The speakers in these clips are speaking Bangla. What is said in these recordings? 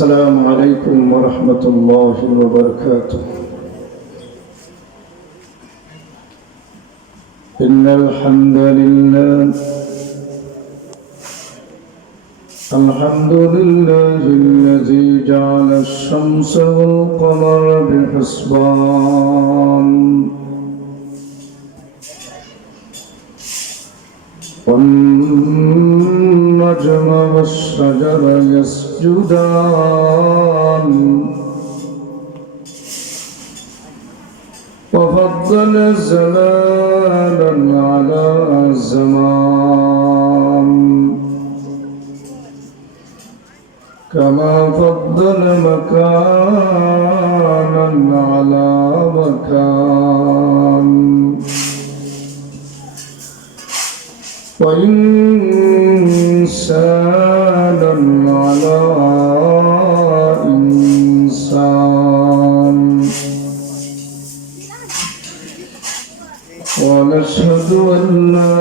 السلام عليكم ورحمة الله وبركاته. إن الحمد لله الذي جعل الشمس والقمر بحسبان والنجم والشجر يسجدان وفضل زمانا على زمان كما فضل مكانا على مكان وإنسانا على إنسان ونشهد أن لا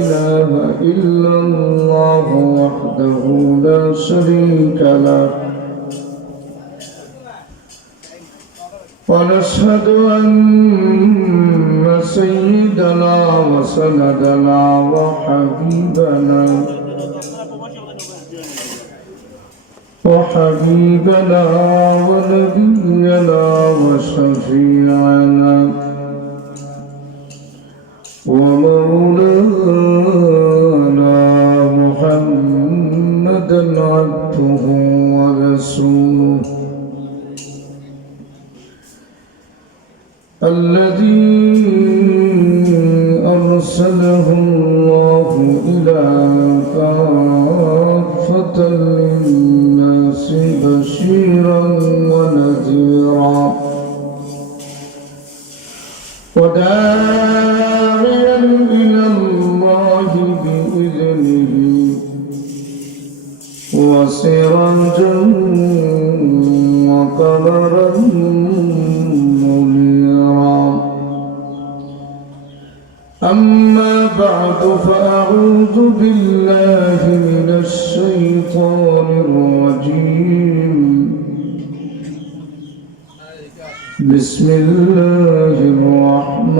إله إلا الله وحده لا شريك له ونشهد أن سيدنا وسندنا وحبيبنا ونبينا وشفيعنا ومولانا محمدا عبده ورسوله الذي أرسله الله إلى كافة للناس بشيرا ونذيرا وداعيا إلى الله بإذنه وسراجا وقمرا أما بعد فأعوذ بالله من الشيطان الرجيم بسم الله الرحمن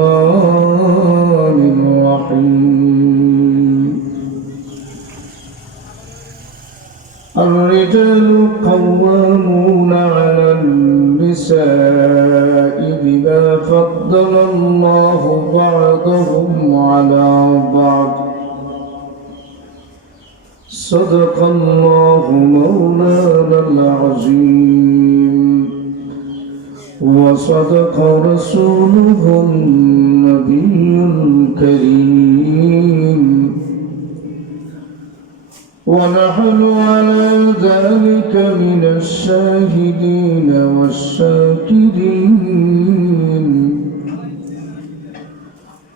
الرحيم الرجال قوامون على النساء بما فضل الله بعضهم على بعض صدق الله مولانا العظيم وصدق رسوله النبي الكريم ونحن على ذلك من الشاهدين والشاكرين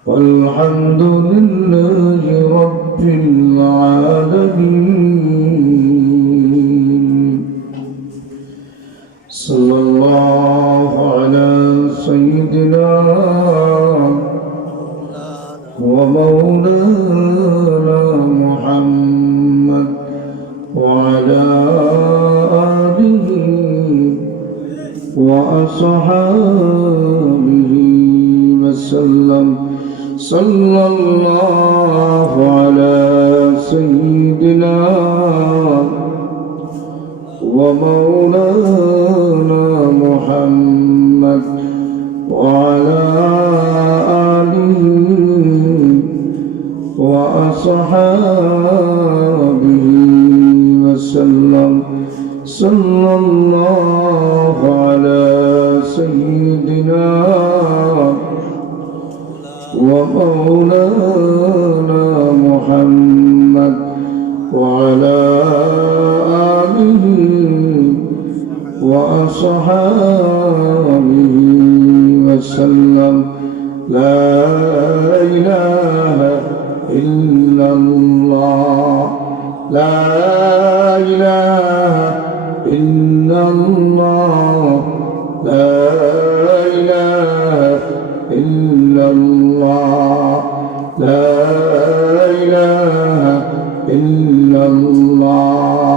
والحمد لله رب العالمين. صلى الله على سيدنا ومولانا محمد وعلى آله وأصحابه وسلم. صلى الله على سيدنا ومولانا محمد وعلى آله وأصحابه وسلم. صلى الله على سيدنا ومولانا محمد وعلى آله وأصحابه وسلم. لا إله إلا الله لا إله إلا الله لا إله إلا الله لا إله إلا الله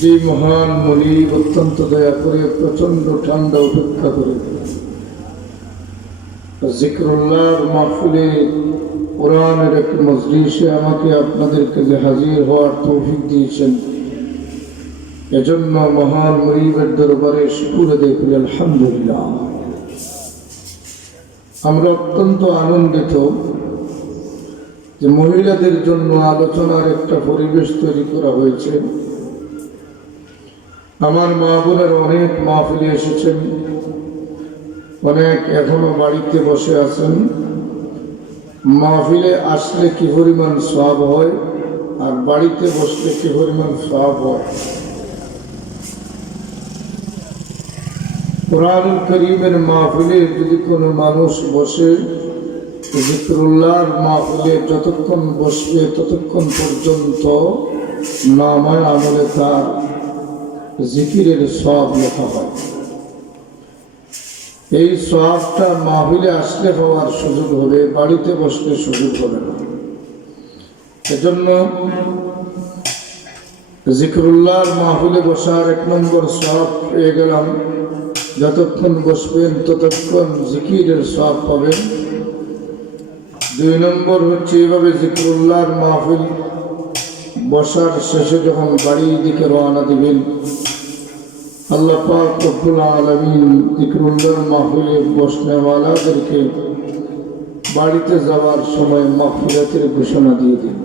যে মহান মনিব অত্যন্ত দয়া করে প্রচন্ড ঠান্ডা উপেক্ষা করে জিক্রুল্লাহর মাহফিলে কোরআনের এক মজলিসে আমাকে আপনাদেরকে যে হাজির হওয়ার তৌফিক দিয়েছেন, এজন্য মহান মনিবের দরবারে শুকর আদায় করি আলহামদুলিল্লাহ। আমরা অত্যন্ত আনন্দিত যে মহিলাদের জন্য আলোচনার একটা পরিবেশ তৈরি করা হয়েছে। আমার মা বোনের অনেক মাহফিলে এসেছেন, অনেক এখনো বাড়িতে বসে আছেন। মাহফিলে আসলে কি পরিমাণ সওয়াব হয় আর বাড়িতে বসলে কি পরিমাণ সওয়াব হয়। কোরআনুল কারীমের মাহফিলে যদি কোনো মানুষ বসে, জিক্রুল্লাহর মাহফিলে যতক্ষণ বসবে ততক্ষণ পর্যন্ত নামায় আমলে তার জিকিরের সওয়াব লেখা হয়। এই সওয়াবটা মাহফিলে আসলে পাওয়ার সুযোগ হবে, বাড়িতে বসলে সুযোগ হবে না। এজন্য জিক্রুল্লাহর মাহফিলে বসার 1 নম্বর সওয়াব পেয়ে গেলাম, যতক্ষণ বসবেন ততক্ষণ জিকিরের সওয়াব পাবেন। 2 নম্বর হচ্ছে এভাবে জিক্রুল্লাহর মাহফিল বসার শেষে যখন বাড়ির দিকে রওনা দিবেন, আল্লাহ পাক রব্বুল আলামিন জিক্রুল্লাহর মাহফিলে বসনেওয়ালাদেরকে বাড়িতে যাওয়ার সময় মাগফিরাতের ঘোষণা দিয়ে দিন।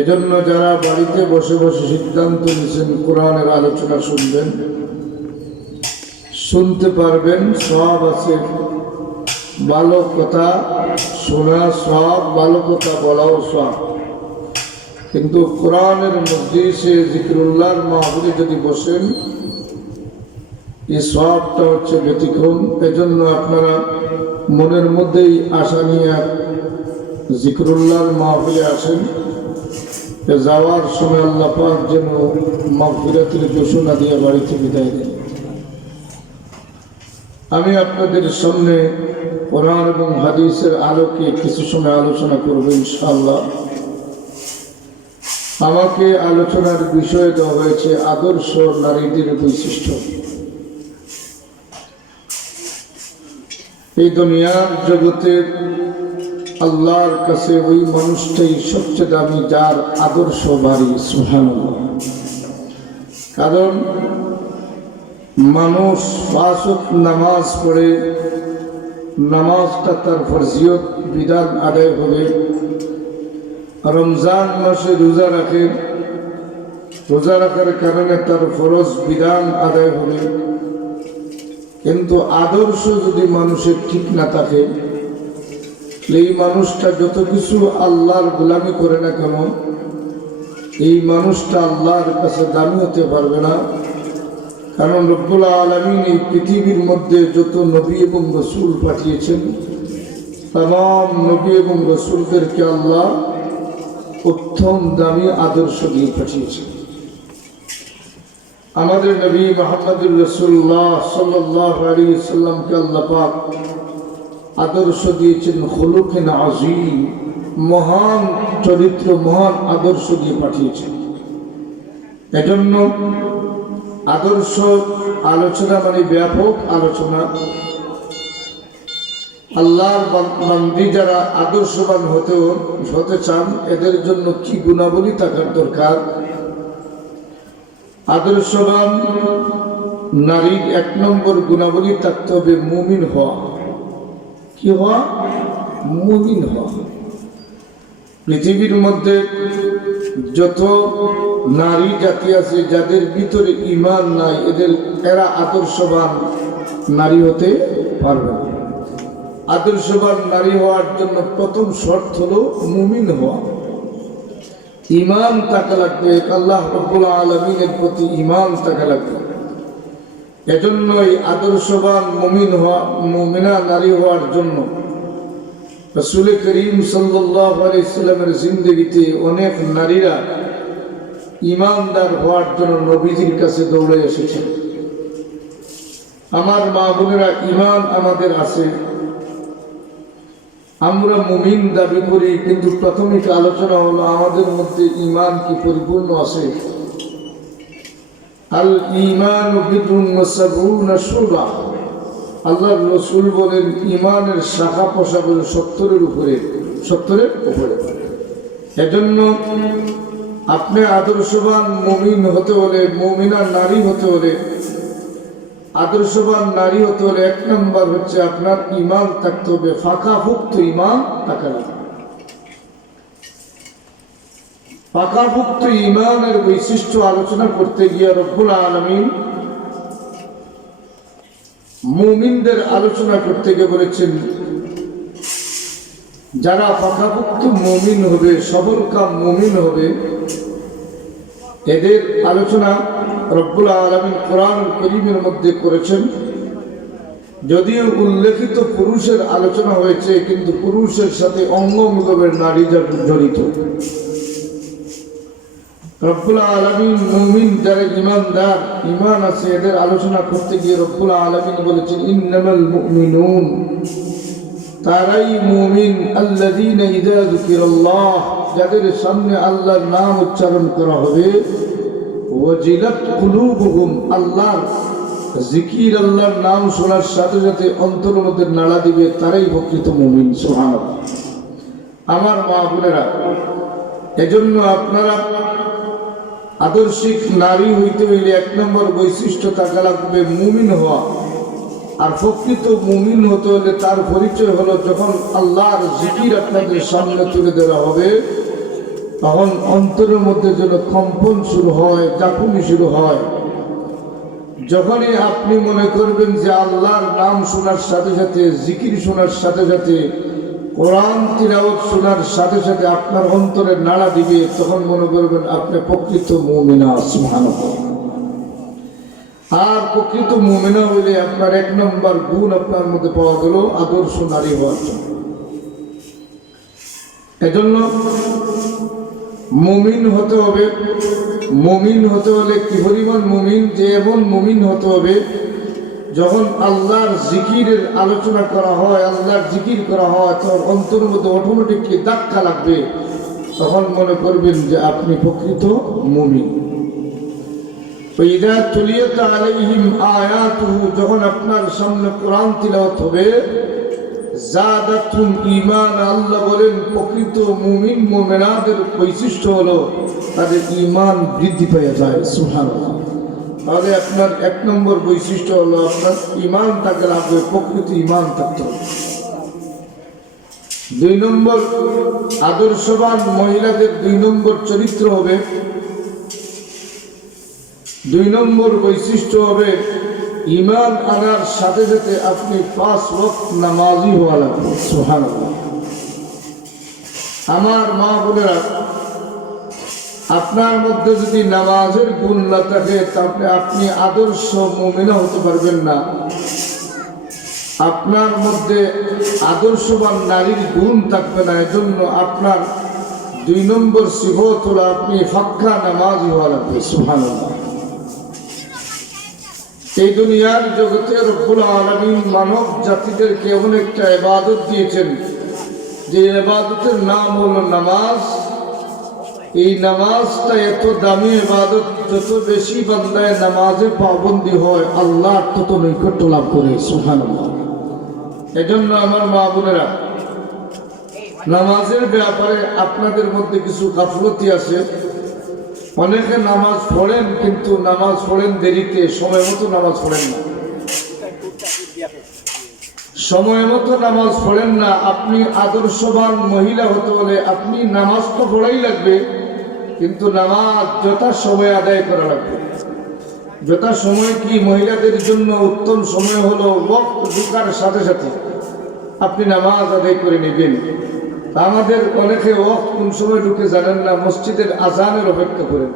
এজন্য যারা বাড়িতে বসে বসে সিদ্ধান্ত নিয়েছেন কোরআনের আলোচনা শুনবেন, শুনতে পারবেন, সওয়াব আছে। ভালো কথা শোনা সওয়াব, ভালো কথা বলাও সওয়াব। কিন্তু কোরআনের মজলিসে জিক্রুল্লাহর মাহফিলে যদি বসেন, এই সওয়াবটা হচ্ছে ব্যতিক্রম। এজন্য আপনারা মনের মধ্যেই আশা নিয়ে জিক্রুল্লাহর মাহফিলে আসেন। যাওয়ার সময় আল্লাহ পাক যেন মাগফিরাতের ঘোষণা দিয়ে বাড়িতে বিদায় দেন। আমি আপনাদের সামনে কোরআন এবং হাদিসের আলোকে কিছু সময় আলোচনা করব ইনশাআল্লাহ। আমাকে আলোচনার বিষয় দেওয়া হয়েছে আদর্শ নারীদের বৈশিষ্ট্য। এই দুনিয়ার জগতে আল্লাহর কাছে ওই মানুষটাই সবচেয়ে দামি যার আদর্শ ভারী, সুবহানাল্লাহ। কারণ মানুষ 5 ওয়াক্ত নামাজ পড়ে, নামাজটা তার ফরজিয়ত বিধান আদায় হবে। রমজান মাসে রোজা রাখে, রোজা রাখার কারণে তার ফরজ বিধান আদায় হবে। কিন্তু আদর্শ যদি মানুষের ঠিক না থাকে, এই মানুষটা যত কিছু আল্লাহর গোলামি করে না কেন, এই মানুষটা আল্লাহর কাছে দামি হতে পারবে না। কারণ রব্বুল আলামিন এই পৃথিবীর মধ্যে যত নবী এবং রাসূল পাঠিয়েছেন, तमाम নবী এবং রাসূলদেরকে আল্লাহ উত্তম দামি আদর্শ দিয়ে পাঠিয়েছেন। আমাদের নবী মুহাম্মদুর রাসূলুল্লাহ সাল্লাল্লাহু আলাইহি ওয়াসাল্লামকে আল্লাহ পাক আদর্শ দিয়েছেন খুলুকিন আযীম, মহান চরিত্র, মহান আদর্শ দিয়ে পাঠিয়েছেন। এজন্য আদর্শ আলোচনা মানে ব্যাপক আলোচনা। আল্লাহর বান্দী যারা আদর্শবান হতে চান, এদের জন্য কি গুণাবলী থাকার দরকার। আদর্শবান নারীর 1 নম্বর গুণাবলী থাকতে হবে মুমিন হওয়া। কি হওয়া? মুমিন হওয়া। পৃথিবীর মধ্যে যত নারী জাতি আছে যাদের ভিতরে ঈমান নাই, এরা আদর্শবান নারী হতে পারবে না। আদর্শবান নারী হওয়ার জন্য প্রথম শর্ত হলো মুমিন হওয়া। ঈমান থাকা লাগবে, আল্লাহ রাব্বুল আলামিনের প্রতি ঈমান থাকা লাগবে। এজন্য এই আদর্শবান মুমিনা নারী হওয়ার জন্য রাসূল করিম সাল্লাল্লাহু আলাইহি ওয়াসাল্লামের জিন্দেগিতে অনেক নারীরা ঈমানদার হওয়ার জন্য নবীজির কাছে দৌড়ে এসেছেন। আমার মা বোনেরা, ঈমান আমাদের আছে, আমরা মুমিন দাবি করি, কিন্তু প্রাথমিক আলোচনা হলো আমাদের মধ্যে ঈমান কি পরিপূর্ণ আছে। আল ঈমান বিদুন ওয়াসাবুনা শুবা। আল্লাহর রাসূল বলেন ঈমানের শাখা প্রশাখা 70-এর উপরে। এজন্য আপনি আদর্শবান মুমিন হতে হলে, মুমিনা নারী হতে হলে, আদর্শবান নারী হতে হলে 1 নম্বর হচ্ছে আপনার ঈমান থাকতে হবে, ফাঁকাভুক্ত ঈমান থাকা লাগবে। পাকাভুক্ত ঈমানের বৈশিষ্ট্য আলোচনা করতে গিয়ে রব্বুল আলামিন মুমিনদের আলোচনা করতে গিয়ে বলেছেন, যারা পাকাভুক্ত মুমিন হবে, সবলকাম মুমিন হবে, এদের আলোচনা রব্বুল আলামিন কোরআন কারীমের মধ্যে করেছেন। যদিও উল্লেখিত পুরুষের আলোচনা হয়েছে, কিন্তু পুরুষের সাথে অঙ্গমূলকের নারী জড়িত। রব্বুল আলামিন মুমিন যারা ঈমানদার, ঈমান আছে, এদের আলোচনা করতে গিয়ে রব্বুল আলামিন বলেছেন ইন্নামাল মুমিনুন, তারাই মুমিন আল্লাযীনা ইযা যুকিরাল্লাহ, যাদের সামনে আল্লাহর নাম উচ্চারণ করা হবে, ওয়াজিলাত কুলুবুহুম, আল্লাহর জিকির, আল্লাহর নাম শোনার সাথে সাথে অন্তরের মধ্যে নাড়া দিবে, তারাই প্রকৃত মুমিন। সুবহানাল্লাহ। আমার মা বোনেরা, এজন্য আপনারা আদর্শিক নারী হইতে হইলে 1 নম্বর বৈশিষ্ট্য থাকা লাগবে মুমিন হওয়া। আর প্রকৃত মুমিন হতে হলে তার পরিচয় হলো, যখন আল্লাহর জিকির আপনাদের সামনে তুলে দেওয়া হবে, তখন অন্তরের মধ্যে যেন কম্পন শুরু হয়, জাঁকুনি শুরু হয়। যখনই আপনি মনে করবেন যে আল্লাহর নাম শোনার সাথে সাথে, জিকির শোনার সাথে সাথে, কোরআন তিলাওয়াত শোনার সাথে সাথে আপনার অন্তরে নাড়া দিবে, তখন মনে করবেন আপনি প্রকৃত মুমিনা। সুবহানাল্লাহ। আর প্রকৃত মুমিনা হইলে আপনার 1 নম্বর গুণ আপনার মধ্যে পাওয়া গেল আদর্শ নারী হওয়ার জন্য। এজন্য মুমিন হতে হবে। মুমিন হতে হলে কি পরিমাণ মুমিন, যে এমন মুমিন হতে হবে যখন আল্লাহর জিকিরের আলোচনা করা হয়, আল্লাহর জিকির করা হয়, তখন অন্তরের মধ্যে অটোমেটিকলি ধাক্কা লাগবে, তখন মনে করবেন যে আপনি প্রকৃত মুমিন। ইযা তুলিয়াত আলাইহিম আয়াতুহু, যখন আপনার সামনে কোরআন তিলাওয়াত হবে, যাদাতুহুম ঈমান, আল্লাহ বলেন প্রকৃত মুমিন মুমিনাদের বৈশিষ্ট্য হলো তাদের ঈমান বৃদ্ধি পেয়ে যায়। সুবহানাল্লাহ। তাহলে আপনার 1 নম্বর বৈশিষ্ট্য হলো আপনার ঈমান থাকতে লাগবে, প্রকৃত ঈমান থাকতে হবে। 2 নম্বর, আদর্শবান মহিলাদের 2 নম্বর চরিত্র হবে, 2 নম্বর বৈশিষ্ট্য হবে ঈমান আনার সাথে সাথে আপনি 5 ওয়াক্ত নামাজি হওয়া লাগবে। সুবহানাল্লাহ। আমার মা বোনেরা, আপনার মধ্যে যদি নামাজের গুণ না থাকে, তাহলে আপনি আদর্শ মুমিনা হতে পারবেন না। আপনার মধ্যে আদর্শবান নারীর গুণ থাকবে না। এজন্য আপনার 2 নম্বর সিফত হলো আপনি ফাক্কা নামাজি হওয়া লাগবে। সুবহানাল্লাহ। এই দুনিয়ার জগতে রব্বুল আলামিন মানব জাতিদেরকে এমন একটা ইবাদত দিয়েছেন, যে ইবাদতের নাম হলো নামাজ। এই নামাজটা এত দামি ইবাদত, যত বেশি বান্দায় নামাজে পাবন্দি হয়, আল্লাহ তত নৈকট্য লাভ করে। সুবহানাল্লাহ। এজন্য আমার মা বোনেরা, নামাজের ব্যাপারে আপনাদের মধ্যে কিছু গাফলতি আছে। অনেকে নামাজ পড়েন, কিন্তু নামাজ পড়েন দেরিতে, সময় মতো নামাজ পড়েন না। সময় মতো নামাজ পড়েন না। আপনি আদর্শবান মহিলা হতে হলে আপনি নামাজ তো পড়াই লাগবে, কিন্তু নামাজ যথা সময় আদায় করা লাগবে। যথা সময় কি মহিলাদের জন্য উত্তম সময় হলো ওয়াক্ত ঢোকার সাথে সাথে আপনি নামাজ আদায় করে নেবেন। আমাদের অনেকে ওয়াক্ত কোন সময় ঢুকে জানেন না, মসজিদের আজানের অপেক্ষা করেন।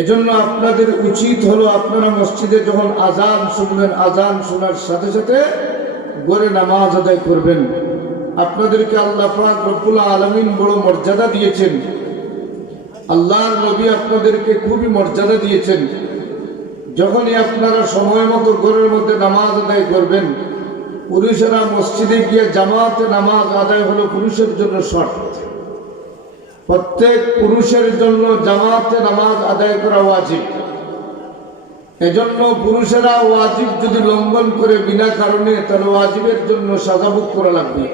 এজন্য আপনাদের উচিত হলো, আপনারা মসজিদে যখন আজান শুনবেন, আজান শোনার সাথে সাথে ঘরে নামাজ আদায় করবেন। আপনাদেরকে আল্লাহ পাক রব্বুল আলামিন বড় মর্যাদা দিয়েছেন। আল্লাহর নবী আপনাদেরকে খুবই মর্যাদা দিয়েছেন। যখনই আপনারা সময় মতো ঘরের মধ্যে নামাজ আদায় করবেন, পুরুষেরা মসজিদে গিয়ে জামাতে নামাজ আদায় হলো পুরুষের জন্য শর্ত। প্রত্যেক পুরুষের জন্য জামাতে নামাজ আদায় করা ওয়াজিব। এজন্য পুরুষেরা ওয়াজিব যদি লঙ্ঘন করে বিনা কারণে, তাহলে ওয়াজিবের জন্য সাজা ভোগ করা লাগবে।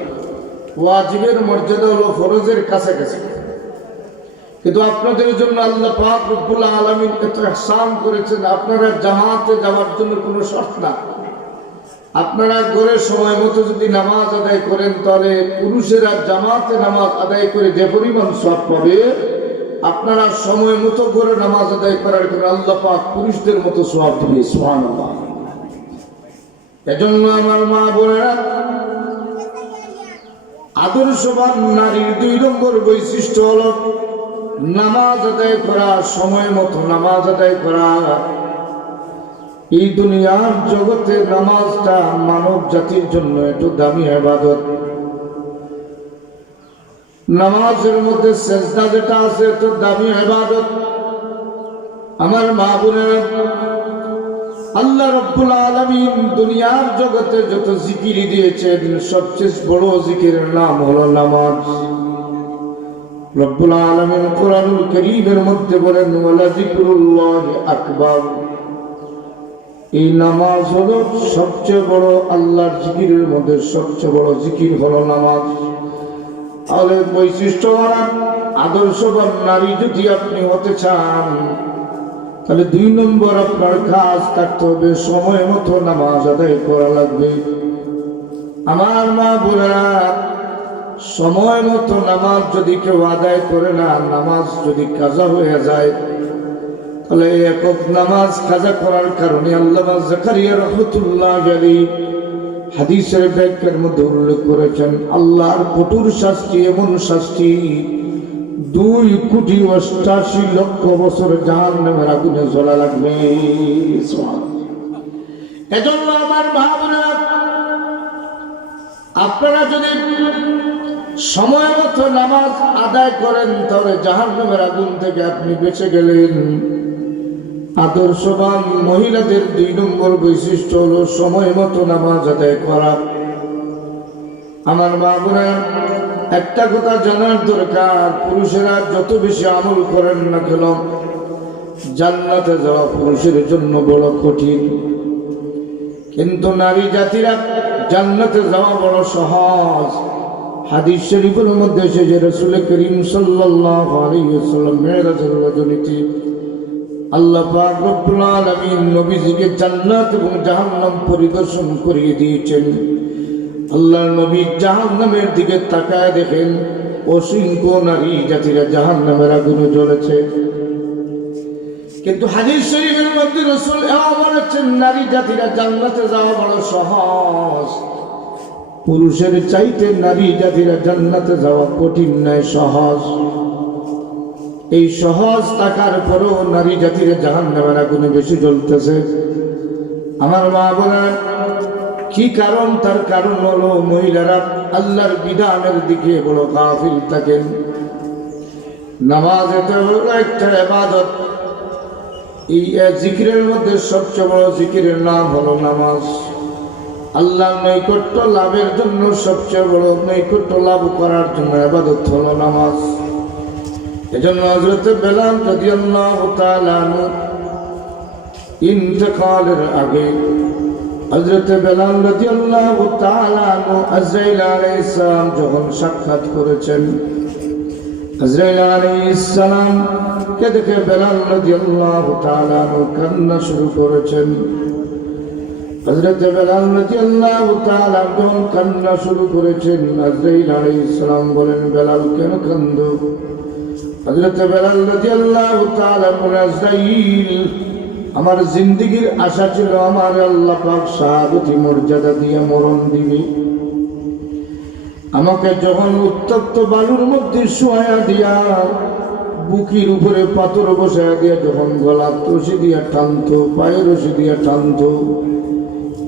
ওয়াজিবের মর্যাদা হলো ফরজের কাছাকাছি। কিন্তু আপনাদের জন্য আল্লাহ পাক রব্বুল আলামিন এত ইহসান করেছেন, আপনারা জামাতে যাওয়ার জন্য কোনো শর্ত না। আপনারা ঘরে সময় মতো যদি নামাজ আদায় করেন, তাহলে পুরুষেরা জামাতে নামাজ আদায় করে যে পরিমাণ সওয়াব পাবে, আপনারা সময় মতো ঘরে নামাজ আদায় করার জন্য আল্লাহ পাক পুরুষদের মতো সওয়াব দিবে। সুবহানাল্লাহ। এজন্য আমার মা বোনেরা, আদর্শবান নারীর 2 নম্বর বৈশিষ্ট্য হলো নামাজ আদায় করা, সময় মতো নামাজ আদায় করা। এই দুনিয়ার জগতে নামাজটা মানব জাতির জন্য একটু দামি ইবাদত। নামাজের মধ্যে সেজদা যেটা আছে এত দামি ইবাদত। আমার মা বোনেরা, আল্লাহ রব্বুল আলামিন দুনিয়ার জগতে যত জিকির দিয়েছেন, সবচেয়ে বড় জিকিরের নাম হলো নামাজ। রব্বুল আলামিন কোরআনুল কারীমের মধ্যে বলেন, ওয়ালা যিকরুল্লাহি আকবার। এই নামাজ হলো সবচেয়ে বড়, আল্লাহর জিকিরের মধ্যে সবচেয়ে বড় জিকির হলো নামাজ। তাহলে বৈশিষ্ট্যওয়ালা আদর্শবান নারী যদি আপনি হতে চান, তাহলে 2 নম্বর আপনার কাজ থাকতে হবে, সময় মতো নামাজ আদায় করা লাগবে। আমার মা বোনেরা, সময় মতো নামাজ যদি কেউ আদায় করে না, নামাজ যদি কাজা হয়ে যায়, তাহলে একক নামাজ কাজা করার কারণে আল্লামা জাকারিয়া রাহমাতুল্লাহ আলাইহি হাদিসের ব্যাখ্যার মধ্যে উল্লেখ করেছেন, আল্লাহর কঠোর শাস্তি, এমন শাস্তি 2,88,00,000 বছর জাহান্নামের আগুনে জ্বলা লাগবে। এজন্য আমার ভাবনা, আপনারা যদি সময় মতো নামাজ আদায় করেন, তাহলে জাহান্নামের আগুন থেকে আপনি বেঁচে গেলেন। আদর্শবান মহিলাদের 2 নম্বর বৈশিষ্ট্য হলো সময় মতো নামাজ আদায় করা। আমার মা বোনেরা, একটা কথা জানার দরকার, পুরুষেরা যত বেশি আমল করেন না কেন, জান্নাতে যাওয়া পুরুষের জন্য বড় কঠিন, কিন্তু নারী জাতিরা জান্নাতে যাওয়া বড় সহজ। হাদিস শরীফের মধ্যে এসেছে, রাসূল করিম সাল্লাল্লাহু আলাইহি ওয়াসাল্লাম মেরাজের রজনীতে আল্লাহ পাক রব্বুল আলামিন নবীজিকে জান্নাত এবং জাহান্নাম পরিদর্শন করিয়ে দিয়েছেন। আল্লাহর নবী জাহান্নামের দিকে তাকায় দেখেন, অসংখ্য নারী জাতিরা জাহান্নামের আগুনে জ্বলেছে। কিন্তু হাদিস শরীফের মধ্যে রাসূল বলেছেন, নারী জাতিরা জান্নাতে যাওয়া বড় সহজ। পুরুষের চাইতে নারী জাতিরা জান্নাতে যাওয়া কঠিন নয়, সহজ। এই সহজ থাকার পরেও নারী জাতিরা জাহান্নামের আগুনে বেশি জ্বলতেছে। আমার মা বলেন, কি কারণ? তার কারণ হলো মহিলারা আল্লাহর বিধানের দিকে বড় গাফিল থাকেন। নামাজ এটা হলো একটা ইবাদত। এই জিকিরের মধ্যে সবচেয়ে বড় জিকিরের নাম হলো নামাজ। আল্লাহর নৈকট্য লাভের জন্য সবচেয়ে বড় নৈকট্য লাভ করার জন্য ইবাদত হলো নামাজ। এজন্য হযরত বেলাল রাদিয়াল্লাহু তাআলা আনহু ইন্তেকালের আগে হযরত বেলাল রাদিয়াল্লাহু তাআলা আনহু আজরাইল আলাইহিস সালাম যখন সাক্ষাৎ করেছেন, আজরাইল আলাইহিস সালাম কে দেখে বেলাল রাদিয়াল্লাহু তাআলা আনহু কান্না শুরু করেছেন। হযরত বেলাল রাদিয়াল্লাহু তাআলা যখন কান্না শুরু করেছেন, আজরাইল আলাইহিস সালাম বলেন, বেলাল কেন কাঁদো? হযরত বেলাল রাদিয়াল্লাহু তাআলা বলেন, আজরাইল, আমার জিন্দেগীর আশা ছিল আমার আল্লাহ পাক শাহাদাতি মর্যাদা দিয়ে মরণ দিবে। আমাকে যখন উত্তপ্ত বালুর মধ্যে শোয়া দিয়া, বুকের উপরে পাথর বসায়া দিয়া যখন গলা রশি দিয়া টানতো, পায়ের রশি দিয়া টানতো,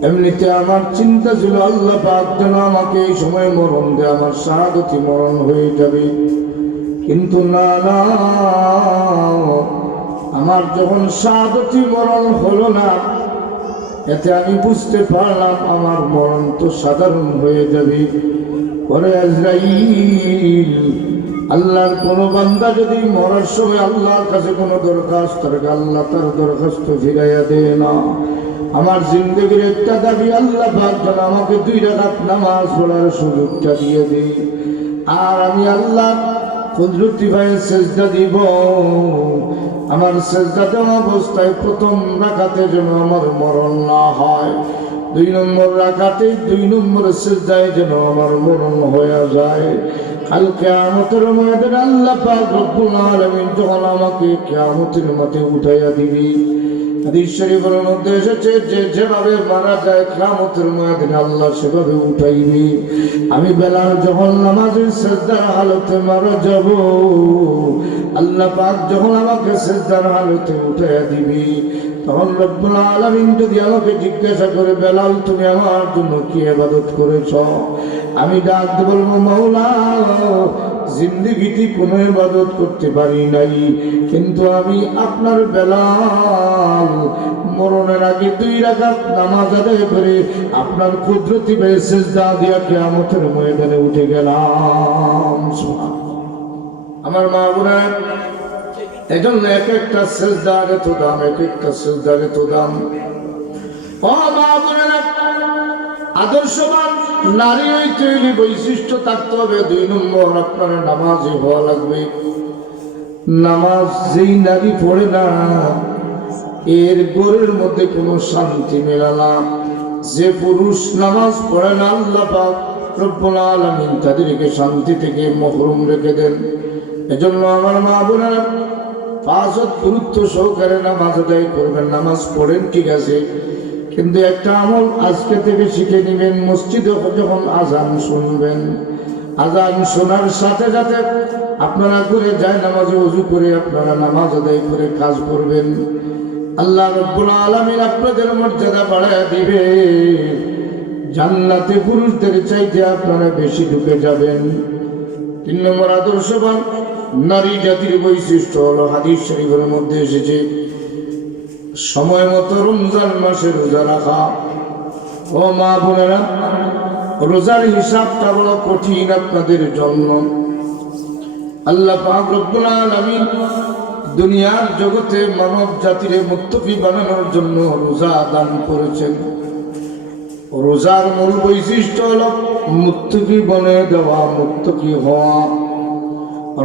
এমনিতে আমার চিন্তা ছিল আল্লাহ পাক যেন আমাকে এই সময় মরণ দেয়, আমার শাহাদাতি মরণ হয়ে যাবে। কিন্তু না না, আমার যখন শাহাদাতি মরণ হলো না, এতে আমি বুঝতে পারলাম আমার মরণ তো সাধারণ হয়ে যাবে। পরে আজরাইল আল্লাহর কোনো বান্দা যদি মরার সময় আল্লাহর কাছে কোনো দরখাস্ত করে, আল্লাহ তার দরখাস্ত ফিরাইয়া দেয় না। আমার জিন্দগির একটা দাবি, আল্লাহ পাক যেন আমাকে 2 রাকাত নামাজ পড়ার সুযোগটা দিয়ে দেয়। আর আমি আল্লাহ কুদরতি ভাবে সেজদা দিব। আমার সেজদা দেওয়া অবস্থায় প্রথম রাকাতে যেন আমার মরণ না হয়, 2 নম্বর রাকাতে 2 নম্বর সেজদায় যেন আমার মরণ হয়ে যায়। কাল কিয়ামতের ময়দানে আল্লাহ পাক রব্বুল আলামিন যখন আমাকে কিয়ামতের মাঠে উঠাইয়া দিবি, হাদিস শরীফের মধ্যে এসেছে যে যেভাবে মারা যায় কিয়ামতের ময়দানে আল্লাহ সেভাবে উঠাইবি। আমি বেলাল যখন নামাজের সিজদার হালতে মারা যাব, আল্লাহ পাক যখন আমাকে সিজদার হালতে উঠাইয়া দিবি, তখন রব্বুল আলামিন যদি আমাকে জিজ্ঞাসা করে, বেলাল তুমি আমার জন্য কি ইবাদত করেছ? আমি ডাক দিয়ে বলবো, মাওলা জিন্দেগিতে কোনো ইবাদত করতে পারি নাই, কিন্তু আমি আপনার বেলাল মরণের আগে 2 রাকাত নামাজ আদায় করে আপনার কুদরতি ভাবে সিজদা দিয়া কিয়ামতের ময়দানে উঠে গেলাম। আমার মা বোনা, এজন্য এক একটা সিজদার এত দাম, এক একটা সিজদার এত দাম। ও মা বোনেরা, আদর্শবান নারী হইতে হইলে বৈশিষ্ট্য থাকতে হবে। 2 নম্বর আপনার নামাজি হওয়া লাগবে। নামাজ যেই নারী পড়ে না, এর ঘরের মধ্যে কোনো শান্তি মেলে না। যে পুরুষ নামাজ পড়ে না, আল্লাহ পাক রব্বুল আলামিন তাদেরকে শান্তি থেকে মহরুম রেখে দেন। এজন্য আমার মা বোনেরা, 5 ওয়াক্ত গুরুত্ব সহকারে নামাজ আদায় করবেন। নামাজ পড়েন ঠিক আছে, কিন্তু একটা আমল আজকে থেকে শিখে নেবেন। মসজিদে যখন আজান শুনবেন, আজান শোনার সাথে সাথে আপনারা করে যায় নামাজে ওযু করে আপনারা নামাজ আদায় করে কাজ করবেন। আল্লাহ রাব্বুল আলামিন আপনাদের মর্যাদা বাড়ায় দিবে। জান্নাতে পুরুষদের চাইতে আপনারা বেশি ঢুকে যাবেন। 3 নম্বর আদর্শবান নারী জাতির বৈশিষ্ট্য হলো, হাদিস শরীফের মধ্যে এসেছে, সময় মতো রমজান মাসে রোজা রাখা। ও মা বোনেরা, রোজার হিসাবটা বড় কঠিন আপনাদের জন্য। আল্লাহ পাক রব্বুল আলামিন দুনিয়ার জগতে মানব জাতির মুত্তাকি বানানোর জন্য রোজা দান করেছেন। রোজার মূল বৈশিষ্ট্য হলো মুত্তাকি বানিয়ে দেওয়া, মুত্তাকি হওয়া।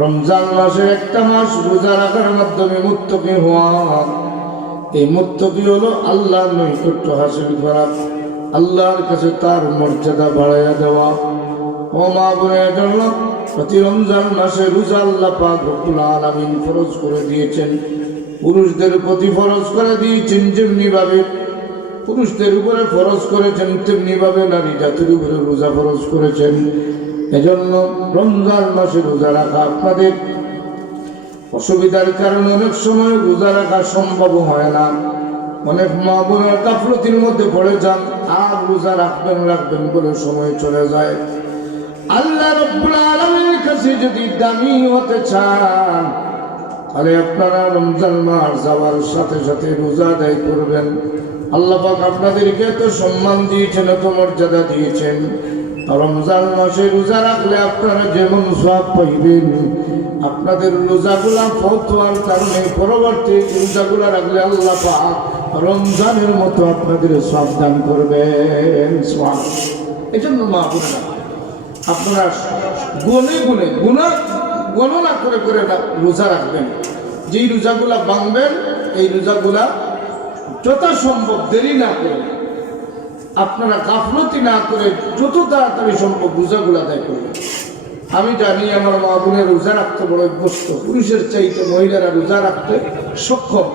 রমজান মাসের একটা মাস রোজা রাখার মাধ্যমে মুত্তাকি হওয়া। এই মুত্তাকি হলো আল্লাহর নৈকট্য হাসিল করা, আল্লাহর কাছে তার মর্যাদা বাড়াইয়া দেওয়া। ও মা বোনের জন্য প্রতি রমজান মাসে রোজা আল্লাহ পাক রব্বুল আলামিন ফরজ করে দিয়েছেন। পুরুষদের প্রতি ফরজ করে দিয়েছেন, যেমনি ভাবে পুরুষদের উপরে ফরজ করেছেন তেমনি ভাবে নারী জাতির উপরে রোজা ফরজ করেছেন। এজন্য রমজান মাসে রোজা রাখা আপনাদের অসুবিধার কারণে অনেক সময় রোজা রাখা সম্ভব হয় না। অনেক মা বোনের গাফলতির মধ্যে পড়ে যান, আর রোজা রাখবেন বলে সময় চলে যায়। আল্লাহ রাব্বুল আলামিনের কাছে যদি দামি হতে চান, তাহলে আপনারা রমজান মাস যাওয়ার সাথে সাথে রোজা আদায় করবেন। আল্লাহ পাক আপনাদেরকে এত সম্মান দিয়েছেন, এত মর্যাদা দিয়েছেন। রমজান মাসে রোজা রাখলে আপনারা যেমন সওয়াব পাইবেন, আপনাদের রোজাগুলা ফতোয়ার কারণে পরবর্তী রোজাগুলা রাখলে আল্লাহ পাক রমজানের মতো আপনাদের সওয়াব দান করবেন। এই জন্য মা বোনেরা, আপনারা গণনা করে করে রোজা রাখবেন। যেই রোজাগুলা ভাঙবেন, এই রোজাগুলা যথাসম্ভব দেরি না করে, আপনারা গাফলতি না করে যত তাড়াতাড়ি সম্ভব রোজাগুলা আদায় করবেন। আমি জানি আমার মা বোনের রোজা রাখতে বড় অভ্যস্ত, পুরুষের চাইতে মহিলারা রোজা রাখতে সক্ষম।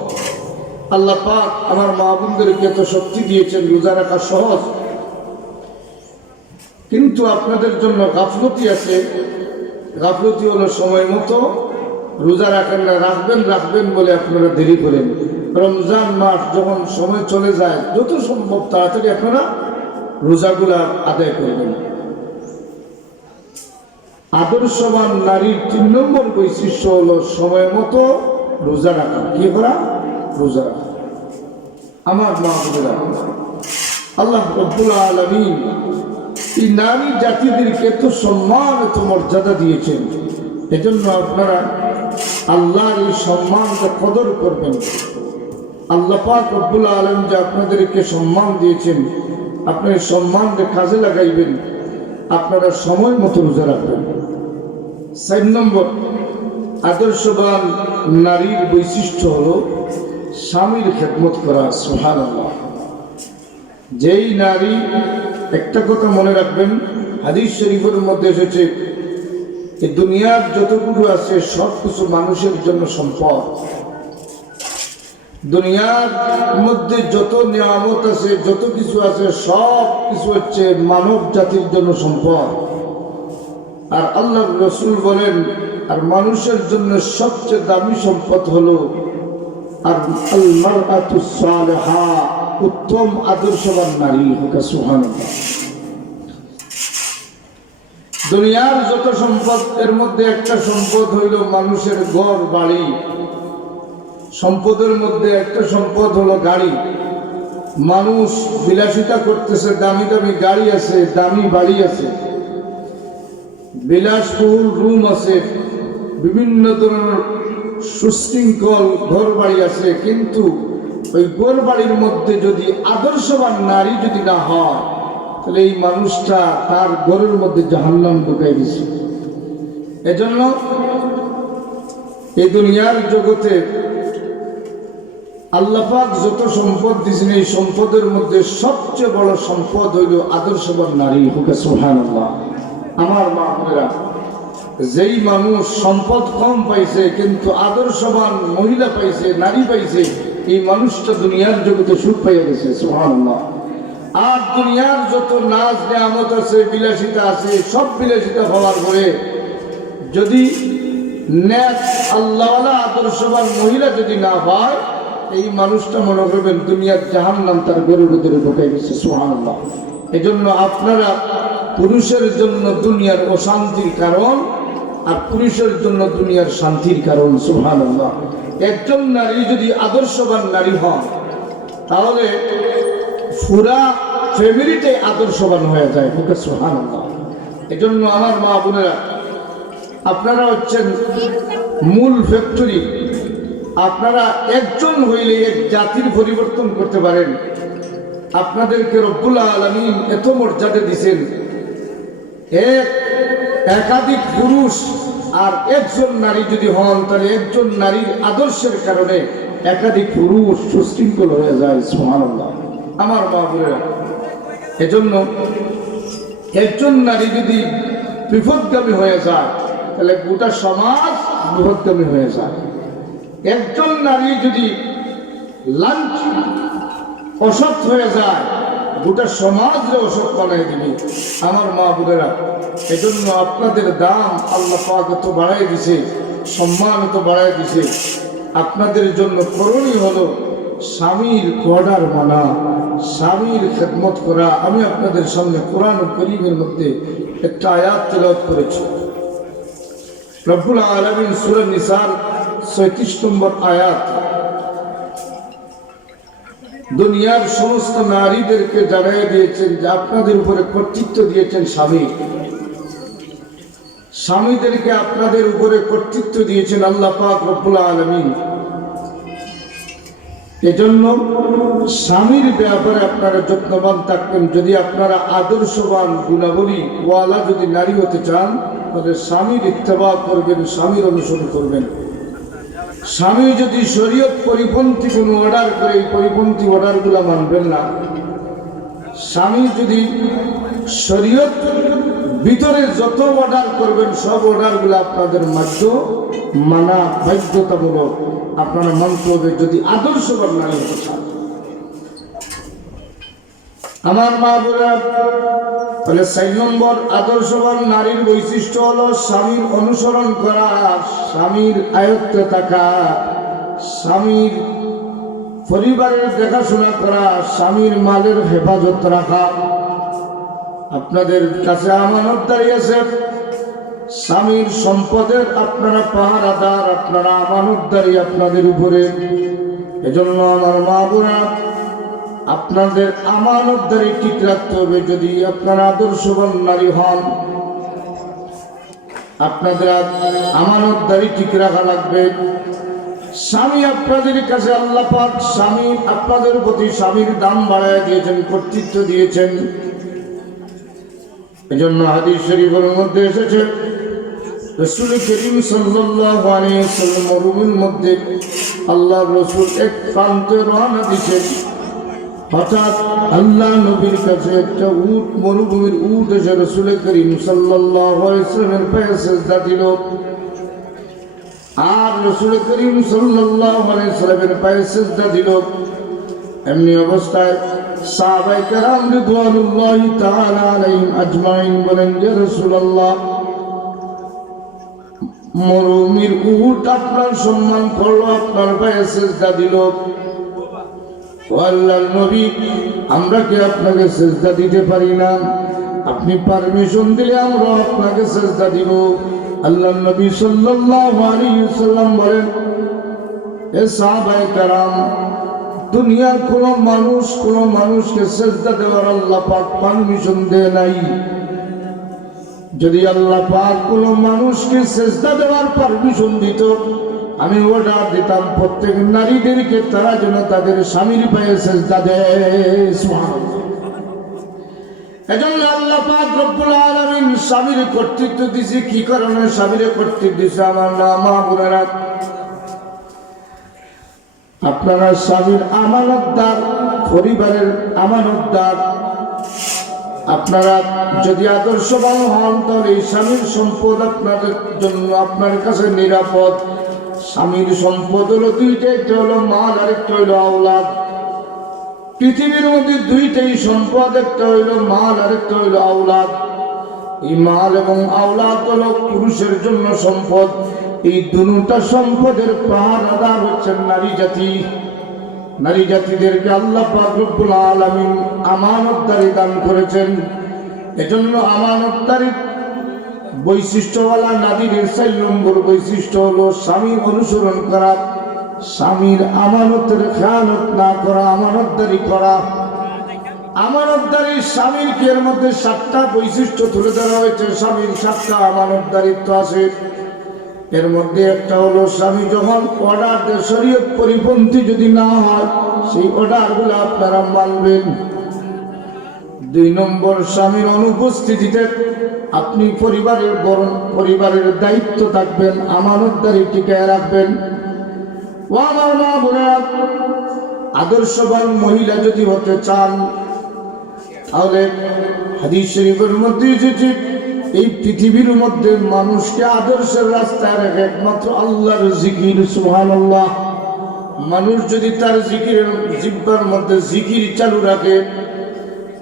আল্লাহ পাক আমার মা বোনদেরকে এত শক্তি দিয়েছেন, রোজা রাখা সহজ, কিন্তু আপনাদের জন্য গাফলতি আছে। গাফলতি হলো সময় মতো রোজা রাখেন না, রাখবেন বলে আপনারা দেরি করেন। রমজান মাস যখন সময় চলে যায়, যত সম্ভব তাড়াতাড়ি আপনারা রোজাগুলা আদায় করবেন। আদর্শবান নারীর 3 নম্বর বৈশিষ্ট্য হলো সময় মতো রোজা রাখা। কি করা? রোজা রাখা। আমার মা বোনেরা, আল্লাহ রাব্বুল আলামিন এই নারী জাতিদেরকে এত সম্মান, এত মর্যাদা দিয়েছেন। এজন্য আপনারা আল্লাহর এই সম্মানকে কদর করবেন। আল্লাহ পাক রব্বুল আলামিন যে আপনাদেরকে সম্মান দিয়েছেন, আপনার সম্মানকে কাজে লাগাইবেন, আপনারা সময় মতো রোজা রাখবেন। 4 নম্বর, আদর্শবান নারীর বৈশিষ্ট্য হলো স্বামীর খেদমত করা। সুবহানাল্লাহ। যেই নারী, একটা কথা মনে রাখবেন, হাদিস শরীফের মধ্যে এসেছে এই দুনিয়ার যতগুলো আছে সব কিছু মানুষের জন্য সম্পদ। দুনিয়ার মধ্যে যত নিয়ামত আছে, যত কিছু আছে, সব কিছু হচ্ছে মানব জাতির জন্য সম্পদ। আর আল্লাহ রসুল বলেন, আর মানুষের জন্য সবচেয়ে দামি সম্পদ হলো আর আল মারআতুস সালিহা, উত্তম আদর্শবান নারী। সুবহানাল্লাহ। দুনিয়ার যত সম্পদ, এর মধ্যে একটা সম্পদ হইল মানুষের ঘর বাড়ি। সম্পদের মধ্যে একটা সম্পদ হলো গাড়ি। মানুষ বিলাসিতা করতেছে, দামি দামি গাড়ি আছে, দামি বাড়ি আছে, বিলাসবহুল রুম আছে, বিভিন্ন ধরনের সুশৃঙ্খল ঘর বাড়ি আছে, কিন্তু ওই ঘর বাড়ির মধ্যে যদি আদর্শবান নারী যদি না হয়, তাহলে এই মানুষটা তার ঘরের মধ্যে জাহান্নাম ঢুকাই দিছে। এজন্য এই দুনিয়ার জগতে আল্লাহ পাক যত সম্পদ দিয়েছেন, এই সম্পদের মধ্যে সবচেয়ে বড় সম্পদ হইল আদর্শবান নারী। সুবহানাল্লাহ। আমার মা বোনেরা, যেই মানুষ সম্পদ কম পাইছে কিন্তু আদর্শবান মহিলা পাইছে, নারী পাইছে, এই মানুষটা দুনিয়ার জগতে সুখ পাইয়া গেছে। সুবহানাল্লাহ। আর দুনিয়ার যত নাচ নিয়ামত আছে, বিলাসিতা আছে, সব বিলাসিতা হওয়ার পরে যদি নেক আল্লাহওয়ালা আদর্শবান মহিলা যদি না হয়, এই মানুষটা মনে করবেন দুনিয়ার জাহান্নাম তার ঘরের ভিতরে ঢুকে গেছে। সুবহানাল্লাহ। এজন্য আপনারা পুরুষের জন্য দুনিয়ার অশান্তির কারণ, আর পুরুষের জন্য দুনিয়ার শান্তির কারণ। সুবহানাল্লাহ। একজন নারী যদি আদর্শবান নারী হন, তাহলে পুরা ফ্যামিলিতে আদর্শবান হয়ে যায়। সুবহানাল্লাহ। এজন্য আমার মা বোনেরা, আপনারা হচ্ছেন মূল ফ্যাক্টরি। আপনারা একজন হইলে এক জাতির পরিবর্তন করতে পারেন। আপনাদেরকে রব্বুল আলামিন এত মর্যাদা দিয়েছেন, একাধিক পুরুষ আর একজন নারী যদি হন, তাহলে একজন নারীর আদর্শের কারণে একাধিক পুরুষ সুশৃঙ্খল হয়ে যায়। সুবহানাল্লাহ। আমার মা বোনেরা, এজন্য একজন নারী যদি বিপদগামী হয়ে যায়, তাহলে গোটা সমাজ বিপদগামী হয়ে যায়। একজন নারী যদি অসৎ হয়ে যায়, গোটা সমাজে অসৎ বানাই দিবে। আমার মা বোনেরা, এজন্য আপনাদের দাম আল্লাহ পাক এত বাড়াই দিছে, সম্মান এত বাড়াই দিছে। আপনাদের জন্য করণীয় হলো স্বামীর অর্ডার মানা, স্বামীর খেদমত করা। আমি আপনাদের সামনে কোরআন কারীমের মধ্যে একটা আয়াত তেলাওয়াত করেছি। রব্বুল আলামিন সূরা নিসার ৩৬ নম্বর আয়াত, দুনিয়ার সমস্ত নারীদেরকে জানাই দিয়েছেন যে আপনাদের উপরে কর্তৃত্ব দিয়েছেন স্বামী। স্বামীদেরকে আপনাদের উপরে কর্তৃত্ব দিয়েছেন আল্লাহ পাক রব্বুল আলামিন। এজন্য স্বামীর ব্যাপারে আপনারা যত্নবান থাকবেন। যদি আপনারা আদর্শবান গুণাবলী ওয়ালা যদি নারী হতে চান, তাহলে স্বামীর ইত্তেবা করবেন, স্বামীর অনুসরণ করবেন। স্বামী যদি শরীয়ত পরিপন্থী কোনো অর্ডার করে, এই পরিপন্থী অর্ডারগুলো মানবেন না। স্বামী যদি শরীয়ত ভিতরে যত অর্ডার করবেন, সব অর্ডারগুলো আপনাদের মাঝে মানা বাধ্যতামূলক। আপনারা মানতে হবে যদি আদর্শবান নারী হতে চান। আমার মা বোনেরা, তাহলে 4 নম্বর আদর্শবান নারীর বৈশিষ্ট্য হলো স্বামীর অনুসরণ করা, স্বামীর আয়ত্তে থাকা, স্বামীর পরিবারের দেখাশোনা করা, স্বামীর মালের হেফাজত রাখা। আপনাদের কাছে আমানতদারি আছে, স্বামীর সম্পদের আপনারা পাহারাদার, আপনারা আমানতদারি আপনাদের উপরে। এজন্য আমার মা বোনেরা, আপনাদের আমানতদারি ঠিক রাখতে হবে। যদি আপনারা আদর্শবান নারী হন, আপনাদের আমানতদারি ঠিক রাখা লাগবে। স্বামী আপনাদের কাছে আল্লাহ পাক স্বামী আপনাদের প্রতি স্বামীর দাম বাড়ায় দিয়েছেন, কর্তৃত্ব দিয়েছেন। এজন্য হাদিস শরীফের মধ্যে এসেছে রাসূল করিম সাল্লাল্লাহু আলাইহি ওয়াসাল্লাম মরুভূমির মধ্যে আল্লাহর রাসূল এক প্রান্তে রওনা দিয়েছেন। হঠাৎ আল্লাহ নবীর কাছে একটা উট, মরুভূমির উট এসে রাসূল করিম সাল্লাল্লাহু আলাইহি ওয়াসাল্লামের পায়ে সিজদা দিল। আর রাসূল করিম সাল্লাল্লাহু আলাইহি ওয়াসাল্লামের পায়ে সিজদা দিল। এমনি অবস্থায় সাহাবায়ে কেরাম রিদওয়ানুল্লাহি তাআলা আলাইহিম আজমাইন বলেন, ইয়া রাসূলুল্লাহ, মরুভূমির উট আপনার সম্মান করলো, আপনার পায়ে সিজদা দিল। ও আল্লাহর নবী, আমরা কি আপনাকে সিজদা দিতে পারি না? আপনি পারমিশন দিলে আমরা আপনাকে সিজদা দিব। আল্লাহর নবী সাল্লাল্লাহু আলাইহি ওয়াসাল্লাম বলেন, এ সাহাবায়ে কেরাম, দুনিয়ার কোন মানুষকে সিজদা দেওয়ার আল্লাহ পাক পারমিশন দেয় নাই। যদি আল্লাহ পাক কোন মানুষকে সিজদা দেওয়ার পারমিশন দিত, আমি অর্ডার দিতাম প্রত্যেক নারীদেরকে তারা যেন তাদের স্বামীর পায়ে সিজদা দেয়। সুবহানাল্লাহ। এজন্য আল্লাহ পাক রব্বুল আলামিন স্বামীর কর্তৃত্ব দিয়েছে। কি কারণে স্বামীর কর্তৃত্ব দিয়েছে? আমার মা বোনেরা, আপনারা স্বামীর আমানতদার, পরিবারের আমানতদার। আপনারা যদি আদর্শবান হন তাহলে এই স্বামীর সম্পদ আপনাদের জন্য আপনার কাছে নিরাপদ। স্বামীর সম্পদ হলো দুইটা, একটা হলো মাল আর একটা হলো আওলাদ। পৃথিবীর মধ্যে দুইটাই সম্পদ, একটা হইল মাল আর একটা হইল আওলাদ। এই মাল এবং আওলাদ হলো পুরুষের জন্য সম্পদ। এই দুটা সম্পদের পাহারাদার হচ্ছেন নারী জাতি। নারী জাতিদেরকে আল্লাহ পাক রব্বুল আলামিন আমানতদারি দান করেছেন। এজন্য আমানতদারি বৈশিষ্ট্যওয়ালা নারীদের 4 নম্বর বৈশিষ্ট্য হলো স্বামী অনুসরণ করা, স্বামীর আমানতের খেয়ানত না করা, আমানতদারি করা। আমানতদারি স্বামীর কি এর মধ্যে 7টা বৈশিষ্ট্য তুলে ধরা হয়েছে। স্বামীর 7টা আমানতদারিত্ব আছে। এর মধ্যে একটা হলো স্বামী যখন অর্ডার দেয়, শরীয়ত পরিপন্থী যদি না হয় সেই অর্ডারগুলো আপনারা মানবেন। 2 নম্বর, স্বামীর অনুপস্থিতিতে আপনি পরিবারের দায়িত্ব থাকবেন, আমানতদারি টিকায় রাখবেন। ও আমার মা বোনেরা, আদর্শবান মহিলা যদি হতে চান তাহলে হাদিস শরীফের মধ্যে এসেছে এই পৃথিবীর মধ্যে মানুষকে আদর্শের রাস্তায় রেখে একমাত্র আল্লাহর জিকির। সুবহানাল্লাহ। মানুষ যদি তার জিকিরের জিহ্বার মধ্যে জিকির চালু রাখে,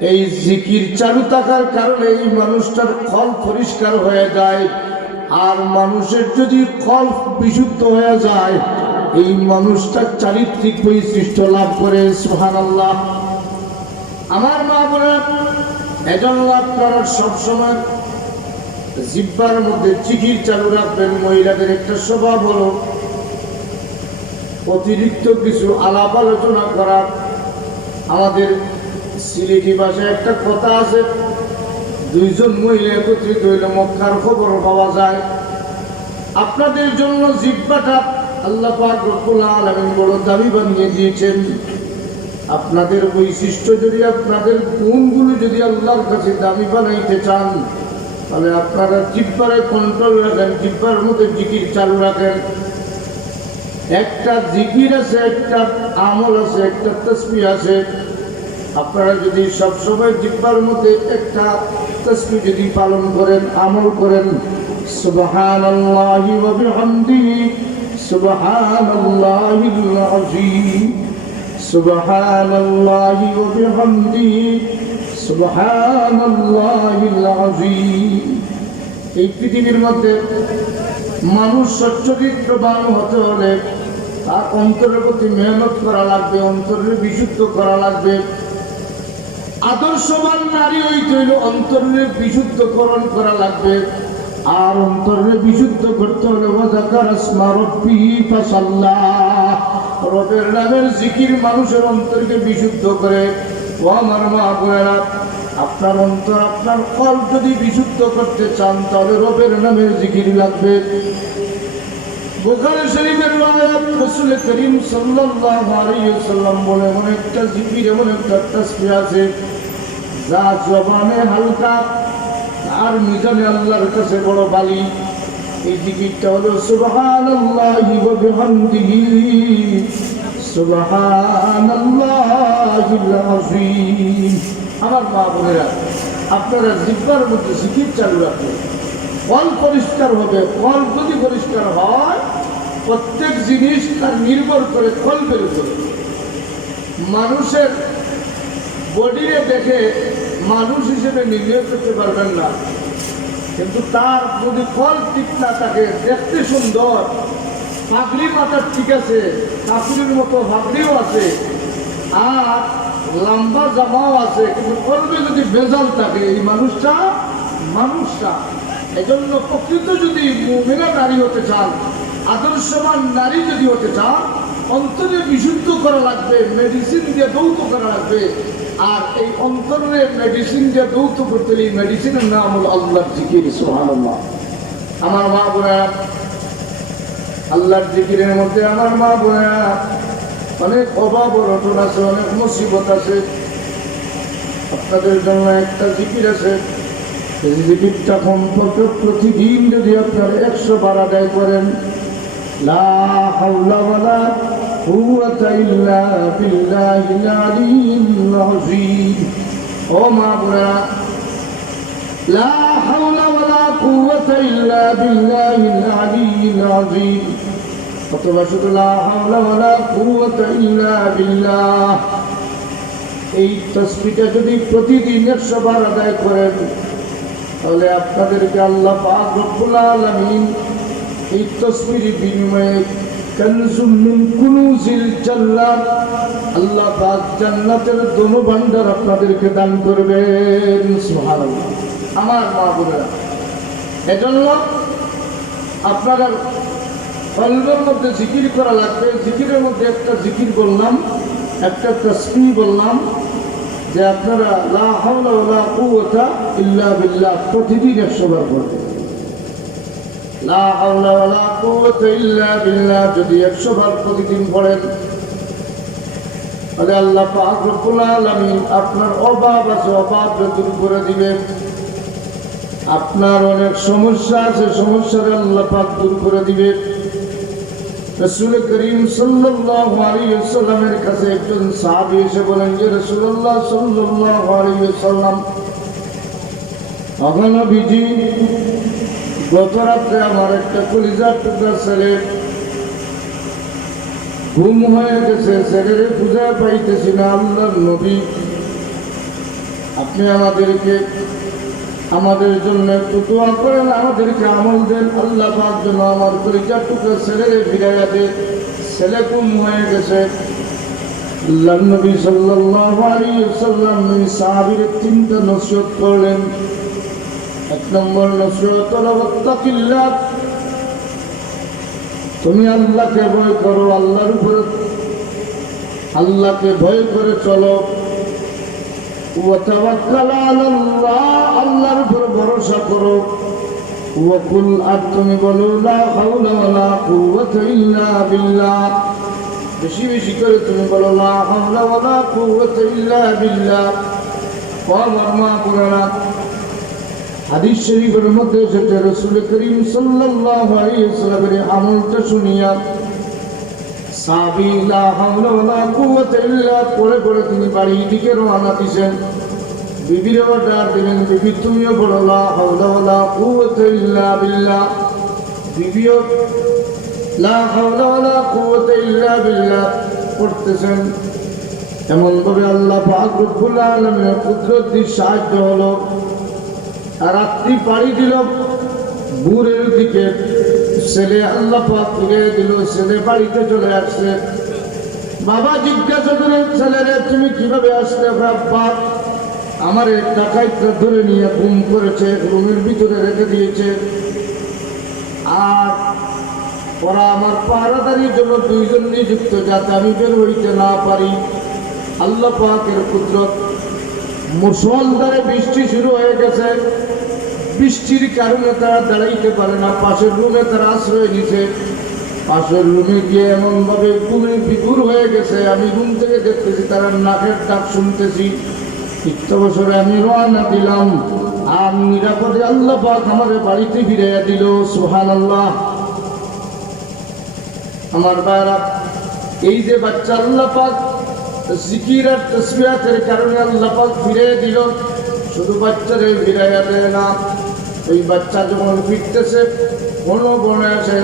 এই জিকির চালু থাকার কারণে এই মানুষটার কল পরিষ্কার হয়ে যায়। আর মানুষের যদি কল বিশুদ্ধ হয়ে যায়, এই মানুষটার চারিত্রিক বৈশিষ্ট্য লাভ করে। সুবহানাল্লাহ। আমার মা বোনেরা, এজন্য আপনারা সবসময় জিহ্বার মধ্যে জিকির চালু রাখবেন। মহিলাদের একটা স্বভাব হলো অতিরিক্ত কিছু আলাপ আলোচনা করা। আমাদের সিলেটি ভাষায় একটা কথা আছে, 2 জন মহিলা একত্রিত হইলে মক্কার খবর পাওয়া যায়। আপনাদের জন্য জিহ্বাটা আল্লাহ পাক রব্বুল আলামিন বড় দামি বানিয়ে দিয়েছেন। আপনাদের বৈশিষ্ট্য যদি, আপনাদের গুণগুলো যদি আল্লাহর কাছে দামি বানাইতে চান, তাহলে আপনারা জিহ্বারে কন্ট্রোল রাখেন, জিহ্বার মধ্যে জিকির চালু রাখেন। একটা জিকির আছে, একটা আমল আছে, একটা তাসবিহ আছে। আপনারা যদি সবসময় জিহ্বার মধ্যে একটা তাসবিহ যদি পালন করেন, আমল করেন, সুবহানাল্লাহি ওয়া বিহামদিহি সুবহানাল্লাহিল আযীম, সুবহানাল্লাহি ওয়া বিহামদিহি সুবহানাল্লাহিল আযীম। এই পৃথিবীর মধ্যে মানুষ সচ্চরিত্রবান হতে হলে তার অন্তরের প্রতি মেহনত করা লাগবে, অন্তরের বিশুদ্ধ করা লাগবে। আদর্শবান নারী হইতে হইলে অন্তরের বিশুদ্ধকরণ করা লাগবে। আর অন্তরের বিশুদ্ধ করতে হলে রবের নামের জিকির মানুষের অন্তরকে বিশুদ্ধ করে। ও আমার মা বোনেরা, আপনার অন্তর আপনার কল্প যদি বিশুদ্ধ করতে চান তাহলে রবের নামের জিকির লাগবে। বুখারী শরীফের riwayat রাসূল করিম সাল্লাল্লাহু আলাইহি ওয়াসাল্লাম বলে এমন একটা জিকির এমন একটা তাসবিহ আছে যা জবানে হালকা আর মিজানে আল্লাহর কাছে বড় ভারী। এই জিকিরটা হলো সুবহানাল্লাহি ওয়া বিহামদিহি সুবহানাল্লাহিল আযীম। আমার মা বোনেরা, আপনারা জিহ্বার মধ্যে জিকির চালু রাখবেন, কল পরিষ্কার হবে। কল যদি পরিষ্কার হয়, প্রত্যেক জিনিস তার নির্ভর করে কল্পের উপরে। মানুষের বডিরে দেখে মানুষ হিসেবে নির্ণয় করতে পারবেন না, কিন্তু তার যদি কল ঠিক না থাকে, দেখতে সুন্দর, পাগড়ি মাথার ঠিক আছে, কাকুরির মতো ভাগড়িও আছে, আর লম্বা জামাও আছে, কিন্তু কলবে যদি বেজাল থাকে এই মানুষটা। এজন্য প্রকৃত যদি মুমিনা নারী হতে চান, আদর্শবান নারী যদি হতে চান, অন্তরে বিশুদ্ধ করা লাগবে, মেডিসিন দিয়ে দৌত করা লাগবে। আর এই অন্তরে মেডিসিন দিয়ে দৌত করতে এই মেডিসিনের নাম হল আল্লাহর জিকির। সুবহানাল্লাহ। আমার মা বোনেরা, আল্লাহর জিকিরের মধ্যে আমার মা বোনেরা অনেক অভাব অনটন আছে, অনেক মুসিবত আছে। আপনাদের জন্য একটা জিকির আছে, এই জিকিরটা সম্পর্কে প্রতিদিন যদি আপনারা 100 বার আদায় করেন, লা হাওলা ওয়ালা কুওয়াতা ইল্লা বিল্লাহিল আলিয়্যিল আযীম। ও মা বোনেরা, লা হাওলা ওয়ালা কুওয়াতা ইল্লা বিল্লাহিল আলিয়্যিল আযীম। অথবা শুধু লা হাওলা ওয়ালা কুওয়াতা ইল্লা বিল্লাহ। এই তাসবিহটা যদি প্রতিদিন 100 বার আদায় করেন, তাহলে আপনাদেরকে আল্লাহ পাক রব্বুল আলামিন এই তাসবিহর বিনিময়ে কানজুম মিন কুনুজিল জান্নাত, আল্লাহ পাক জান্নাতের ধনভাণ্ডার আপনাদেরকে দান করবেন। সুবহানাল্লাহ। আমার মা বোনেরা, এজন্য আপনারা কলবের মধ্যে জিকির করা লাগবে। জিকিরের মধ্যে একটা জিকির বললাম, একটা তাসবিহ বললাম, যে আপনারা লা হাওলা ওয়ালা কুওয়াতা ইল্লা বিল্লাহ প্রতিদিন 100 বার পড়বেন। লা হাওলা ওয়ালা কুওয়াতা ইল্লা বিল্লাহ যদি 100 বার প্রতিদিন পড়েন, তাহলে আল্লাহ পাক রব্বুল আলামিন আপনার অভাব আছে, অভাব দূর করে দিবেন। আপনার অনেক সমস্যা আছে, সমস্যাটা আল্লাহ পাক দূর করে দিবেন। রাসূল করিম সাল্লাল্লাহু আলাইহি ওয়াসাল্লামের কাছে একজন সাহাবী এসে বলেন, যে রাসূলুল্লাহ সাল্লাল্লাহু আলাইহি ওয়াসাল্লাম, নবীজি, গত রাতে আমার একটা কলিজার টুকরা ছেলে ঘুম হয়ে গেছে, ছেলেরে খুঁজে পাইতেছি না। আল্লাহর নবী, আপনি আমাদের জন্য একটু দোয়া করেন, আমাদেরকে আমল দেন। আল্লাহ পাক যেন আমার কলিজার টুকরা ছেলেরে ফিরাইয়া দেন, ছেলে গুম হয়ে গেছে। আল্লাহর নবী সাল্লাল্লাহু আলাইহি ওয়াসাল্লাম সাহাবীর 3টা নসিহত করলেন। 1 নম্বর নসিহত হলো ওয়াত্তাকিল্লাহ, তুমি আল্লাহকে ভয় করো, আল্লাহকে ভয় করে চলো। ওয়া তাওয়াক্কাল আলাল্লাহ, আল্লাহর উপর ভরসা করো। ওয়া কুল, আর তুমি বলো লা হাওলা ওয়ালা কুওয়াতা ইল্লা বিল্লাহ, বেশি বেশি করে তুমি বলো লা হাওলা ওয়ালা কুওয়াতা ইল্লা বিল্লাহ। ও আমার মা বোনেরা, হাদিস শরীফের মধ্যে এসেছে রাসূল করিম সাল্লাল্লাহু আলাইহি ওয়াসাল্লামের আমলটা শুনিয়া সাহাবী লা হাওলা ওয়ালা কুওয়াতা ইল্লা পড়ে পড়ে তিনি বাড়ির দিকে রওনা দিয়েছেন। বিবির অর্ডার দিলেন, বিবি তুমিও বলো লা হাওলা ওয়ালা কুওয়াতা ইল্লা বিল্লাহ। বিবিও লা হাওলা ওয়ালা কুওয়াতা ইল্লা বিল্লাহ পড়তেছেন। এমন ভাবে আল্লাহ পাক রব্বুল আলামিনের কুদরত দিয়ে সাহায্য হলো। আর রাত্রি পাড়ি দিল ভোরের দিকে, ছেলে আল্লাহ পাক ফিরে দিল, ছেলে বাড়িতে চলে আসছে। বাবা জিজ্ঞাসা করে, ছেলেরে তুমি কিভাবে আসলে? বাবা, আমার ডাকাইতরা ধরে নিয়ে গুম করেছে, রুমের ভিতরে রেখে দিয়েছে, আর ওরা আমার পাহারাদারির জন্য 2 জন নিযুক্ত, যাতে আমি বের হইতে না পারি। আল্লাহ পাকের কুদরত, মুষলধারে বৃষ্টি শুরু হয়ে গেছে। বৃষ্টির কারণে তারা দাঁড়াইতে পারে না, পাশের রুমে তারা আশ্রয় নিছে। পাশের রুমে গিয়ে এমনভাবে ঘুমে বিপুর হয়ে গেছে, আমি রুম থেকে দেখতেছি তারা নাকের ডাক শুনতেছি। ইত্যবসরে আমি রওনা দিলাম, আর নিরাপদে আল্লাহ পাক আমাদের বাড়িতে ফিরাইয়া দিল। সুবহানাল্লাহ। আমার ভাইরা, এই যে বাচ্চা আল্লাহ পাক জিকির আর তাসবিহাতের কারণে আল্লাহ পাক ফিরিয়ে দিল, শুধু বাচ্চাদের ফিরাইয়া দেয় না, ওই বাচ্চা যখন ফিরতেছে কোনো বনে আসে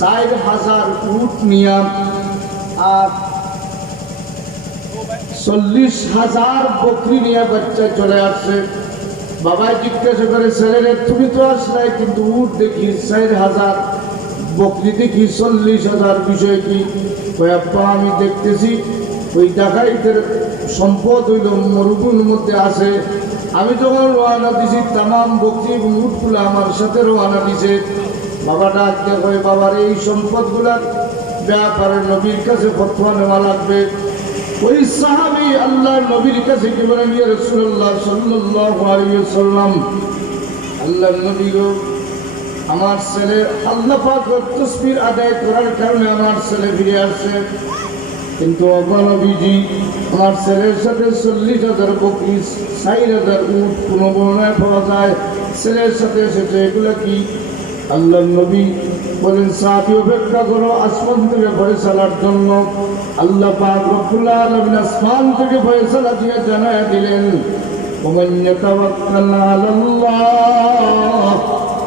4,000 উট নিয়া আর 40,000 বকরি নিয়ে বাচ্চা চলে আসছে। বাবা জিজ্ঞাসা করে, ছেলেরে তুমি তো আসলাই, কিন্তু উট দেখি 4,000, বকরি দেখি 40,000, বিষয় কি? আব্বা আমি দেখতেছি ওই ডাকাইতের সম্পদ হইল মরুভূমির মধ্যে আছে। আমি যখন রওনা দিছি তাম বকরি এবং উটগুলো আমার সাথে রওনা দিছে। বাবা ডাক দেখো, বাবার এই সম্পদগুলার ব্যাপারে নবীর কাছে ফতোয়া নেওয়া লাগবে। ওই সাহাবী আল্লাহ নবীর কাছে কি বলেন, ইয়া রাসূলুল্লাহ সাল্লাল্লাহু আলাইহি ওয়াসাল্লাম, আল্লাহর নবী গো, আমার ছেলে আল্লাহ পাক তাসবিহ আদায় করার কারণে আমার ছেলে ফিরে আসছে, কিন্তু নবীজি আমার ছেলের সাথে 40,000 বকরি 4,000 উট কোন বর্ণনায় পাওয়া যায় ছেলের সাথে এসেছে, এগুলা কি? আল্লাহর নবী বলেন, সাহাবী অপেক্ষা করো আসমান থেকে ফয়সালার জন্য। আল্লাহ পাক রব্বুল আলামিন আসমান থেকে ফয়সালা দিয়ে জানায়া দিলেন, ওমান ইয়াতাওয়াক্কাল আলাল্লাহ,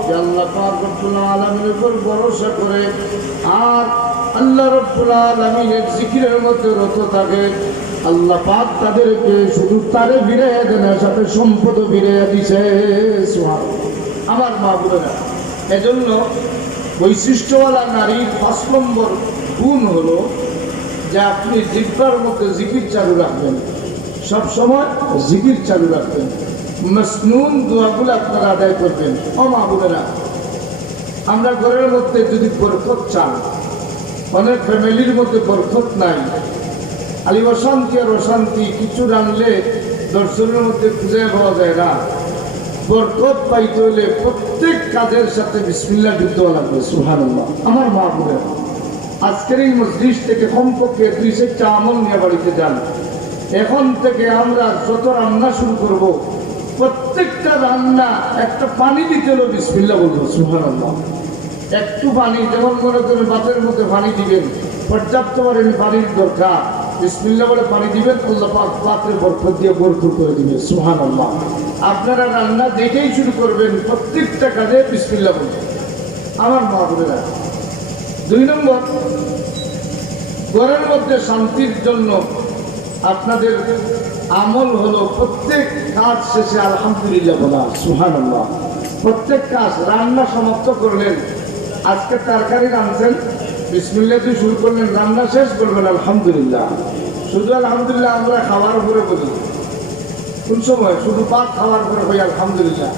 যে আল্লাহ পাক রব্বুল আলামিনের উপর ভরসা করে আর আল্লাহ রব্বুল আলামিনের জিকিরের মধ্যে রত থাকে, আল্লাহ পাক তাদেরকে শুধু তারে ফিরাইয়া দেন, সাথে সম্পদও ফিরাইয়া দিছে। সুবহানাল্লাহ। আমার মা বোনেরা, এজন্য বৈশিষ্ট্যওয়ালা নারীর 5 নম্বর গুণ হলো যে আপনি জিহ্বার মধ্যে জিকির চালু রাখবেন, সব সময় জিকির চালু রাখবেন, মাসনুন দোয়াগুলো আপনারা আদায় করবেন। ও মা বোনেরা, আমরা ঘরের মধ্যে যদি বরকত চান, অনেক ফ্যামিলির মধ্যে বরকত নাই, খালি অশান্তি আর অশান্তি, কিছু রানলে দর্শনের মধ্যে খুঁজে পাওয়া যায় না। বরকত পাইতে হলে প্রত্যেক কাজের সাথে বিসমিল্লাহ যুক্ত হওয়া লাগবে। সুবহানাল্লাহ। আমার মা বোনেরা, আজকের এই মজলিস থেকে কমপক্ষে 2-4টা আমল নিয়ে বাড়িতে যান। এখন থেকে আমরা যত রান্না শুরু করব, প্রত্যেকটা রান্না একটা পানি দিতে হলো বিসমিল্লাহ বলবো। সুবহানাল্লাহ। একটু পানি, যেমন মনে করেন ভাতের মধ্যে পানি দিবেন, পর্যাপ্ত পরিমাণে পানির দরকার, বিসমিল্লাহ বলে পানি দিবেন, আল্লাহ পাক পাত্রে বরকত দিয়ে ভরপুর করে দিবেন। সুবহানাল্লাহ। আপনারা রান্না দেখেই শুরু করবেন, প্রত্যেকটা কাজে বিসমিল্লাহ বলবেন। আমার মা বোনেরা, 2 নম্বর, ঘরের মধ্যে শান্তির জন্য আপনাদের আমল হলো প্রত্যেক কাজ শেষে আলহামদুলিল্লাহ বলা। সুবহানাল্লাহ। প্রত্যেক কাজ, রান্না সমাপ্ত করলেন, আজকে তরকারি রাঁধছেন, বিসমিল্লাহ দিয়ে শুরু করলেন, রান্না শেষ করবেন আলহামদুলিল্লাহ। শুধু আলহামদুলিল্লাহ আমরা খাওয়ার উপরে বলি, কোন সময় শুধু ভাত খাওয়ার পরে হই আলহামদুলিল্লাহ,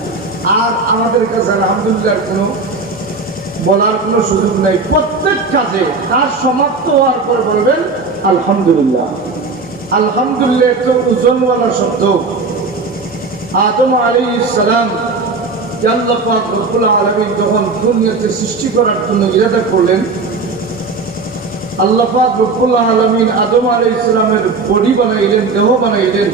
আর আমাদের কাছে আলহামদুলিল্লাহর কোনো বলার কোনো সুযোগ নেই। প্রত্যেক কাজে কাজ সমাপ্ত হওয়ার পর বলবেন আলহামদুলিল্লাহ। আলহামদুলিল্লাহ একটা ওজনওয়ালা শব্দ। আদম আলাইহিস সালাম আল্লাহ পাক রব্বুল আলামিন যখন দুনিয়াতে সৃষ্টি করার জন্য ইরাদা করলেন, আল্লাহ পাক রব্বুল আলামিন আদম আলাইহিস সালামের বডি বানাইলেন, দেহ বানাইলেন,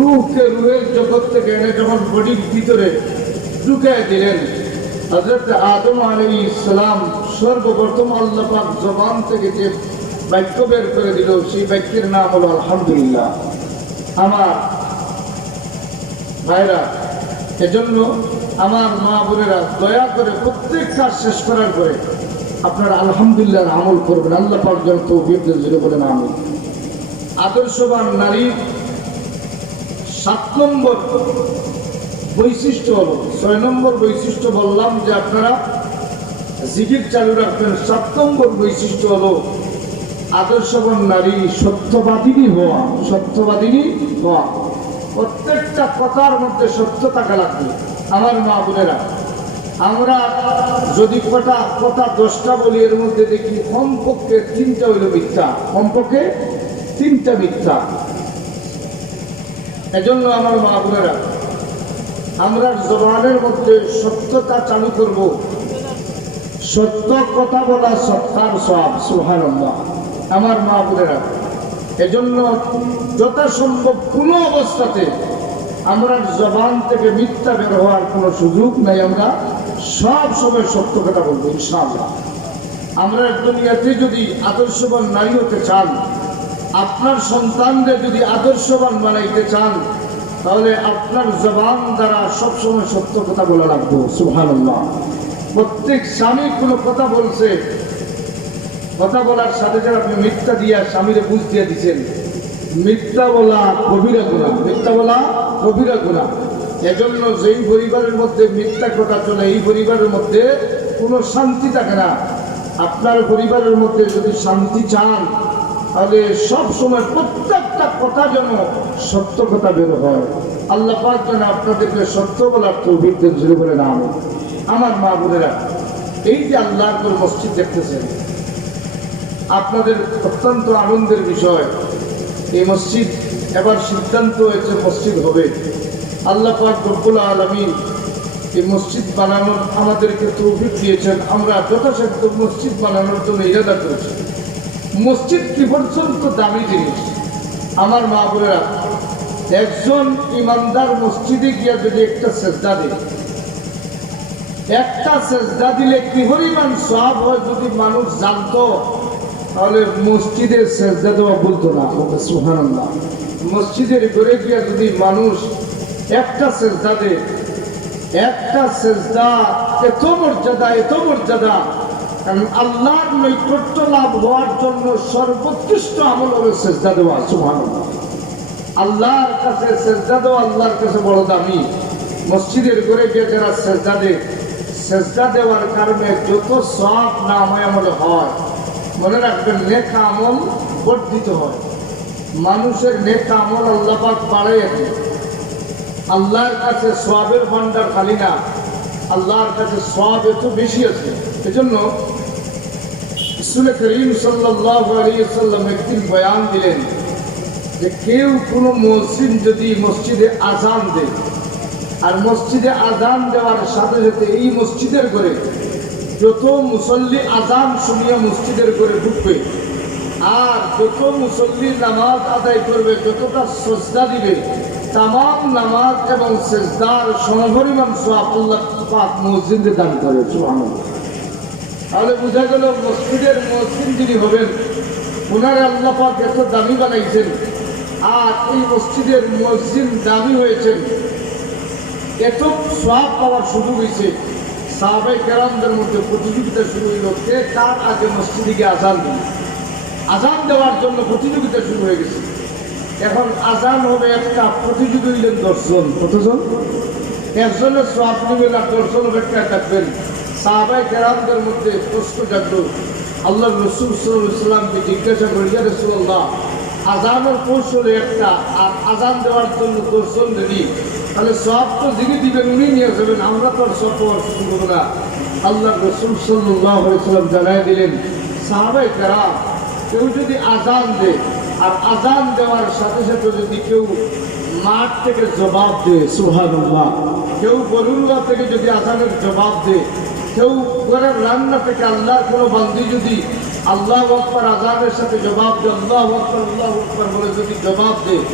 রূহকে রূহের জগৎ থেকে এনে যখন বডির ভিতরে ঢুকিয়ে দিলেন, হযরত আদম আলাইহিস সালাম সর্বপ্রথম আল্লাহ পাক জবান থেকে যে বাক্য বের করে দিল, সেই বাক্যের নাম হলো আলহামদুলিল্লাহ। আমার ভাইরা, এজন্য আমার মা বোনেরা, দয়া করে প্রত্যেক কাজ শেষ করার পরে আপনারা আলহামদুলিল্লাহর আমল করবেন। আল্লাহ পাক যেন তৌফিক দেন, যেটা বলেন আমিন। আদর্শবান নারীর 7 নম্বর বৈশিষ্ট্য হলো, 6 নম্বর বৈশিষ্ট্য বললাম যে আপনারা জিকির চালু রাখবেন। 7 নম্বর বৈশিষ্ট্য হলো আদর্শবান নারী সত্যবাদিনী হওয়া। সত্যবাদিনী হওয়া, প্রত্যেকটা কথার মধ্যে সত্য থাকা লাগবে। আমার মা বোনেরা, আমরা যদি কথা 10টা বলি, এর মধ্যে দেখি কমপক্ষে 3টা হইল মিথ্যা, কমপক্ষে 3টা মিথ্যা। এজন্য আমার মা বোনেরা, আমরা জবানের মধ্যে সত্যতা চালু করব। সত্য কথা বলা সৎকার সওয়াব, সুবহানাল্লাহ। আমার মা বোনেরা, এজন্য যথাসম্ভব কোনো অবস্থাতে আমরা জবান থেকে মিথ্যা বের হওয়ার কোনো সুযোগ নাই। আমরা সব সময় সত্য কথা বলবো ইনশাআল্লাহ। আমরা দুনিয়াতে যদি আদর্শবান নারী হতে চান, আপনার সন্তানদের যদি আদর্শবান বানাইতে চান, তাহলে আপনার জবান দ্বারা সবসময় সত্য কথা বলা লাগবে, সুবহানাল্লাহ। প্রত্যেক স্বামী কোনো কথা বলছে, কথা বলার সাথে সাথে আপনি মিথ্যা দিয়া স্বামীরে বুঝ দিয়ে দিচ্ছেন, মিথ্যা বলা কবিরা গুনাহ, মিথ্যা বলা কবিরা গুনাহ। এজন্য যেই পরিবারের মধ্যে মিথ্যা কথা চলে, এই পরিবারের মধ্যে কোনো শান্তি থাকে না। আপনার পরিবারের মধ্যে যদি শান্তি চান, তাহলে সব সময় প্রত্যেকটা কথা যেন সত্য কথা বের হয়। আল্লাহ পাক যেন আপনাদেরকে সত্য বলার তৌফিক দেন, জোরে বলে না আমি। আমার মা বোনেরা, এই যে আল্লাহর মসজিদ দেখতেছেন, আপনাদের অত্যন্ত আনন্দের বিষয়। এই মসজিদ এবার সিদ্ধান্ত হয়েছে মসজিদ হবে। আল্লাহ পাক রব্বুল আলামিন এই মসজিদ বানানোর আমাদেরকে তৌফিক দিয়েছেন। আমরা যথাসাধ্য মসজিদ বানানোর জন্য ইরাদা করেছি। মসজিদ কি পর্যন্ত দামি জিনিস। আমার মা বোনেরা, একজন ইমানদার মসজিদে গিয়া যদি একটা সেজদা দেয়, একটা সেজদা দিলে কি পরিমাণ সওয়াব হয় যদি মানুষ জানতো, তাহলে মসজিদের সেজদা দেওয়া বলতো না। সুবহানাল্লাহ। মসজিদের ঘরে গিয়া যদি মানুষ একটা সেজদা দেয়, একটা সেজদা এত মর্যাদা, এত মর্যাদা। কারণ আল্লাহর নৈকট্য লাভ হওয়ার জন্য সর্বোৎকৃষ্ট আমল হলো সেজদা দেওয়া, সুবহানাল্লাহ। আল্লাহর কাছে সেজদা দেওয়া আল্লাহর কাছে বড় দামি। মসজিদের ঘরে গিয়ে যারা সেজদা দেয়, সেজদা দেওয়ার কারণে যত সওয়াব নামায় আমল হয়, মনে রাখবেন নেক আমল বর্ধিত হয়। মানুষের নেক আমল আল্লাহ পাক বাড়াইয়া দেয়। আল্লাহর কাছে সওয়াবের ভান্ডার খালি না, আল্লাহর কাছে সওয়াব এত বেশি আছে। এজন্য রাসূল করিম সাল্লাল্লাহু আলাইহি ওয়াসাল্লাম একদিন বয়ান দিলেন যে কেউ কোনো মুসলিম যদি মসজিদে আযান দেয়, আর মসজিদে আযান দেওয়ার সাথে সাথে এই মসজিদের ঘরে যত মুসল্লি আযান শুনিয়া মসজিদের ঘরে ঢুকবে, আর যত মুসল্লি নামাজ আদায় করবে, যতটা সেজদা দিবে, তামাম নামাজ এবং সেজদার সমপরিমাণ সওয়াব আল্লাহ পাক মসজিদে দান করে, সুবহানাল্লাহ। তাহলে বোঝা গেল মসজিদের মুয়াজ্জিন যিনি হবেন, ওনারে আল্লাহ পাক এত দামি বানাইছেন। আর এই মসজিদের মুয়াজ্জিন দামি হয়েছেন, এত সওয়াব পাওয়ার সুযোগ হয়েছে। সাহাবায়ে কেরামদের মধ্যে প্রতিযোগিতা শুরু হইল, কে কার আগে মসজিদে গিয়ে আযান দিবে। আযান দেওয়ার জন্য প্রতিযোগিতা শুরু হয়ে গেছে। এখন আযান হবে একটা, প্রতিযোগী হইলেন 10 জন। কতজন? একজনের সওয়াব নেবেন আর 10 জন অপেক্ষায় থাকবেন। সাহাবায়ে কেরামদের মধ্যে প্রশ্ন জাগলো। আল্লাহ রাসূল সাল্লাল্লাহু আলাইহি ওয়াসাল্লামকে জিজ্ঞাসা করে, ইয়া রাসূলুল্লাহ, আযানের কৌশল একটা, আর আযান দেওয়ার জন্য 10 জন রেডি, তাহলে সওয়াব তো যিনি দিবেন উনি নিয়ে যাবেন, আমরা তো আর সওয়াব পাওয়ার সুযোগ হবো না। আল্লাহ রাসূল সাল্লাল্লাহু আলাইহি ওয়াসাল্লাম জানায় দিলেন, সাহাবায়ে কেরাম কেউ যদি আযান দেয়, আর আযান দেওয়ার সাথে সাথে যদি কেউ মাঠ থেকে জবাব দেয়, সুবহানাল্লাহ, কেউ বরুল্লাহ থেকে যদি আযানের জবাব দেয়, কেউ ঘরের রান্না থেকে আল্লাহর কোনো বান্দি যদি আল্লাহু আকবার আযানের সাথে জবাব দেয়, আল্লাহু আকবার বলে যদি জবাব দেয়,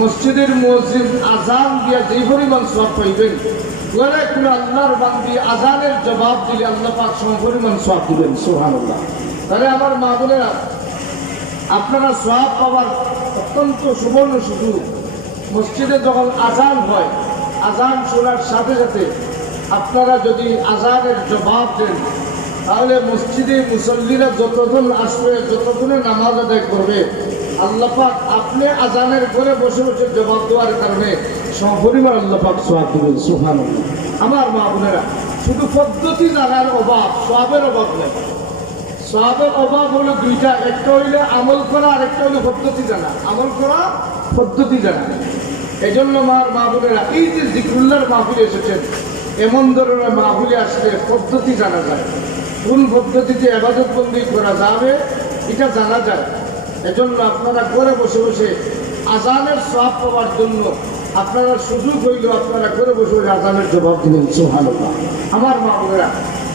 মসজিদের মুয়াজ্জিন আযান দিয়া যে পরিমাণ সওয়াব পাইবেন, ঘরে কোনো আল্লাহর বান্দি আযানের জবাব দিলে আল্লাহ পাক সমপরিমাণ সওয়াব দিবেন, সুবহানাল্লাহ। তাহলে আমার মা বোনেরা, আপনারা সওয়াব পাওয়ার অত্যন্ত সুবর্ণ সুযোগ। মসজিদে যখন আযান হয়, আযান শোনার সাথে সাথে আপনারা যদি আযানের জবাব দেন, তাহলে মসজিদে মুসল্লিরা যতজন আসবে, যতজনে নামাজ আদায় করবে, আল্লাহ পাক আপনি আযানের ঘরে বসে বসে জবাব দেওয়ার কারণে সমপরিমাণ আল্লাহ পাক সওয়াব দিবেন, সুবহানাল্লাহ। আমার মা বোনেরা, শুধু পদ্ধতি জানার অভাব, সওয়াবের অভাব নেই। সওয়াবের অভাব হলো দুইটা, একটা হইলে আমল করা, আর একটা হইলে পদ্ধতি জানা। আমল করা, পদ্ধতি জানা। এই জন্য মা বোনেরা, এই যে জিকরুল্লাহর মাহফিলে এসেছেন, এমন ধরনের মাহফিলে আসলে পদ্ধতি জানা যায়, কোন পদ্ধতিতে ইবাদত বন্দি করা যাবে এটা জানা যায়। এজন্য আপনারা ঘরে বসে বসে আজানের সওয়াব পাওয়ার জন্য আপনারা সুযোগ হইল আপনারা করে বসে ওই আজানের জবাব দিলেন। সুবহানাল্লাহ। আমার মা বোনেরা,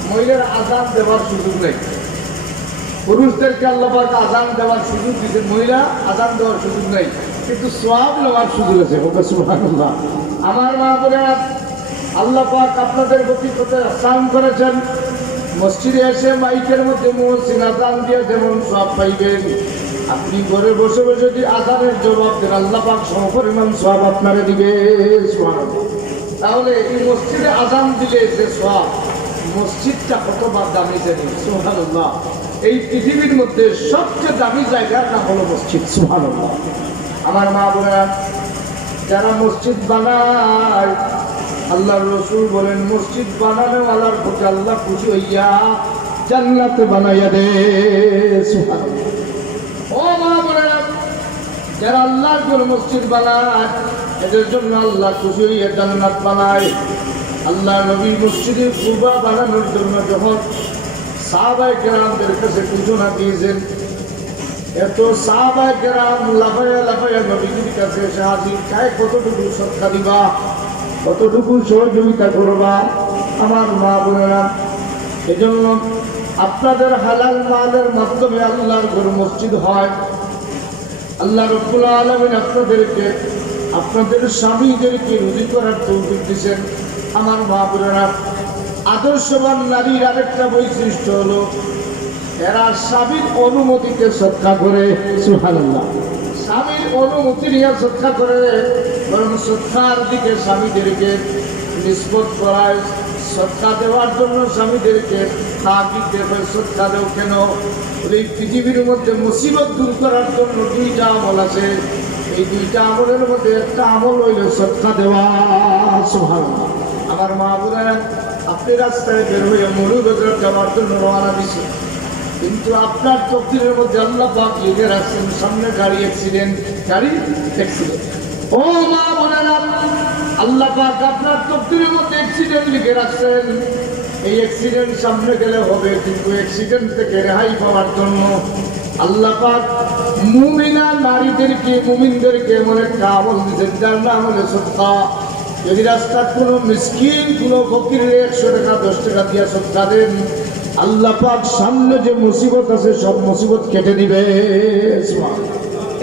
মহিলারা আজান দেওয়ার সুযোগ নেই, পুরুষদেরকে আল্লাহ পাক আজান দেওয়ার সুযোগ দিয়েছেন, মহিলা আজান দেওয়ার সুযোগ নেই, কিন্তু সওয়াব নেওয়ার সুযোগ আছে। সুবহানাল্লাহ। আমার মা বোনেরা, আল্লাহ পাক আপনাদের প্রতি কত আহসান করেছেন। মসজিদে এসে মাইকের মধ্যে মুয়াজ্জিন আজান দিয়ে যেমন সওয়াব পাইবেন, আপনি ঘরে বসে বসে যদি আজানের জবাব দেন আল্লাহ পাক সমপরিমাণ সওয়াব আপনারে দিবে। সুবহানাল্লাহ। তাহলে এই মসজিদে আজান দিলে যে সওয়াব, মসজিদটা কতবার দামি জানি। সুবহানাল্লাহ। এই পৃথিবীর মধ্যে সবচেয়ে দামি জায়গার নাম হলো মসজিদ। সুবহানাল্লাহ। আমার মা বোনেরা, যারা মসজিদ বানায়, আল্লাহর রাসূল বলেন মসজিদ বানানো ওয়ালার প্রতি আল্লাহ খুশি হইয়া জান্নাতে বানাইয়া দে। সুবহানাল্লাহ। ও মা বোনেরা, যারা আল্লাহর ঘর মসজিদ বানায় এদের জন্য আল্লাহ খুশি হইয়া জান্নাত বানায়। আল্লাহ নবী মসজিদে কুবা বানানোর জন্য যখন সাহাবায়ে কেরামদের কাছে ঘোষণা দিয়েছেন, এত সাহাবায়ে কেরাম লাফাইয়া লাফাইয়া নবীজির কাছে এসে হাজির, কায় কতটুকু সদকা দিবা, কতটুকু সহযোগিতা করবা। আমার মা বোনেরা, এজন্য আপনাদের হালাল মালের মাধ্যমে আল্লাহর ঘর মসজিদ হয়। আল্লাহ রাব্বুল আলামিন আপনাদেরকে আপনাদের স্বামীদেরকে রুজি করার তৌফিক দিয়েছেন। আমার মা বোনেরা, আদর্শবান নারীর আরেকটা বৈশিষ্ট্য হলো এরা স্বামীর অনুমতিতে সদকা করে। সুবহানাল্লাহ। স্বামীর অনুমতি নিয়ে সদকা করে, বরং সদকার দিকে স্বামীদেরকে নিসবত করায়। সদকা দেওয়ার জন্য স্বামীদেরকে তাগিদ দেয়, সদকা দেও কেন? এই পৃথিবীর মধ্যে মুসিবত দূর করার জন্য দুইটা আমল আছে, এই দুইটা আমলের মধ্যে একটা আমল হইল সদকা দেওয়া। সুবহানাল্লাহ। আমার মা বোনেরা, আপনি রাস্তায় বের হয়ে মৌলভীবাজার যাওয়ার জন্য রওনা দিয়েছেন, কিন্তু আপনার তকদিরের মধ্যে আল্লাহ পাক লিখে রাখছেন সামনে গাড়ি অ্যাক্সিডেন্ট। ও মা বোনেরা, আল্লাহ পাক আপনার তকদিরের মধ্যে অ্যাক্সিডেন্ট লিখে রাখছেন। এই অ্যাক্সিডেন্ট সামনে গেলে হবে, কিন্তু অ্যাক্সিডেন্ট থেকে রেহাই পাওয়ার জন্য আল্লাহ পাক মুমিনা নারীদেরকে, মুমিনদেরকে এমন একটা আমল দিয়েছেন যার নাম হলো সদকা। যদি রাস্তার কোনো মিসকিন, কোনো ফকিরের 100 টাকা 10 টাকা দিয়ে সদকা দেন, আল্লাহ পাক সামনে যে মুসিবত আছে সব মুসিবত কেটে দিবে।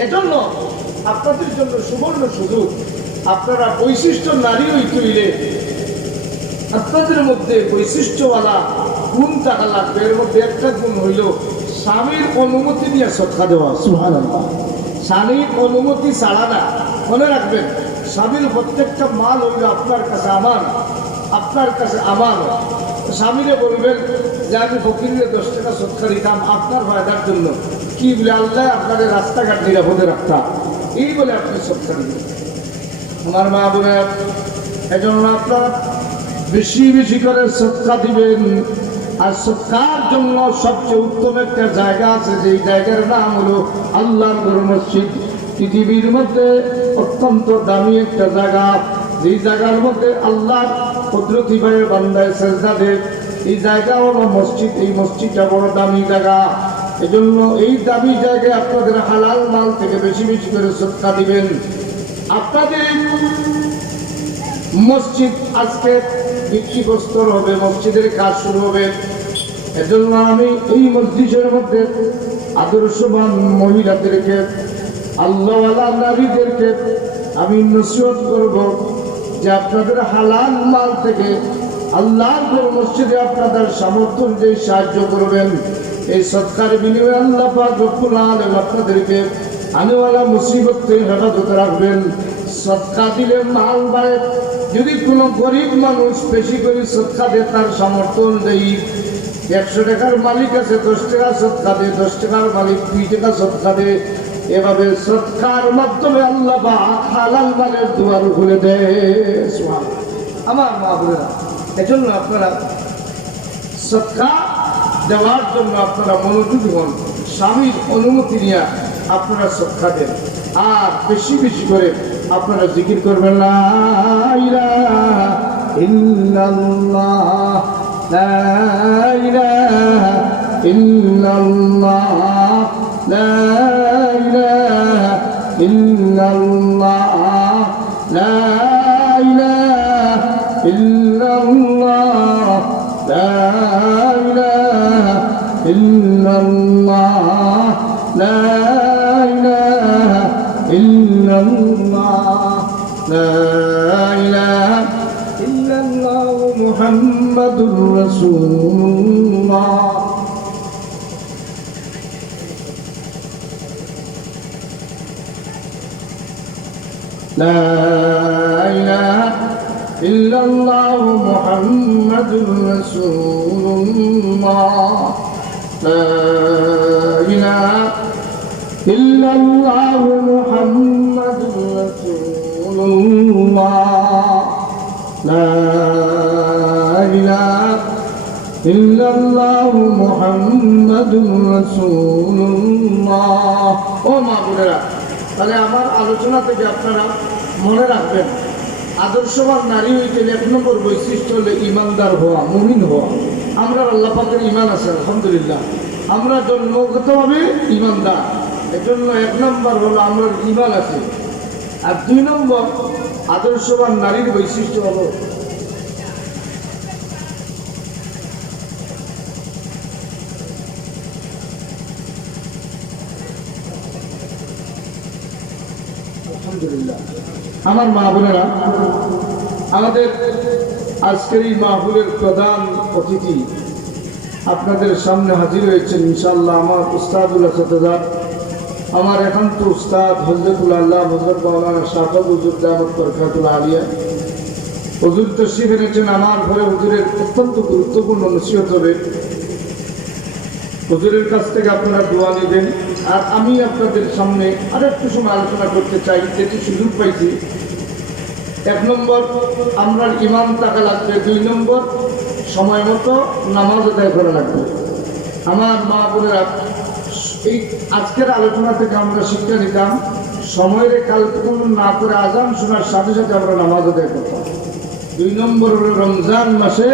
এজন্য আপনাদের জন্য সুবর্ণ সুযোগ, আপনারা বৈশিষ্ট্য নারী হইলে আপনাদের মধ্যে বৈশিষ্ট্যওয়ালা গুণ থাকা লাগবে। এর মধ্যে একটা গুণ হইল স্বামীর অনুমতি নিয়ে সদকা দেওয়া। সুবহানাল্লাহ। স্বামীর অনুমতি ছাড়া না। মনে রাখবেন, স্বামীর প্রত্যেকটা মাল হইল আপনার কাছে আমান, আপনার কাছে আমান। স্বামীরে বলবেন যে আমি ফকিরে 10 টাকা সদকা দিতাম আপনার ফায়দার জন্য, কি বলে আল্লাহ আপনাদের রাস্তাঘাট নিরাপদে রাখতাম, এই বলে আপনি সদকা দিবেন। আমার মা বোনেরা, এজন্য আপনারা বেশি বেশি করে সদকা দিবেন। আর সদকার জন্য সবচেয়ে উত্তম একটা জায়গা আছে, যেই জায়গার নাম হলো আল্লাহর ঘর মসজিদ। পৃথিবীর মধ্যে অত্যন্ত দামি একটা জায়গা, যেই জায়গার মধ্যে আল্লাহ কুদরতি ভাবে বান্দায় সেজদা দেয়, এই জায়গা হলো মসজিদ। এই মসজিদটা বড় দামি জায়গা, এজন্য এই দামি জায়গায় আপনাদের হালাল মাল থেকে বেশি বেশি করে সদকা দিবেন। আপনাদের মসজিদ আজকে ভিত্তিপ্রস্তর হবে, মসজিদের কাজ শুরু হবে। এজন্য আমি এই মসজিদের মধ্যে আদর্শবান মহিলাদেরকে, আল্লাহওয়ালা নারীদেরকে আমি নসিহত করব যে আপনাদের হালাল মাল থেকে আল্লাহর ঘর মসজিদে আপনাদের সামর্থ্য অনুযায়ী সাহায্য করবেন। এই সদকার বিনিময়ে আল্লাহ পাক রব্বুল আলামিন আপনাদেরকে আনেওয়ালা মুসিবত থেকে হেফাজতে রাখবেন। সদকা দিলে মাল বাড়ে। যদি কোনো গরিব মানুষ বেশি করে সদকা দেয়, তার সামর্থ্য অনুযায়ী 100 টাকার মালিক আছে 10 টাকা সদকা দেয়, 10 টাকার মালিক 2 টাকা সদকা দেয়। এভাবে সদকার মাধ্যমে আল্লাহ পাক হালাল মালের দুয়ার খুলে দেয়। আমার মা বোনেরা, এজন্য আপনারা সদকা দেওয়ার জন্য আপনারা মনোযোগী হন, স্বামীর অনুমতি নিয়ে আপনারা সদকা দেন। আর বেশি বেশি করে আপনারা জিকির করবেন, লা ইলাহা ইল্লাল্লাহ, লা ইলাহা ইল্লাল্লাহ, লা ইলাহা ইল্লাল্লাহ লা ইলাহা ইল্লাল্লাহ লা ইলাহা ইল্লাল্লাহ লা ইলাহা ইল্লাল্লাহ লা ইলাহা ইল্লাল্লাহ মুহাম্মাদুর রাসূলুল্লাহ لا إله إلا الله محمد رسول الله لا إله إلا الله محمد رسول الله لا إله إلا الله محمد رسول الله ও মা বোনেরা, তাহলে আমার আলোচনা থেকে আপনারা মনে রাখবেন, আদর্শবান নারী হইতে 1 নম্বর বৈশিষ্ট্য হলো ইমানদার হওয়া, মুমিন হওয়া। আমরা আল্লাহ পাকের ইমান আছে আলহামদুলিল্লাহ, আমরা জন্মগতভাবে ইমানদার, এজন্য 1 নম্বর হলো আমরা ইমান আছে। আর 2 নম্বর আদর্শবান নারীর বৈশিষ্ট্য হলো আলহামদুলিল্লাহ। আমার মা বোনেরা, আমাদের আজকের এই মাহফিলের প্রধান অতিথি আপনাদের সামনে হাজির হয়েছেন ইনশাআল্লাহ আমার উস্তাদুল আসাদ, আমার একান্ত উস্তাদ হযরতুল আল্লাহ হযরত মাওলানা শাফাত হুজুর দামত বরকাতুল আলিয়া। হুজুর তশরিফ এনেছেন আমার ঘরে, হুজুরের অত্যন্ত গুরুত্বপূর্ণ নসিহত হবে। হুজুরের কাছ থেকে আপনারা দোয়া নেবেন। আর আমি আপনাদের সামনে আরেকটু সময় আলোচনা করতে চাই, যেটি সুযোগ পাইছি। 1 নম্বর আমরা ইমান থাকা লাগবে, 2 নম্বর সময় মতো নামাজ আদায় করা লাগবে। আমার মা বোনেরা, এই আজকের আলোচনা থেকে আমরা শিক্ষা নিতাম, সময়ের কালক্ষেপণ না করে আজান শোনার সাথে সাথে আমরা নামাজ আদায় করতাম। 2 নম্বর হলো রমজান মাসে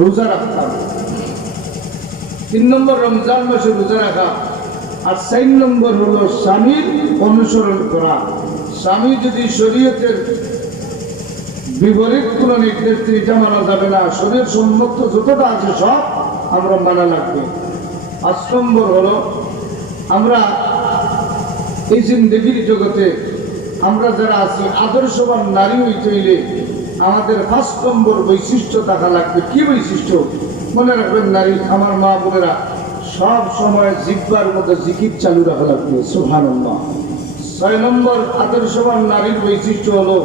রোজা রাখতাম। 3 নম্বর রমজান মাসে রোজা রাখা। আর 4 নম্বর হলো স্বামীর অনুসরণ করা। স্বামী যদি শরীয়তের বিপরীত কোনো নির্দেশ এটা মানা যাবে না, শরীর সম্মত যতটা আছে সব আমরা মানা লাগবে। 5 নম্বর হলো আমরা এই জিন্দেগির জগতে আমরা যারা আছি আদর্শবান নারী হইতে হইলে আমাদের 5 নম্বর বৈশিষ্ট্য থাকা লাগবে। কি বৈশিষ্ট্য? মনে রাখবেন নারী, আমার মা বোনেরা, সব সময় জিহ্বার মধ্যে জিকির চালু রাখা লাগবে, সুবহানাল্লাহ। 6 নম্বর আদর্শবান নারীর বৈশিষ্ট্য হলো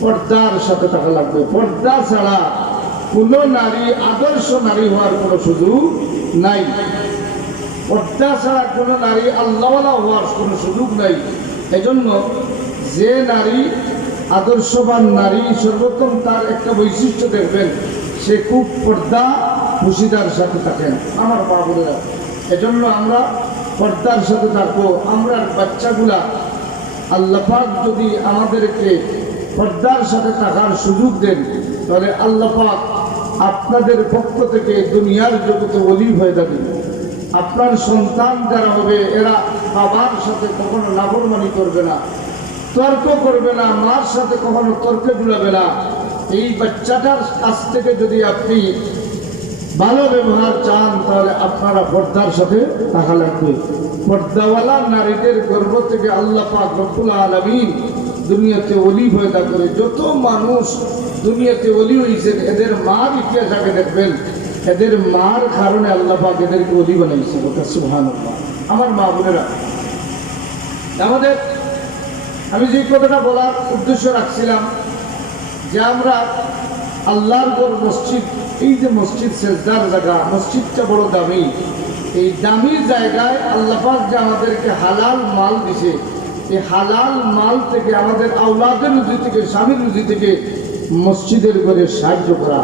পর্দার সাথে থাকা লাগবে। পর্দা ছাড়া কোনো নারী আদর্শ নারী হওয়ার কোনো সুযোগ নাই। পর্দা ছাড়া কোনো নারী আল্লাহওয়ালা হওয়ার কোনো সুযোগ নাই। এজন্য যে নারী আদর্শবান নারী, সর্বোত্তম তার একটা বৈশিষ্ট্য দেখবেন, সে খুব পর্দা খুশিদার সাথে থাকেন। আমার মা বোনেরা, এজন্য আমরা পর্দার সাথে থাকবো। আমরা বাচ্চাগুলা, আল্লাহ পাক যদি আমাদেরকে পর্দার সাথে থাকার সুযোগ দেন, তাহলে আল্লাহ পাক আপনাদের পক্ষ থেকে দুনিয়ার জগতে ওলি হয়ে যাবে। আপনার সন্তান যারা হবে, এরা বাবার সাথে কখনো নাফরমানি করবে না, তর্ক করবে না, মার সাথে কখনো তর্কে জুড়াবে না। এই বাচ্চাটার কাছ থেকে যদি আপনি ভালো ব্যবহার চান, তাহলে আপনারা পর্দার সাথে থাকা লাগবে। পর্দাওয়ালা নারীদের গর্ভ থেকে আল্লাহ পাক রব্বুল আলামিন দুনিয়াতে ওলি পয়দা করে। যত মানুষ দুনিয়াতে ওলি হয়েছেন, এদের মার ইতিহাস আগে দেখবেন, এদের মার কারণে আল্লাহ পাক এদেরকে ওলি বানাইছে। সুবহানাল্লাহ। আমার মা বোনেরা, আমাদের আমি যে কথাটা বলার উদ্দেশ্য রাখছিলাম, যে আমরা আল্লাহর ঘর মসজিদ, এই যে মসজিদ সেজদার জায়গা, মসজিদটা বড় দামি। এই দামি জায়গায় আল্লাহ পাক যে আমাদেরকে হালাল মাল দিছে, এই হালাল মাল থেকে আমাদের আওলাদের রুজি থেকে, স্বামীর রুজি থেকে মসজিদের ঘরে সাহায্য করা।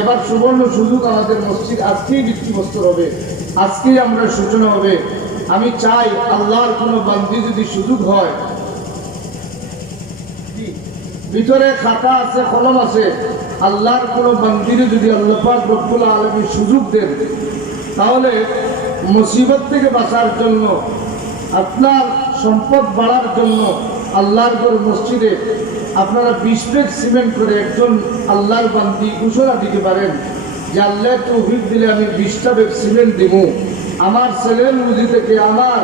এবার সুবর্ণ সুযোগ, আমাদের মসজিদ আজকেই ভিত্তিপ্রস্তর হবে, আজকেই আমরা সূচনা হবে। আমি চাই আল্লাহর কোনো বান্দি যদি সুযোগ হয়, ভিতরে খাতা আছে, কলম আছে, আল্লাহর কোনো বান্দিরে যদি আল্লাহ পাক রব্বুল আলামিন সুযোগ দেন, তাহলে মুসিবত থেকে বাঁচার জন্য, আপনার সম্পদ বাড়ার জন্য আল্লাহর ঘর মসজিদে আপনারা 20 ব্যাগ সিমেন্ট করে একজন আল্লাহর বান্দি ঘোষণা দিতে পারেন যে আল্লাহ তৌফিক দিলে আমি 20টা ব্যাগ সিমেন্ট দেব, আমার ছেলের রুজি থেকে, আমার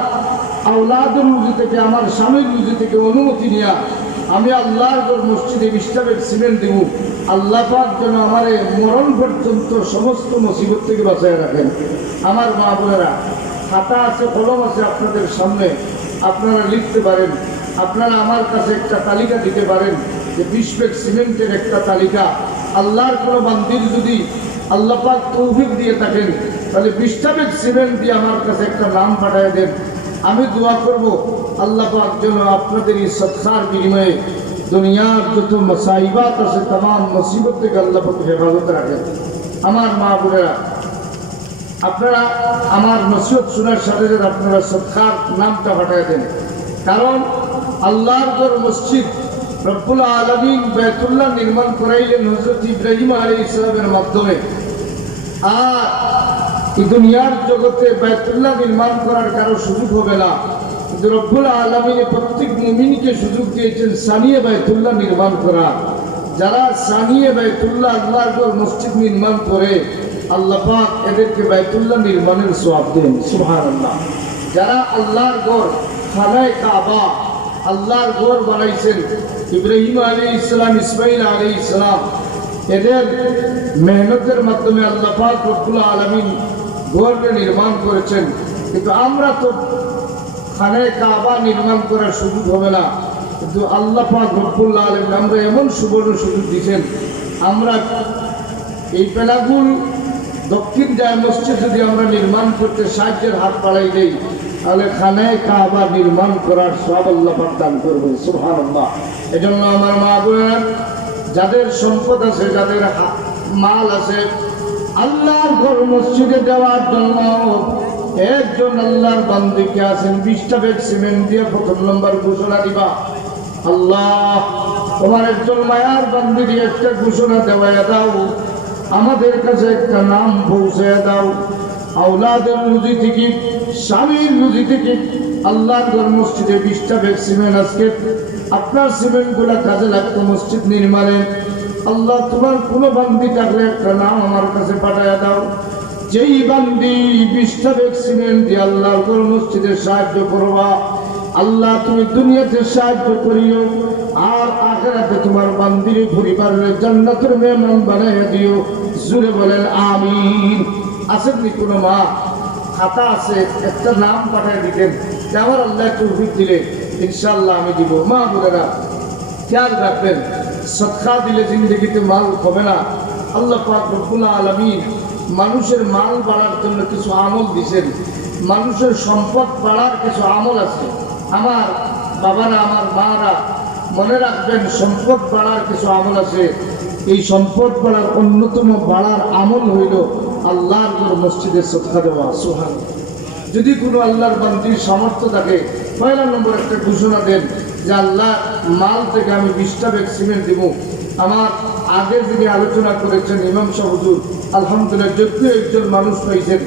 আওলাদের রুজি থেকে, আমার স্বামীর রুজি থেকে অনুমতি নিয়ে আমি আল্লাহর ঘর মসজিদে 20টা ব্যাগ সিমেন্ট দেব। আল্লাহ পাক যেন আমার মরণ পর্যন্ত সমস্ত মুসিবত থেকে বাঁচায় রাখেন। আমার মা বোনেরা, খাতা আছে, কলম আছে আপনাদের সামনে, আপনারা লিখতে পারেন। আপনারা আমার কাছে একটা তালিকা দিতে পারেন যে 20 ব্যাগ সিমেন্টের একটা তালিকা। আল্লাহর কোনো বান্দির যদি আল্লাহ পাক তৌফিক দিয়ে থাকেন তাহলে 20টা ব্যাগ সিমেন্ট দিয়ে আমার কাছে একটা নাম পাঠিয়ে দেন। আমি দোয়া করব আল্লাহ পাক যেন আপনাদের এই সৎকার বিনিময়ে দুনিয়ার যত মসাইবাত আছে तमाम মুসিবত থেকে আল্লাহ পাক হেফাজত রাখেন। আমার মা বোনেরা, আপনারা আমার নসিহত শোনার সাথে সাথে আপনারা সৎকার নামটা পাঠিয়ে দেন। কারণ আল্লাহর ঘর মসজিদ রব্বুল আলামিন বাইতুল্লাহ নির্মাণ করাইলেন হযরত ইব্রাহিম আলাইহিস সালামের মাধ্যমে। আর এই দুনিয়ার জগতে বাইতুল্লাহ নির্মাণ করার কারো সুযোগ হবে না, কিন্তু রব্বুল আলামিন প্রত্যেক মুমিনকে সুযোগ দিয়েছেন সানিয়ে বাইতুল্লাহ নির্মাণ করা। যারা সানিয়ে বাইতুল্লাহ আল্লাহর ঘর মসজিদ নির্মাণ করে আল্লাহ পাক এদেরকে বাইতুল্লাহ নির্মাণের সওয়াব দেন। সুবহানাল্লাহ। যারা আল্লাহর ঘর খানায়ে কাবা আল্লাহর ঘর বানাইছেন, ইব্রাহিম আলাইহিস সালাম, ইসমাঈল আলাইহিস সালাম, এদের মেহনতের মাধ্যমে আল্লাহ পাক রব্বুল আলামিন ঘরকে নির্মাণ করেছেন। কিন্তু আমরা তো খানায়ে কাবা নির্মাণ করার সুযোগ হবে না, কিন্তু আল্লাহ পাক রব্বুল আলামিন আমরা এমন সুবর্ণ সুযোগ দিয়েছেন। আমরা এই পেলাগুল দক্ষিণ যায় মসজিদ যদি আমরা নির্মাণ করতে সাহায্যের হাত বাড়াই দেই তাহলে খানায়ে কাবা নির্মাণ করার সব আল্লাহ পাক দান করবেন। সুবহানাল্লাহ। এজন্য আমার মা বোনেরা, যাদের সম্পদ আছে, যাদের মাল আছে, আল্লাহর ঘর মসজিদে দেওয়ার জন্য একজন আল্লাহর বান্দিকে আছেন 20টা ব্যাগ সিমেন্ট দিয়ে প্রথম নম্বর ঘোষণা দিবা, আল্লাহ তোমার একজন মায়ার বান্দি দিয়ে একটা ঘোষণা দেওয়া দাও, আমাদের কাছে একটা নাম পৌঁছে দাও। আওলাদের রুজি থেকে, স্বামীর রুজি থেকে আল্লাহর ঘর মসজিদে 20টা ব্যাগ সিমেন্ট আজকে আপনার সিমেন্টগুলা কাজে লাগতো মসজিদ নির্মাণে। আল্লাহ তোমার কোনো বান্দি থাকলে একটা নাম আমার কাছে পাঠাইয়া দাও, যেই বান্দি 20টা ব্যাগ সিমেন্ট দিয়ে আল্লাহর ঘর মসজিদে সাহায্য করবা, আল্লাহ তুমি দুনিয়াতে সাহায্য করিও আর আখিরাতে তোমার বান্দির পরিবারের জান্নাতের মেহমান বানাইয়া দিও। জোরে বলেন আমিন। আসেননি কোনো মা খাতা আছে, একটা নাম পাঠিয়ে দিতেন যে আমার আল্লাহ তৌফিক দিলে ইনশাআল্লাহ আমি দিব। মা বোনেরা খেয়াল রাখবেন, সদকা দিলে জিন্দগিতে মাল কমে না। আল্লাহ পাক রব্বুল আলামিন মানুষের মাল বাড়ার জন্য কিছু আমল দিয়েছেন, মানুষের সম্পদ বাড়ার কিছু আমল আছে। আমার বাবারা, আমার মারা মনে রাখবেন, সম্পদ বাড়ার কিছু আমল আছে। এই সম্পদ বাড়ার অন্যতম বাড়ার আমল হইল আল্লাহর ঘর মসজিদে সদকা দেওয়া। সুবহানাল্লাহ। যদি কোনো আল্লাহর বান্দির সামর্থ্য থাকে, পয়লা নম্বর একটা ঘোষণা দেন যে আল্লাহ মাল থেকে আমি 20টা ব্যাগ সিমেন্ট দিব। আমার আগে যিনি আলোচনা করেছেন ইমাম সাহেব হুজুর, আলহামদুলিল্লাহ যোগ্য একজন মানুষ পাইছেন।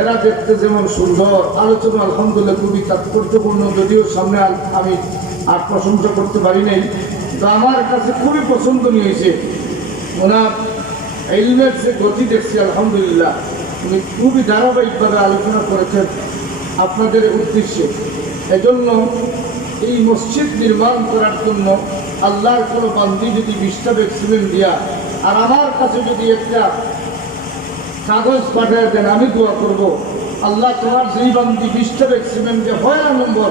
এরা দেখতে যেমন সুন্দর, আলোচনা আলহামদুলিল্লাহ খুবই তাৎপর্যপূর্ণ, যদিও সামনে আমি আর প্রশংসা করতে পারি নাই, তো আমার কাছে খুবই পছন্দনীয় হয়েছে। ওনার ইলমের যে গতি দেখছি আলহামদুলিল্লাহ, উনি খুবই ধারাবাহিকভাবে আলোচনা করেছেন আপনাদের উদ্দেশ্যে। এজন্য এই মসজিদ নির্মাণ করার জন্য আল্লাহর কোনো বান্দি যদি 20টা ব্যাগ সিমেন্ট দিয়া আর আমার কাছে যদি একটা কাগজ পাঠিয়ে দেন, আমি দোয়া করব আল্লাহ তোমার যেই বান্দি 20টা ব্যাগ সিমেন্ট দিয়ে পয়লা নম্বর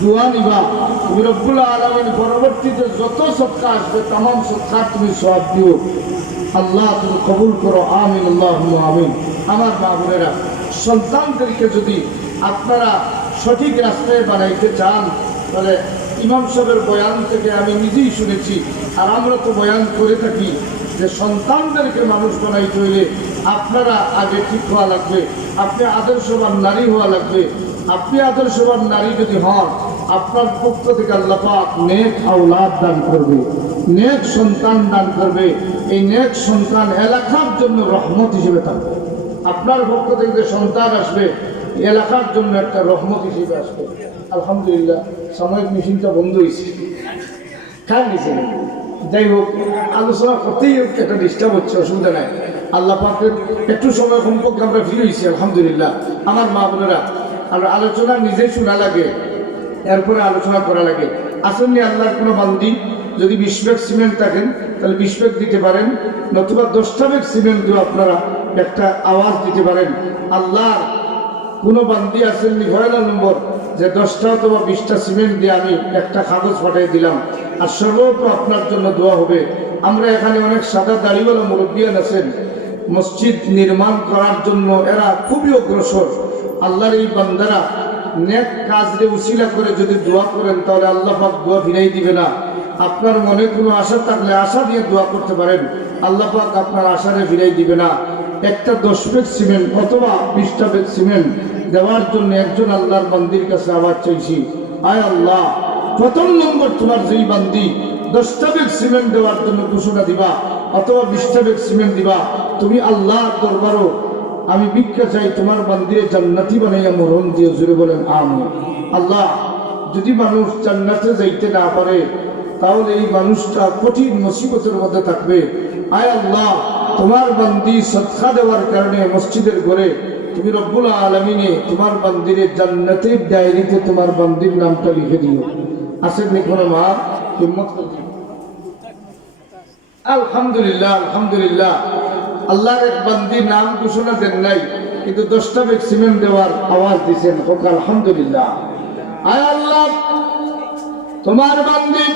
দোয়া নিবা, তুমি রব্বুল আলামিন পরবর্তীতে যত সদকা আসবে তামাম সদকা তুমি সওয়াব দিও। আল্লাহ তুমি কবুল করো, আমিন আল্লাহুম্মা আমিন। আমার মা বোনেরা, সন্তানদেরকে যদি আপনারা সঠিক রাস্তায় বানাইতে চান তাহলে ইমাম সাহেবের বয়ান থেকে আমি নিজেই শুনেছি, আর আমরা তো বয়ান করে থাকি যে সন্তানদেরকে মানুষ বানাইতে হইলে আপনারা আগে ঠিক হওয়া লাগবে, আপনি আদর্শবান নারী হওয়া লাগবে। আপনি আদর্শবান নারী যদি হন, আপনার পক্ষ থেকে আল্লাহ পাক নেক আওলাদ দান করবে, নেক সন্তান দান করবে। এই নেক সন্তান এলাকার জন্য রহমত হিসেবে থাকবে। আপনার পক্ষ থেকে যে সন্তান আসবে, এলাকার জন্য একটা রহমত হিসেবে আসবে। আলহামদুলিল্লাহ সাময়িক মেশিনটা বন্ধ হয়েছে, খায় নিছে। যাই হোক, আলোচনা করতেই একটা ডিস্টার্ব হচ্ছে, অসুবিধা নাই। আল্লাহ পাকের একটু সময় কমপক্ষে আমরা ফিরে হয়েছি আলহামদুলিল্লাহ। আমার মা বোনেরা, আর আলোচনা নিজেই শোনা লাগে, এরপরে আলোচনা করা লাগে। আসেননি আল্লাহর কোনো বান্দি যদি 20 ব্যাগ সিমেন্ট থাকেন তাহলে 20 ব্যাগ দিতে পারেন, নতুবা 10টা ব্যাগ সিমেন্ট দিয়ে আপনারা একটা আওয়াজ দিতে পারেন। আল্লাহর কোনো বান্দি আসেননি ভয়লা নম্বর যে 10টা অথবা 20টা সিমেন্ট দিয়ে আমি একটা কাগজ পাঠিয়ে দিলাম, আর সর্বত আপনার জন্য দোয়া হবে। আমরা এখানে অনেক সাদা দাড়িওয়ালা মুরব্বিয়ান আছেন, মসজিদ নির্মাণ করার জন্য এরা খুবই অগ্রসর। আল্লাহর এই বান্দারা নেক কাজে উসিলা করে যদি দোয়া করেন তাহলে আল্লাহ পাক দোয়া ফিরাই দিবে না। আপনার মনে কোনো আশা থাকলে আশা দিয়ে দোয়া করতে পারেন, আল্লাহ পাক আপনার আশারে ফিরাই দিবে না। একটা 10 ব্যাগ সিমেন্ট অথবা 20টা ব্যাগ সিমেন্ট দেওয়ার জন্য একজন আল্লাহর বান্দির কাছে আবার চাইছি, আয় আল্লাহ, প্রথম নম্বর তোমার যেই বান্দি 10টা ব্যাগ সিমেন্ট দেওয়ার জন্য ঘোষণা দিবা অথবা 20টা ব্যাগ সিমেন্ট দিবা, তুমি আল্লাহর দরবারও আমি ভিক্ষা চাই তোমার বান্দিরে জান্নাতি বানাইয়া মরণ দিয়ে। জুড়ে বলেন আমিন। আল্লাহ, যদি মানুষ জান্নাতে যাইতে না পারে তাহলে এই মানুষটা কঠিন মুসিবতের মধ্যে থাকবে। আয় আল্লাহ, তোমার বান্দি সদকা দেওয়ার কারণে মসজিদের ঘরে তুমি রব্বুল আলামিনে তোমার বান্দিরে জান্নাতের ডায়েরিতে তোমার বান্দির নামটা লিখে দিও। আসেন নি কোনো মা হিম্মত করতে? আলহামদুলিল্লাহ, আলহামদুলিল্লাহ। আল্লাহর এক বান্দির নাম ঘোষণা দেন নাই, কিন্তু 10টা ব্যাগ সিমেন্ট দেওয়ার আওয়াজ দিয়েছেন। হোক আলহামদুলিল্লাহ। আয় আল্লাহ, তোমার বান্দি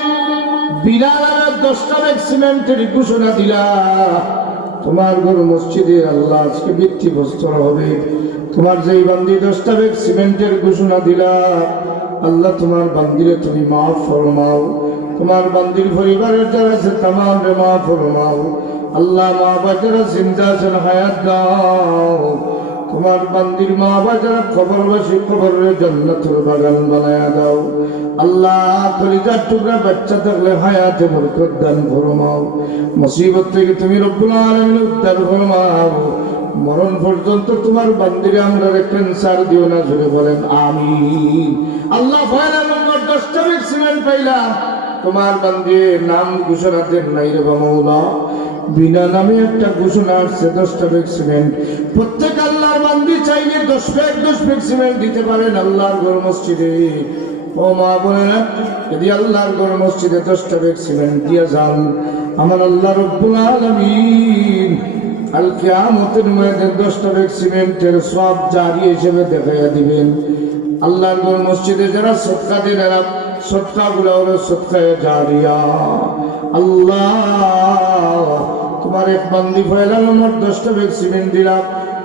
বিলালের 10টা ব্যাগ সিমেন্টের ঘোষণা দিলা, তোমার ঘর মসজিদে আল্লাহ আজকে ভিত্তিপ্রস্তর হবে। তোমার যেই বান্দি 10টা ব্যাগ সিমেন্টের ঘোষণা দিলা, আল্লাহ তোমার বান্দিরে তুমি মাফ ফরমাও। তোমার বান্দির পরিবারের যারা আছে তামাম রে মাফ ফরমাও। আল্লাহ, মা বাবারা জিন্দা আছেন হায়াত দাও। তোমার বান্দির মা বাবারা কবরবাসী কবরে জান্নাতুল বাগান বানায়া দাও। আল্লাহ, কলিজার টুকরা বাচ্চা থাকলে হায়াতে বরকত দান ফরমাও। মুসিবত থেকে তুমি রব্বুল আলামিন উদ্ধার ফরমাও। মরণ পর্যন্ত তোমার বান্দিরে আমরা ক্যান্সার দিও না। জুড়ে বলেন আমিন। আল্লাহ, পয়লা নম্বর 10টা ব্যাগ সিমেন্ট পাইলাম, তোমার বান্দির নাম ঘোষণা দেন নাই রে মাওলা। বিনা নামে একটা ঘোষণা আসছে 10টা ব্যাগ সিমেন্ট। প্রত্যেক আল্লাহর বান্দি চাইলে 10 ব্যাগ সিমেন্ট দিতে পারেন আল্লাহর ঘর মসজিদে। ও মা বোনেরা, যদি আল্লাহর ঘর মসজিদে 10টা ব্যাগ সিমেন্ট দিয়ে যান, আমার আল্লাহ রব্বুল আলামিন কাল কিয়ামতের ময়দানে 10টা ব্যাগ সিমেন্টের সওয়াব জারি হিসেবে দেখাইয়া দিবেন। আল্লাহর ঘর মসজিদে যারা সদকা দেন, এরা সদকাগুলো হলো সদকায়ে জারিয়া। আল্লাহ, তোমার এক বান্দি পয়লা নম্বর 10টা ব্যাগ সিমেন্ট দিলা,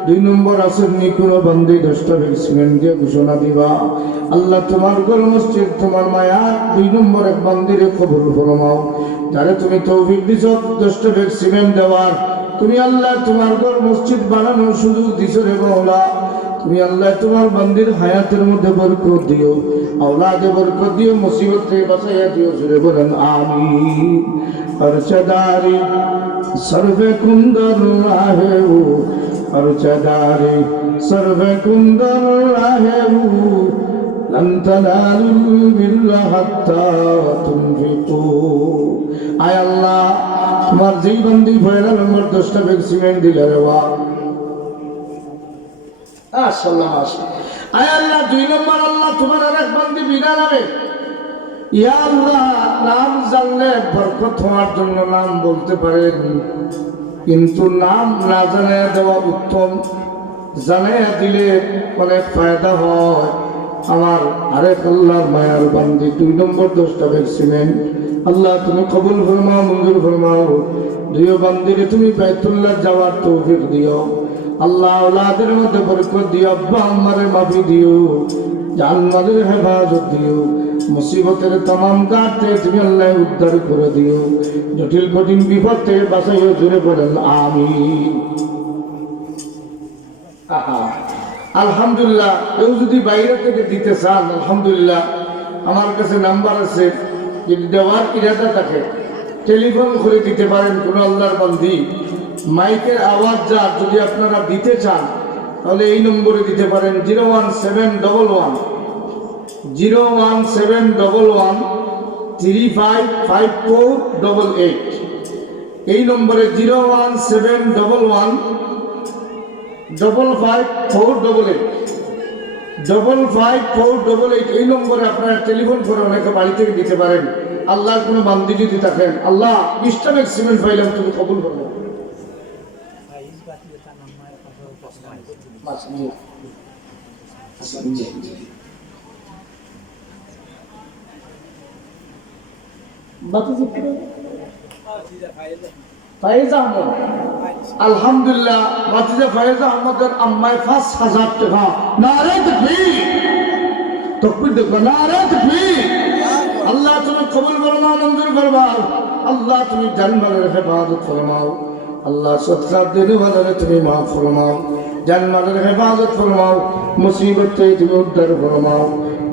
2 নম্বর আসেন নি কোনো বান্দি 10টা ব্যাগ সিমেন্ট দিয়ে ঘোষণা দিবা। আল্লাহ, তোমার ঘর মসজিদ তোমার মায়া 2 নম্বর এক বান্দিরে কবুল ফরমাও। যারে তুমি তৌফিক দিছ 10টা ব্যাগ সিমেন্ট দেওয়ার, তুমি আল্লাহ তোমার ঘর মসজিদ বানানোর সুযোগ দিছো রে মাওলা। তুমি আল্লাহ তোমার বান্দির হায়াতের মধ্যে বরকত দিও, আওলাদে বরকত দিও, মুসিবত থেকে বাঁচাইয়া দিও। জুড়ে বলেন আমিন। অর্চদারি সর্বে কুন্দর রাহেউ, অর্চদারি সর্বে কুন্দর রাহেউ, লন তানালুল বিররা হাত্তা তুনফিকু। আয় আল্লাহ, তোমার যেই বান্দি পয়লা নম্বর 10টা ব্যাগ সিমেন্ট দিলে রে বা আল্লাহ, আয় আল্লাহ 2 নম্বর আল্লাহ তোমার আরেক বান্দি বিনা নামে, ইয়া আল্লাহ, নাম জানলে বরকত হওয়ার জন্য নাম বলতে পারেন, কিন্তু নাম না জানাইয়া দেওয়া উত্তম, জানাইয়া দিলে অনেক ফায়দা হয়। আমার আরেক আল্লাহর মায়ার বান্দি 2 নম্বর 10টা ব্যাগ সিমেন্ট, আল্লাহ তুমি কবুল ফরমাও, মঞ্জুর ফরমাও। 2 বান্দিরে তুমি বাইতুল্লাহ যাওয়ার তৌফিক দিও। আল্লাহ, আওলাদের মধ্যে বরকত দিও, আব্বা আম্মারে মাফি দিও, জান্নাতের হেফাজত দিও, মুসিবতের तमाम ঘাট থেকে তুমি আল্লাহ উদ্ধার করে দিও, জটিল কঠিন বিপদ থেকে বাঁচাইও। জুড়ে বলেন আমিন। আলহামদুলিল্লাহ। কেউ যদি বাইরে থেকে দিতে চান, আলহামদুলিল্লাহ আমার কাছে নাম্বার আছে, যদি দেওয়ার ইরাদা থাকে টেলিফোন করে দিতে পারেন। কোনো আল্লাহর বান্দি মাইকের আওয়াজ যা যদি আপনারা দিতে চান তাহলে এই নম্বরে দিতে পারেন 01711 এই নম্বরে 017115548 এই নম্বরে আপনারা টেলিফোন করে অনেকে বাড়ি থেকে দিতে পারেন। আল্লাহর কোনো বান্দি যদি থাকেন, আল্লাহ 20টা ব্যাগ সিমেন্ট পাইলাম, তুমি কবুল করো। ফায়েজ আহমদ, আলহামদুলিল্লাহ, বাতিজা ফায়েজ আহমদের আম্মায় 5000 টাকা। নারে তাকবীর, তাকবীর দেখো, নারে তাকবীর। আল্লাহ তুমি কবুল ফরমাও, মঞ্জুর ফরমাও। আল্লাহ তুমি জানমালের হেফাজত ফরমাও। আল্লাহ সৎকার দিনে বাজারে তুমি মাফ ফরমাও, জানমালের হেফাজত ফরমাও, মুসিবত থেকে তুমি উদ্ধার ফরমাও,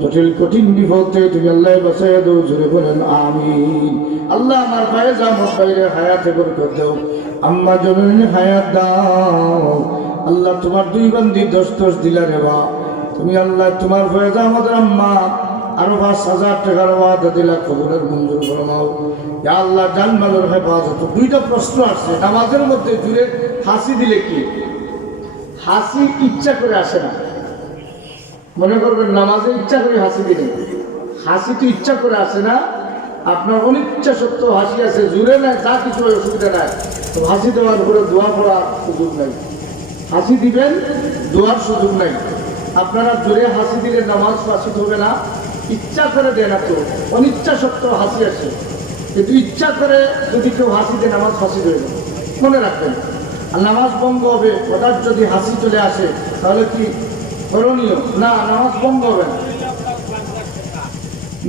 জটিল কঠিন বিপদ থেকে তুমি আল্লাহ বাঁচাইয়া দাও। জোরে বলেন আমিন। আল্লাহ আমার ফায়েজ আহমদ বাইরে হায়াতে বরকত দাও, আম্মা জননী হায়াত দাও। আল্লাহ তোমার 2 বান্দি 10 দিলা রে বা, তুমি আল্লাহ তোমার ফায়েজ আহমদের আম্মা আরো 5000 টাকার ওয়াদা দিলা, কবুলের মঞ্জুর ফরমাও। ইয়া আল্লাহ জানমালের হেফাজত। 2টা প্রশ্ন আসছে নামাজের মধ্যে, জুড়ে হাসি দিলে কি? হাসি ইচ্ছা করে আসে না, মনে করবেন নামাজে ইচ্ছা করে হাসি দিলেন, হাসি তো ইচ্ছা করে আসে না, আপনার অনিচ্ছা সত্ত্বেও হাসি আছে, জুড়ে নাই, যা কিছু অসুবিধা নাই, তো হাসি দেওয়ার উপরে দোয়া করার সুযোগ নাই। হাসি দিবেন, দোয়ার সুযোগ নাই। আপনারা জোরে হাসি দিলে নামাজ ফাঁসিদ হবে না। ইচ্ছা করে দেয় না, তো অনিচ্ছা সত্ত্বেও হাসি আসে, কিন্তু ইচ্ছা করে যদি কেউ হাসি দেয় নামাজ ফাঁসিদ হয়ে যাবে, মনে রাখবেন। আর নামাজ ভঙ্গ হবে হঠাৎ যদি হাসি চলে আসে, তাহলে কি করণীয়? না, নামাজ ভঙ্গ হবে না,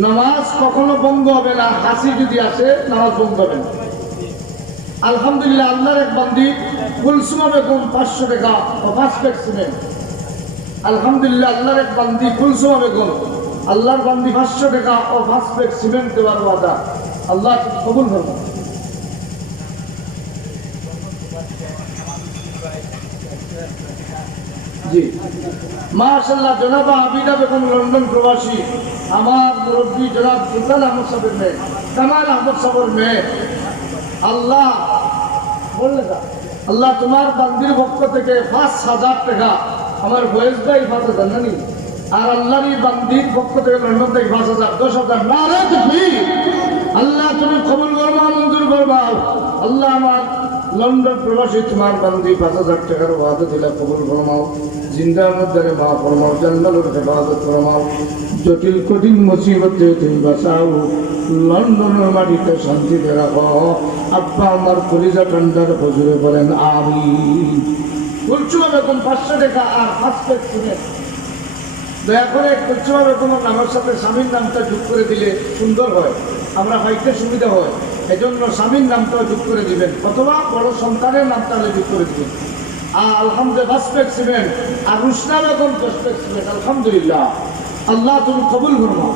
নামাজ কখনো ভঙ্গ হবে না। হাসি যদি আসে নামাজ ভঙ্গ হবে না। আলহামদুলিল্লাহ, আল্লাহর এক বান্দি কুলসুমা বেগম 500 টাকা ও 5 প্যাক সিমেন্ট। আলহামদুলিল্লাহ, আল্লাহর এক বান্দি কুলসুমা বেগম, আল্লাহর বান্দি 500 টাকা ও 5 প্যাক সিমেন্ট দেওয়ার ওয়াদা। আল্লাহ কবুল করুন। জি মাশাআল্লাহ, জনাব আবিদা বেগম লন্ডন প্রবাসী, আমার মুরব্বী জনাব সুলতান আহমদ সাহেবের মেয়ে, কামাল আহমদ সাহেবের মেয়ে। আল্লাহ বললে আল্লাহ তোমার বান্দির পক্ষ থেকে 5000 টাকা, আমার বয়স ভাই 5000 জানি, আর আল্লাহর বান্দির পক্ষ থেকে লন্ডন থেকে 5000, 10,000। নারে তাকবীর। আল্লাহ তুমি কবুল করবা, মঞ্জুর করবা। আল্লাহ আমার লন্ডন প্রবাসী তোমার বান্দি 5000 টাকার ওয়াদা দিলা, কবুল ফরমাও, জিন্দার মধ্যে মা ফরমাও, জান্নাতের হেফাজত ফরমাও, জটিল কঠিন মুসিবত থেকে তুমি বাঁচাও, লন্ডনের মাটিতে শান্তিতে রাখো। আব্বা আমার কলিজা ঠান্ডার হুজুরে বলেন আমিন। কুলসুমা বেগম 500 টাকা আর 5 প্যাক সিমেন্ট। দয়া করে কুলসুমা বেগমের নামের সাথে স্বামীর নামটা যোগ করে দিলে সুন্দর হয়, আমরা পাইতে সুবিধা হয়। এজন্য স্বামীর নামটাও যোগ করে দিবেন, অথবা বড় সন্তানের নামটা যোগ করে দিবেন। আর আলহামদুলিল্লাহ 5 প্যাক সিমেন্ট, আর রুশনা বেগম 10 প্যাক সিমেন্ট। আলহামদুলিল্লাহ, আল্লাহ তুমি কবুল ফরমাও,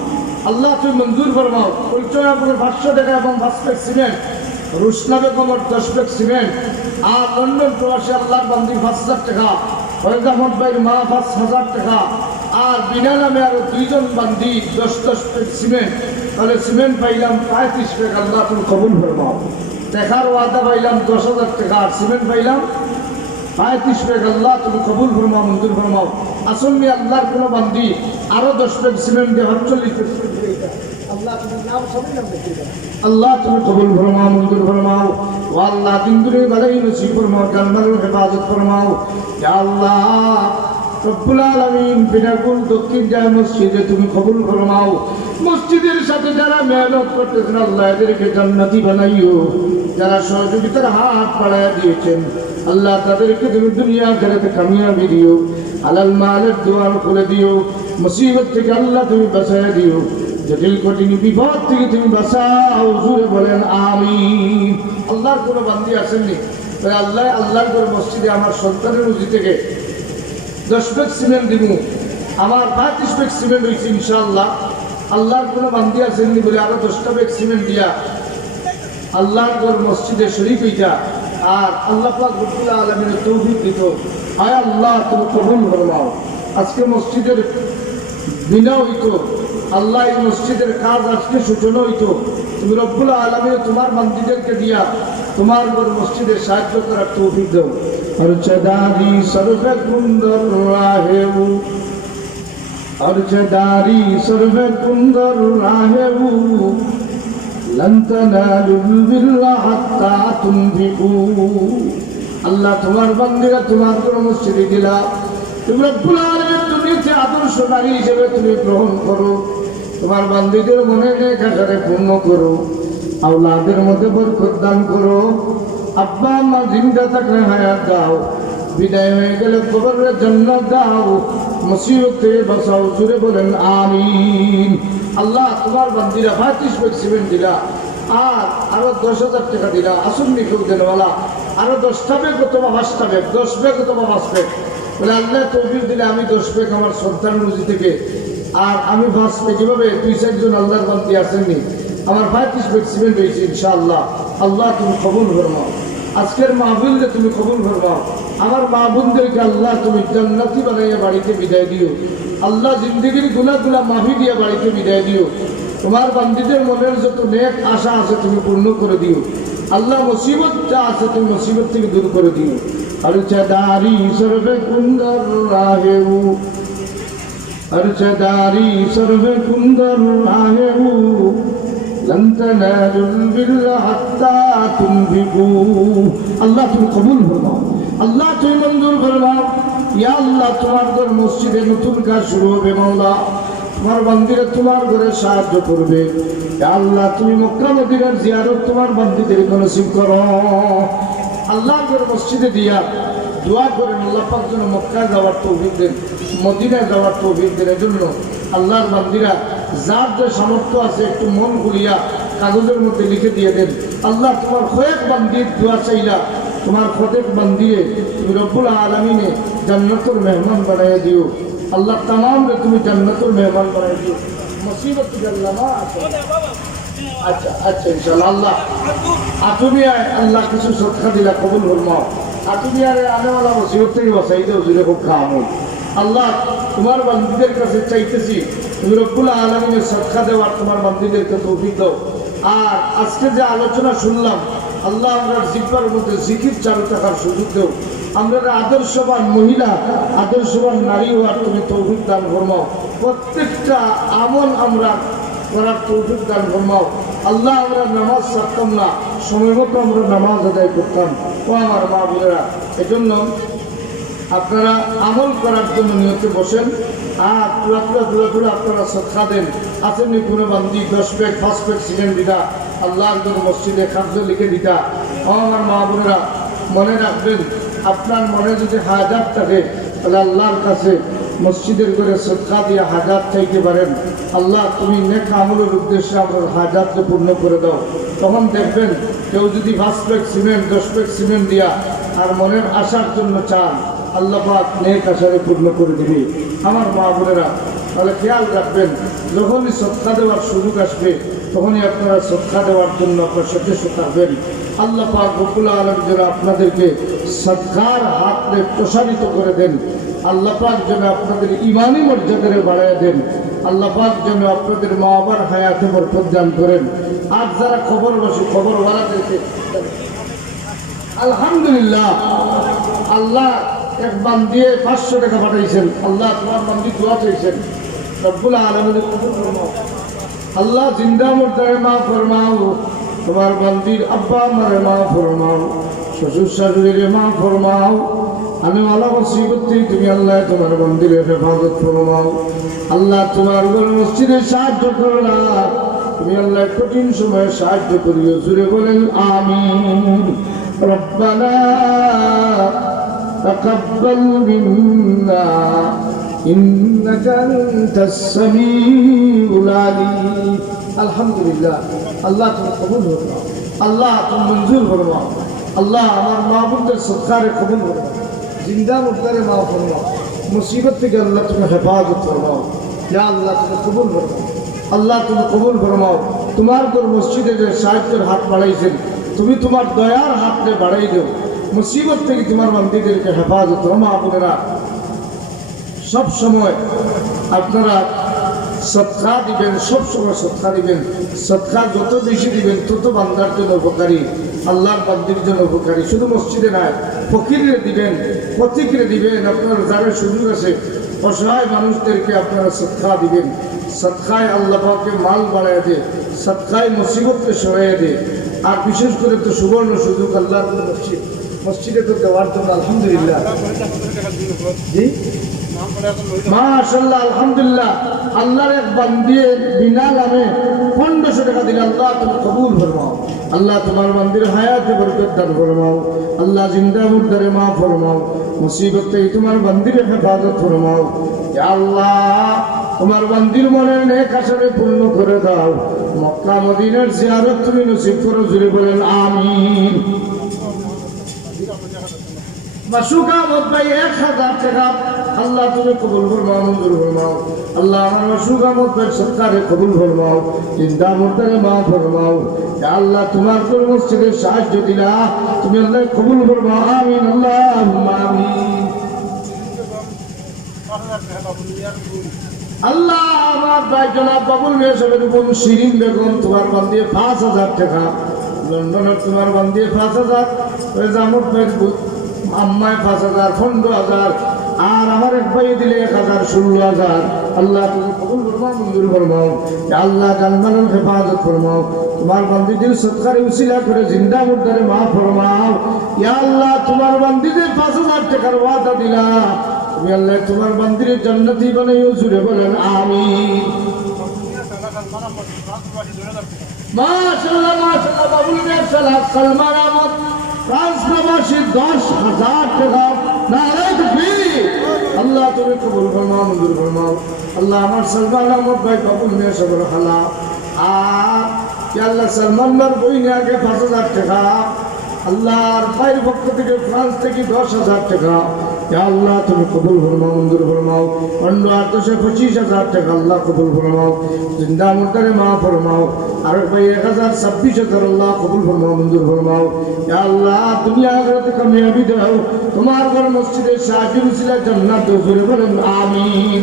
আল্লাহ তুমি মঞ্জুর ফরমাও। কুলসুমা বেগমের 500 টাকা এবং 5 প্যাক সিমেন্ট, রুশনা বেগমের 10 প্যাক সিমেন্ট, আর লন্ডন প্রবাসী আল্লাহর বান্দি 5000 টাকা, ফয়েজ আহমদ ভাইয়ের মা 5000 টাকা, আর বিনা নামে আরো 2 জন বান্দি 10 প্যাক সিমেন্ট। তাহলে সিমেন্ট পাইলাম 35 প্যাক। আল্লাহ তুমি কবুল ফরমাও। দেখার ওয়াদা পাইলাম 10,000 টাকা, আর সিমেন্ট পাইলাম 35 প্যাক। আল্লাহ তুমি কবুল ফরমাও, মঞ্জুর ফরমাও। আসল নিয়ে আল্লাহর কোনো বান্দি আরো 10 প্যাক সিমেন্ট দিয়ে 48 প্যাক সিমেন্ট। আল্লাহ তুমি নাম সবই নাম দেখিয়ে দাও। আল্লাহ তুমি কবুল ফরমাও, মঞ্জুর ফরমাও। ও আল্লাহ দিন দুনিয়া ভালোই নসিব ফরমাও, জান্নাতের হেফাজত ফরমাও। ইয়া আল্লাহ রব্বুল আলামিন, বিনাকুল দক্ষিণ জামে মসজিদে তুমি কবুল ফরমাও। মসজিদের সাথে যারা মেহনত করতেছেন আল্লাহ এদেরকে জান্নাতি বানাইও। যারা সহযোগিতার হাত বাড়াইয়া দিয়েছেন আল্লাহ তাদেরকে তুমি দুনিয়া আখিরাতে কামিয়াবি দিও, হালাল মালের দুয়ার খুলে দিও, মুসিবত থেকে আল্লাহ তুমি বাঁচাইয়া দিও, জটিল কঠিন বিপদ থেকে তুমি বাঁচাও। জুড়ে বলেন আমিন। আল্লাহর কোনো বান্দি আসেননি আল্লাহ আল্লাহর করে মসজিদে আমার সন্তানের রুজি থেকে 10 প্যাক সিমেন্ট দিব, আমার 35 প্যাক সিমেন্ট হয়েছে ইনশাআল্লাহ। আল্লাহর কোনো বান্দি আসেননি বলে আরো 10টা প্যাক সিমেন্ট দিয়া আল্লাহর ঘর মসজিদে শরীফ হইতা আর আল্লাহ পাক রব্বুল আলামিনের তৌফিক দিত। আয় আল্লাহ তুমি কবুল ফরমাও। আজকে মসজিদের বিনা হইতো, আল্লাহ এই মসজিদের কাজ আজকে সূচনা হইতো, তুমি রব্বুল আলামিন তোমার বান্দীদেরকে দিয়া তোমার মসজিদের সাহায্য করার তৌফিক দাও। अर्चदारी सर्वे कुंदर राहेऊ, अर्चदारी सर्वे कुंदर राहेऊ, लंतनालुल बिर्रा हत्ता तुनफिकू। আল্লাহ তোমার বান্দীরা তোমার কোন মসজিদে দিলা, তুমি রব্বুল আলামিন তুমি যে আদর্শ নারী হিসেবে তুমি গ্রহণ করো, তোমার বান্দীদের মনে নেক আশারে পূর্ণ করো, আওলাদের মধ্যে বরকত দান করো। আব্বা আম্মা জিন্দা থাকলে হায়াত দাও, বিদায় হয়ে গেলে কবরে জান্নাত দাও, মুসিবত থেকে বাঁচাও। জুড়ে বলেন আমিন। আল্লাহ তোমার বান্দীরা 35 ব্যাগ সিমেন্ট দিলা, আর আরো 10,000 টাকা দিলা, আসুন নিখুঁত দেনওয়ালা আরো 10টা ব্যাগ অথবা 5টা ব্যাগ, 10 ব্যাগ অথবা 5 ব্যাগ। বলে আল্লাহ তৌফিক দিলে আমি 10 ব্যাগ আমার সন্তান রুজি থেকে, আর আমি 5 ব্যাগ। এভাবে 2-4 জন আল্লাহর বান্দী আসেননি, আমার 35 ব্যাগ সিমেন্ট হয়েছে ইনশাআল্লাহ। আল্লাহ তুমি কবুল ফরমাও। আজকের মাহফিলকে তুমি কবুল ফরমাও। আমার মা বোনদেরকে আল্লাহ তুমি জান্নাতি বানাইয়া বাড়িতে বিদায় দিও। আল্লাহ জিন্দগির গুনাহগুলো মাফি দিয়া বাড়িতে বিদায় দিও। তোমার বান্দীদের মনের যত নেক আশা আছে তুমি পূর্ণ করে দিও। আল্লাহ মুসিবত যা আছে তুমি মুসিবত থেকে দূর করে দিও। अर्चदारी सर्वे कुंदर राहेऊ, अर्चदारी सर्वे कुंदर राहेऊ, लन तनालुल बिर्रा हत्ता तुनफिकू। আল্লাহ তুমি কবুল ফরমাও, আল্লাহ তুমি মঞ্জুর ফরমাও। ইয়া আল্লাহ তোমার ঘর মসজিদে নতুন কাজ শুরু হবে মাওলা, তোমার বান্দীরা তোমার ঘরে সাহায্য করবে। ইয়া আল্লাহ তুমি মক্কা মদিনার জিয়ারত তোমার বান্দীদের নসিব করো। আল্লাহর ঘর মসজিদে দিয়া দোয়া করেন আল্লাহ পাক যেন মক্কা যাওয়ার তৌফিক দেন, মদিনায় যাওয়ার তৌফিক দেন। এজন্য আল্লাহর বান্দীরা যার যে সামর্থ্য আছে একটু মন খুলিয়া কাগজের মধ্যে লিখে দিয়ে দেন। আল্লাহ তোমার কয়েক বান্দির দোয়া চাইলা, তোমার প্রত্যেক বান্দিয়ে তুমি রব্বুল আলামিনে জান্নাতুল মেহমান বানাইয়া দিও। আল্লাহ তামামরে তুমি জান্নাতুল মেহমান বানাইয়া দিও। মুসিবত থেকে আল্লাহ মা আচ্ছা আচ্ছা ইনশাআল্লাহ। আল্লাহ আতুমিয়ায় আল্লাহ কিছু সদকা দিলা কবুল ফরমাও। আতুমিয়ারে আনেওয়ালা মুসিবত থেকে বাঁচাই দেও, জুড়ে খুব খামুন। আল্লাহ তোমার বান্দীদের কাছে চাইতেছি তুমি রব্বুল আলামিনের সদকা দেওয়ার তোমার বান্দীদেরকে তৌফিক দাও। আর আজকে যে আলোচনা শুনলাম আল্লাহ আমরা জিব্বার মধ্যে জিকির চালু থাকার সুযোগ দেও। আমরা আদর্শবান মহিলা, আদর্শবান নারী হওয়ার তুমি তৌফিক দান ফরমাও। প্রত্যেকটা আমল আমরা করার তৌফিক দান ফরমাও। আল্লাহ আমরা নামাজ ছাড়তাম না, সময় মতো আমরা নামাজ আদায় করতাম। ও আমার মা বোনেরা, এজন্য আপনারা আমল করার জন্য নিয়তে বসেন, আর পুরা আপনারা সদকা দেন। আসেননি কোনো বান্দি 10 ব্যাগ 5 ব্যাগ সিমেন্ট দিতা, আল্লাহর জন্য মসজিদে খাদ্য লিখে দিতা। ও আমার মা বোনেরা, মনে রাখবেন আপনার মনে যদি হাজাত থাকে তাহলে আল্লাহর কাছে মসজিদের করে সদকা দিয়ে হাজাত চাইতে পারেন। আল্লাহ তুমি নেক আমলের উদ্দেশ্যে আমার হাজাতকে পূর্ণ করে দাও। তখন দেখবেন কেউ যদি 5 ব্যাগ সিমেন্ট 10 ব্যাগ সিমেন্ট দিয়া আর মনের আশার জন্য চান, আল্লাহ পাক নেক আশারে পূর্ণ করে দিবে। আমার মা বোনেরা, তাহলে খেয়াল রাখবেন যখনই সদকা দেওয়ার সুযোগ আসবে তখনই আপনারা সদকা দেওয়ার জন্য আপনার সচেষ্ট থাকবেন। আল্লাহ পাক রব্বুল আলামিন যেন আপনাদেরকে সদকার হাতে প্রসারিত করে দেন। আল্লাহ পাক যেন আপনাদের ইমানি মর্যাদারে বাড়াইয়া দেন। আল্লাহ পাক যেন আপনাদের মা বাবার হায়াতে বরকত দান করেন। আর যারা খবরবাসী খবরওয়ালাদেরকে আলহামদুলিল্লাহ, আল্লাহ এক বান্দিয়ে 500 টাকা পাঠাইছেন। আল্লাহ তোমার বান্দি দোয়া চাইছেন, রব্বুল আলামিনের কবুল ফরমাও। আল্লাহ জিন্দা মুর্দারে মাফ ফরমাও, তোমার বান্দির আব্বা আম্মারে মাফ ফরমাও, শ্বশুর শাশুড়িরে মাফ ফরমাও। আমি আল্লাহ মুসিবত থেকে তুমি আল্লাহ তোমার বান্দির হেফাজত ফরমাও। আল্লাহ তোমার মসজিদে সাহায্য করলা, তুমি আল্লাহ কঠিন সময়ে সাহায্য করিও। জুড়ে বলেন আমিন। রব্বানা তাকাব্বাল মিন্না ইন্নাকা আনতাস সামিউল আলিম। আলহামদুলিল্লাহ, আল্লাহ তুমি কবুল ফরমাও, আল্লাহ তুমি মঞ্জুর ফরমাও। আল্লাহ আমার মা বোনদের সদকারে কবুল ফরমাও, জিন্দা মুর্দারে মাফ ফরমাও, মুসিবত থেকে আল্লাহ তুমি হেফাজত ফরমাও। ইয়া আল্লাহ তুমি কবুল ফরমাও, আল্লাহ তুমি কবুল ফরমাও। তোমার ঘর মসজিদে যে সাহায্যের হাত বাড়াইছেন তুমি তোমার দয়ার হাতকে বাড়াই দেও, মুসিবত থেকে তোমার বান্দীদেরকে হেফাজত। মা বোনেরা, সব সময় আপনারা সৎকা দিবেন, সব সময় সৎকা দিবেন। সৎকা যত বেশি দিবেন তত বান্দার জন্য উপকারী, আল্লাহর বান্দির জন্য উপকারী। শুধু মসজিদে নয়, ফকিরে দিবেন, পথিকরে দিবেন। আপনার যারা সুযোগ আছে অসহায় মানুষদেরকে আপনারা সৎকা দিবেন। সৎকায় আল্লাহ পাকে মাল বাড়ায় দেয়, সৎকায় মুসিবতকে সরাইয়া দেয়। আর বিশেষ করে তো সুবর্ণ সুযোগ আল্লাহর মসজিদ, মসজিদে তো দেওয়ার জন্য আলহামদুলিল্লাহ। জি মাশাআল্লাহ, আলহামদুলিল্লাহ। আল্লাহর এক বান্দিয়ে বিনা নামে 1500 টাকা দিলে আল্লাহ তুমি কবুল ফরমাও। আল্লাহ তোমার বান্দির হায়াতে বরকত দান ফরমাও। আল্লাহ জিন্দা মুর্দারে মাফ ফরমাও, মুসিবত থেকে তোমার বান্দির হেফাজত ফরমাও। ইয়া আল্লাহ, তোমার বান্দির মনের নেক আশাকে পূর্ণ করে দাও। মক্কা মদিনার জিয়ারত তুমি নসিব করো, জুড়ে বলেন আমিন। মাসুকা মত ভাই 1000 টাকা আল্লাহ তুমি কবুল ফরমাও, মঞ্জুর ফরমাও। আল্লাহ আমার মাসুকা মত ভাই সরকারে কবুল ফরমাও, চিন্তা মুর্দারে মাফ ফরমাও। ইয়া আল্লাহ, তোমার কোন মসজিদে সাহায্য দিলা, তুমি আল্লাহ কবুল ফরমাও। আমিন, আল্লাহুম্মা আমিন। আল্লাহ আমার ভাই জনাব বাবুল মিয়া সাহেবের বোন শিরিন বেগম, তোমার বান্দিয়ে 5000 টাকা। লন্ডনের তোমার বান্দিয়ে 5000, জামুদ ভাইয়ের আম্মায় 5000, 15000। আর আমার এক ভাই দিলে 1000, 16000। আল্লাহ তুমি কবুল ফরমাও, মঞ্জুর ফরমাও। আল্লাহ জানমালের হেফাজত ফরমাও। তোমার বান্দিদের সৎকারে উসিলা করে জিন্দা মুর্দারে মাফ ফরমাও। ইয়া আল্লাহ, তোমার বান্দিদের 5000 টাকার ওয়াদা দিলা, তুমি আল্লাহ তোমার বান্দিরে জান্নাতি বানাইও, জুড়ে বলেন আমিন। মাশাআল্লাহ, মাশাআল্লাহ। বাবুল মিয়া সালাত সালমান আহমদ ফ্রান্স প্রবাসী 10,000 টাকা। নারে তাকবীর। আল্লাহ তুমি কবুল ফরমাও, মঞ্জুর ফরমাও। আল্লাহ আমার সালমান আহমদ ভাই বাবুল মিয়া সাহেবের খালা, আর ইয়া আল্লাহ সালমান ভাইয়ের বইনে আগে 5000 টাকা। আল্লাহর ভাইয়ের পক্ষ থেকে ফ্রান্স থেকে 10,000 টাকা। ইয়া আল্লাহ তুমি কবুল ফরমাও, মঞ্জুর ফরমাও। অন্য 825,000 টাকা আল্লাহ কবুল ফরমাও, জিন্দা মুর্দারে মাফ ফরমাও। আর ভাই 1026,000 আল্লাহ কবুল ফরমাও, মঞ্জুর ফরমাও। ইয়া আল্লাহ, দুনিয়া আখিরাতে কামিয়াবি দাও। তোমার ঘর মসজিদে সাহায্য উসিলা জান্নাত দাও, জোরে বলেন আমিন।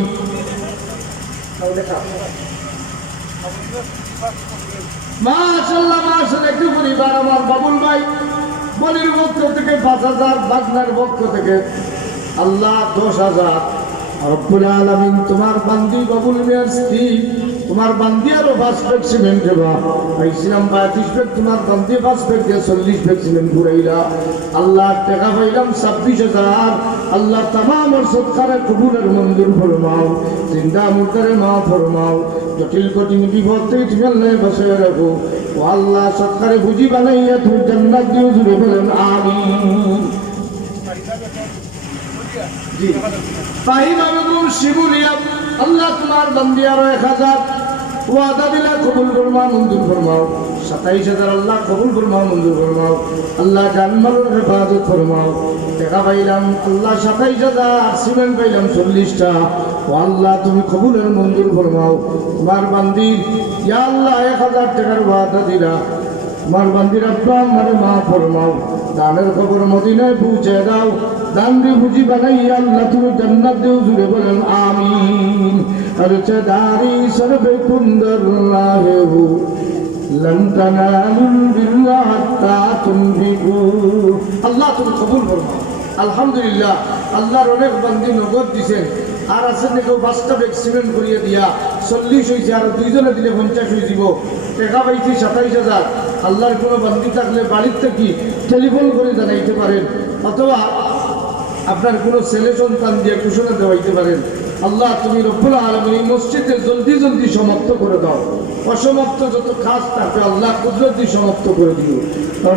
মাশাআল্লাহ, মাশাআল্লাহ। একটু পরিবার আমার বাবুল ভাই বলির পক্ষ থেকে 5000, বাগনার পক্ষ থেকে আল্লাহ 10,000। রব্বুল আলামিন তোমার বান্দি বাবুল মিয়ার স্ত্রী, তোমার বান্দি আরো 5 ব্যাগ সিমেন্ট দেবা পাইছিলাম, 32 ব্যাগ তোমার বান্দি 5 ব্যাগ দিয়ে 40 ব্যাগ সিমেন্ট ঘুরাইলা। আল্লাহ টাকা পাইলাম 26,000। আল্লাহ তামাম সৎকারে কবুলের মঞ্জুর ফরমাও, জিন্দা মুর্দারে মাফ ফরমাও। জটিল কঠিন বিপদ থেকে তুমি আল্লাহ বাঁচিয়ে রাখো। ও আল্লাহ, সৎকারে বুঝি বানাইয়া তুমি জান্নাত দিও, জুড়ে বলেন আমিন। জি ফাহিমা বেগম শিবুলিয়া, আল্লাহ তোমার বান্দি আরো 1000 ওয়াদা দিলা, কবুল ফরমাও, মঞ্জুর ফরমাও। 27,000 আল্লাহ কবুল ফরমাও, মঞ্জুর ফরমাও। আল্লাহ জানমালের হেফাজত ফরমাও। টাকা পাইলাম আল্লাহ 27,000, সিমেন্ট পাইলাম 40টা। ও আল্লাহ তুমি কবুলের মঞ্জুর ফরমাও। তোমার বান্দি ইয়া আল্লাহ 1000 টাকার ওয়াদা দিলা, তোমার বান্দির আব্বা আমারে মাফ ফরমাও। দানের খবর মদিনায় পৌঁছে দাও, দান দিয়ে বুঝি বানাই আল্লাহ তুমি জান্নাত দিও, জুড়ে বলেন আমিন। আরচাদারি সরবে কুন্দর লাহেহু লন তানালুল বিররা হাত্তা তুনফিকু। আল্লাহ তুমি কবুল ফরমাও। আলহামদুলিল্লাহ, আল্লাহর অনেক বান্দি নগদ দিছেন। আর আছেন কেউ 5টা ব্যাগ সিমেন্ট করিয়ে দিয়া 40 হয়েছে, আর 2 জনে দিলে 50 হয়ে দিব। টাকা পাইছি 27,000। আল্লাহর কোনো বান্দি থাকলে বাড়ির থেকে টেলিফোন করে জানাইতে পারেন, অথবা আপনার কোনো ছেলে সন্তান দিয়ে ঘোষণা দেওয়াইতে পারেন। আল্লাহ তুমি রব্বুল আলামিন এই মসজিদে জলদি জলদি সমাপ্ত করে দাও। অসমাপ্ত যত কাজ থাকে আল্লাহ কুদরতি সমাপ্ত করে দিও।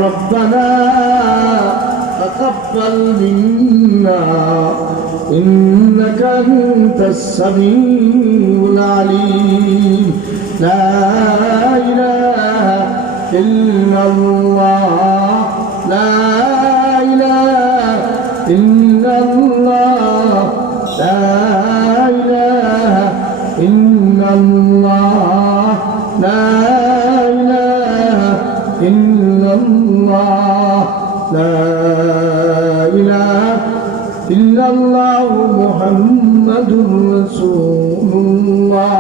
রব্বানা তাকাব্বাল মিন্না ইন্নাকা আনতাস সামিউল আলিম। লা ইলাহা ইল্লাল্লাহ, লা ইলাহা ইল্লাল্লাহ, লা ইলাহা ইল্লাল্লাহ, লা ইলাহা ইল্লাল্লাহ। লা ইলাহা ইল্লাল্লাহু মুহাম্মাদুর রাসূলুল্লাহ।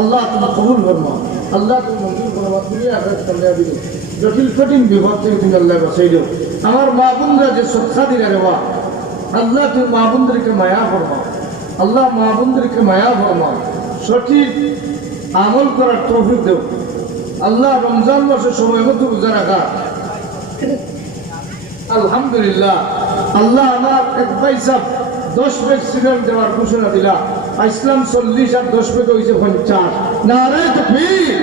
আল্লাহ তুমি কবুল ফরমাও, আল্লাহ তুমি মঞ্জুর ফরমাও, দুনিয়া আখিরাত কামিয়াবি দাও, জটিল কঠিন বিপদ থেকে তুমি আল্লাহ বাঁচাই দাও। আমার মা বোনরা যে সৎকা দিলা রে বাবা, আল্লাহ তুমি মা বোনদেরকে মায়া ফরমাও, আল্লাহ মা বোনদেরকে মায়া ফরমাও, সঠিক আমল করার তৌফিক দেও আল্লাহ। রমজান মাসের সময় মতো রোজা রাখা আলহামদুলিল্লাহ। আল্লাহ আমার এক ভাই সাহেব 10 ব্যাগ সিমেন্ট দেওয়ার ঘোষণা দিলা, ইসলাম 40 আর 10 ব্যাগ হয়েছে 50। নারে তাকবীর,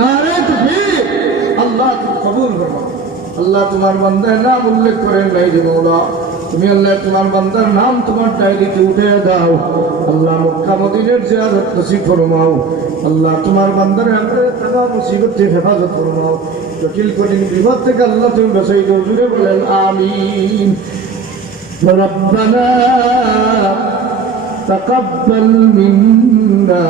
নারে তাকবীর। আল্লাহ তুমি কবুল ফরমাও। আল্লাহ তোমার বান্দার নাম উল্লেখ করেন নাই রে মওলা, তুমি আল্লাহ তোমার বান্দার নাম তোমার ডায়েরিতে উঠে দাও। আল্লাহ মক্কা মদিনার জিয়ারত নসিব ফরমাও। আল্লাহ তোমার বান্দার থাকা মুসিবত থেকে হেফাজত ফরমাও, জটিল কঠিন বিপদ থেকে আল্লাহ তুমি বাঁচাই দাও। জুড়ে বলেন আমিন। রব্বানা তাকাব্বাল মিন্না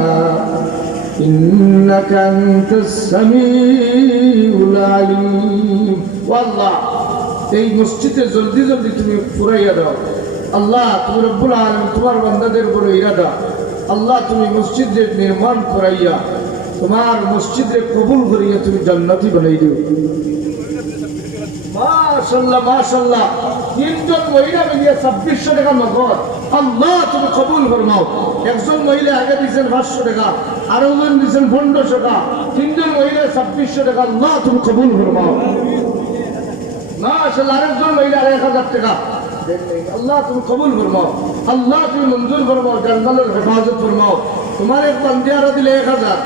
ইন্নাকা আনতাস সামিউল আলিম। আল্লাহ এই মসজিদে জলদি জলদি তুমি ফুরাইয়া দাও আল্লাহ। তুমি রব্বুল আলামিন তোমার বান্দাদের বড় ইরাদা আল্লাহ, তুমি মসজিদের নির্মাণ করাইয়া তোমার মসজিদে কবুল করিয়া তুমি জান্নাতি বানাই দিও। মাশাআল্লাহ মাশাআল্লাহ। 3 জন মহিলা মিলিয়ে 2600 টাকা নগদ আল্লাহ তুমি কবুল ফরমাও। একজন মহিলা আগে দিয়েছেন 500 টাকা, আরো জন দিয়েছেন 1500 টাকা, 3 জন মহিলা 2600 টাকা আল্লাহ তুমি কবুল ফরমাও। মাশাআল্লাহ। আরেকজন মহিলা 1000 টাকা আল্লাহ তুমি কবুল ফরমাও, আল্লাহ তুমি মঞ্জুর ফরমাও, জান্নাতের হেফাজত ফরমাও। তোমার এক বান্দিয়ারা দিলে 1000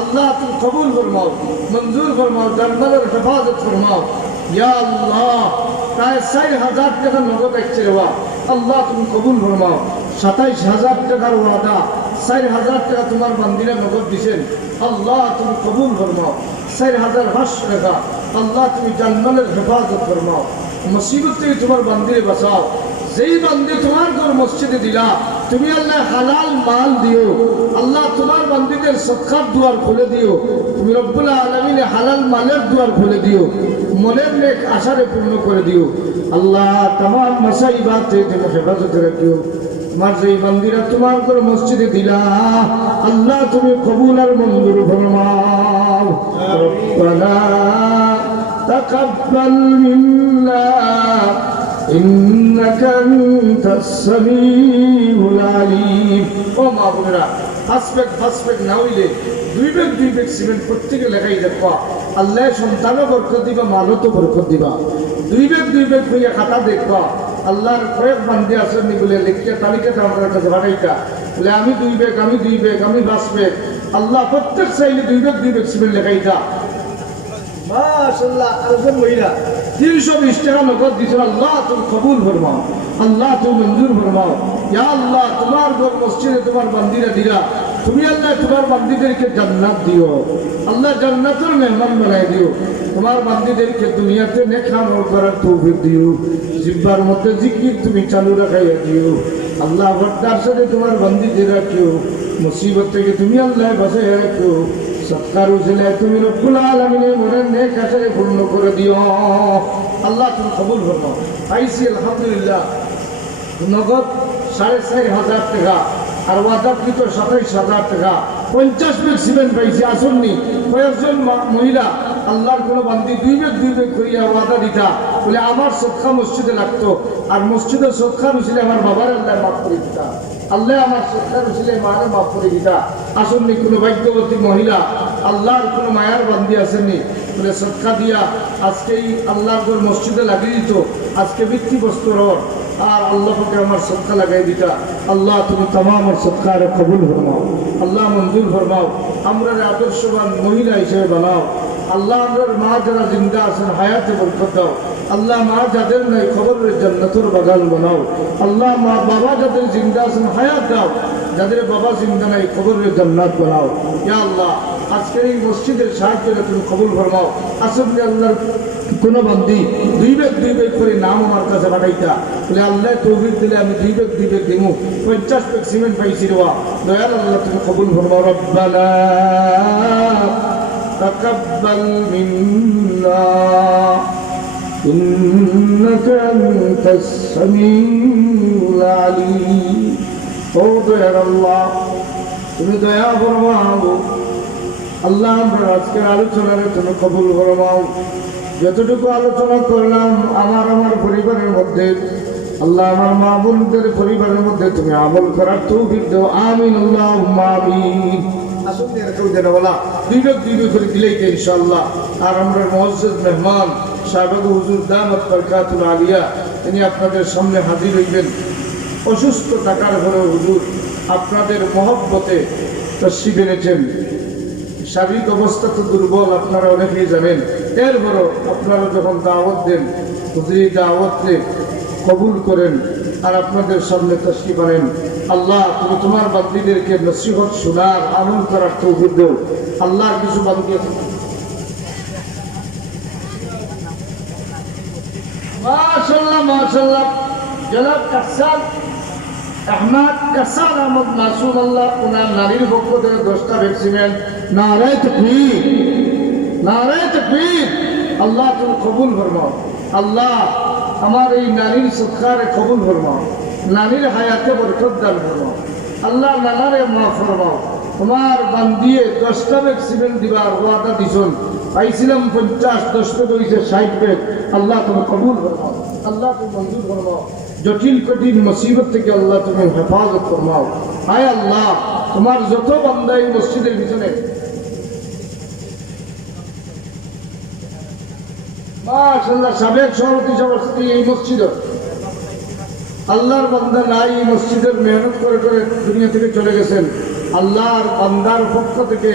আল্লাহ তুমি কবুল ফরমাও, মঞ্জুর ফরমাও, জান্নাতের হেফাজত ফরমাও। ইয়া আল্লাহ প্রায় 4000 টাকা নগদ আসছে রে বাবা, আল্লাহ তুমি কবুল ফরমাও। 27000 টাকার ওয়াদা, 4000 টাকা তোমার বান্দিরা নগদ দিছেন আল্লাহ তুমি কবুল ফরমাও। 4500 টাকা আল্লাহ তুমি জান্নাতের হেফাজত ফরমাও, মুসিবত থেকে তোমার বান্দিরে বাঁচাও। যেই বান্দি তোমার ঘর মসজিদে দিলা তুমি আল্লাহ হালাল মাল দিও আল্লাহ, তোমার বান্দিদের সদকার দুয়ার খুলে দিও তুমি রব্বুল আলামিন, হালাল মালের দুয়ার খুলে দিও, মনের নেক আশারে পূর্ণ করে দিও আল্লাহ। तमाम মুসাইবাত থেকে তুমি হেফাজতে রাখিও। তোমার যেই বান্দিরা তোমার ঘর মসজিদে দিলা আল্লাহ তুমি কবুল আর মঞ্জুর ফরমাও। রব্বানা তাকাব্বাল মিন্না ইন্নাকা আনতাস সামিউল আলিম। ও মা বোনেরা, ফাসপেক না হইলে 2 ব্যাগ সিমেন্ট প্রত্যেকে লেখাই দেখবা আল্লাহ সন্তানও বরকত দিবা, মালও তো বরকত দিবা। 2 ব্যাগ হইয়া খাতা দেখবা আল্লাহর কয়েক বান্দি আসেন বলে লিখিয়া তালিকাটা আমার কাছে পাঠাইতা বলে আমি 2 ব্যাগ, আমি 2 ব্যাগ, আমি 5 ব্যাগ। আল্লাহ প্রত্যেক চাইলে 2 ব্যাগ সিমেন্ট লেখাইতা। মাশাআল্লাহ। আরেকজন মহিলা 320 টাকা নগদ দিয়েছেন আল্লাহ তুমি কবুল ফরমাও, আল্লাহ তুমি মঞ্জুর ফরমাও। ইয়া আল্লাহ তোমার ঘর মসজিদে তোমার বান্দিরা দিলা তুমি আল্লাহ তোমার বান্দিদেরকে জান্নাত দিও আল্লাহ, জান্নাতের মেহমান বানাই দিও। তোমার বান্দিদেরকে দুনিয়াতে নেক আমল করার তৌফিক দিও, জিহ্বার মধ্যে জিকির তুমি চালু রাখাইয়া দিও আল্লাহ। বরদার সাথে তোমার বান্দিদের রাখিও, মুসিবত থেকে তুমি আল্লাহ বাঁচাইয়া রাখো। সৎকার উসিলে তুমি রব্বুল আলামিনের মনের নেক আশারে পূর্ণ করে দিও আল্লাহ তুমি কবুল ফরমাও। পাইছি আলহামদুলিল্লাহ নগদ 4500 টাকা আর ওয়াদাকৃত 27000 টাকা। 50 ব্যাগ সিমেন্ট পাইছি আসননি। কয়েকজন মহিলা আল্লাহর কোনো বান্দি 2 ব্যাগ করিয়া ওয়াদা দিতা বলে আমার সদকা মসজিদে লাগতো, আর মসজিদের সদকা উসিলে আমার বাবার আল্লাহ মাফ করে দিতা আল্লাহ, আমার সদকার উসিলে মারে মাফ করে দিতা। আসননি কোনো ভাগ্যবতী মহিলা আল্লাহর কোনো মায়ার বান্দি আসেননি বলে সদকা দিয়া আজকেই আল্লাহর ঘর মসজিদে লাগিয়ে দিত, আজকে ভিত্তিগ্রস্ত রড আর আল্লাহকে আমার সদকা লাগাই দিতা আল্লাহ তুমি तमाम সদকার কবুল ফরমাও আল্লাহ, মঞ্জুর ফরমাও। আমরা আদর্শবান মহিলা হিসেবে বানাও আল্লাহ। আমরা মা যারা জিন্দা আছেন হায়াতে বরকত দাও আল্লাহ, মা যাদের নাই খবরের জান্নাতের বাগান বানাও আল্লাহ। মা বাবা যাদের জিন্দা আছেন হায়াত দাও, যাদের বাবা জিন্দা নাই খবরের জান্নাত বানাও ইয়া আল্লাহ। আজকের এই মসজিদের সাহায্যে তুমি কবুল ফরমাও। আসলে আল্লাহর কোনো বান্দি 2 ব্যাগ করে নাম আমার কাছে পাঠাইতা বলে আল্লাহ তৌফিক দিলে আমি 2 ব্যাগ দিমু। 50 ব্যাগ সিমেন্ট পাইছি রে দয়াল আল্লাহ তুমি কবুল ফরমাও। রব্বানা তাকাব্বাল মিন্না إنك أنت السميع العليم ও দয়ার আল্লাহ তুমি দয়া ফরমাও আল্লাহ আমরা আজকের আলোচনারে তুমি কবুল ফরমাও যতটুকু আলোচনা করলাম আমার পরিবারের মধ্যে আল্লাহ আমার মা বোনদের পরিবারের মধ্যে তুমি আমল করার তৌফিক দাও আমিন আল্লাহুম্মা আমিন আসুন এরকম দেন বলা দুই ভাগ করে দিলেই তো ইনশাআল্লাহ আর আমরা মুআজ্জাজ মেহমান সাহেব হুজুর দামাত বরকাতুল আলিয়া তিনি আপনাদের সামনে হাজির হইবেন অসুস্থ থাকার পরেও হুজুর আপনাদের মহব্বতে তশরিফ এনেছেন শারীরিক অবস্থা তো দুর্বল আপনারা অনেকেই জানেন এরপরও আপনারা যখন দাওয়াত দেন হুজুরি দাওয়াতকে কবুল করেন আর আপনাদের সামনে তশরিফ আনেন আল্লাহ তুমি তোমার বান্দীদেরকে নসিহত শোনার আমল করার তৌফিক দাও আল্লাহর কিছু বান্দী মাশাআল্লাহ মাশাআল্লাহ জনাব কাসাল আহমদ কাসাল আহমদ মাসুম আল্লাহ ওনার নারীর পক্ষ থেকে 10টা ভ্যাকসিন নারায়ে তাকবীর আল্লাহ তুমি কবুল ফরমাও আল্লাহ আমার এই নারীর সৎকারে কবুল ফরমাও নারীর হায়াতে বরকত দান ফরমাও আল্লাহ নানারে মাফ ফরমাও তোমার বান্দিয়ে 10টা ভ্যাকসিন দিবার ওয়াদা দিছুন পাইছিলাম 50 10 থেকে হইছে 60 ব্যাগ আল্লাহ তুমি কবুল ফরমাও আল্লাহ তুমি মঞ্জুর ফরমাও জটিল কঠিন মুসিবত থেকে আল্লাহ তুমি হেফাজত ফরমাও হায় আল্লাহ তোমার যত বান্দা এই মসজিদের ভিতরে মাশাআল্লাহ সাবেক সভাপতি এই মসজিদ আল্লাহর বান্দা নাই এই মসজিদের মেহনত করে দুনিয়া থেকে চলে গেছেন আল্লাহর বান্দার পক্ষ থেকে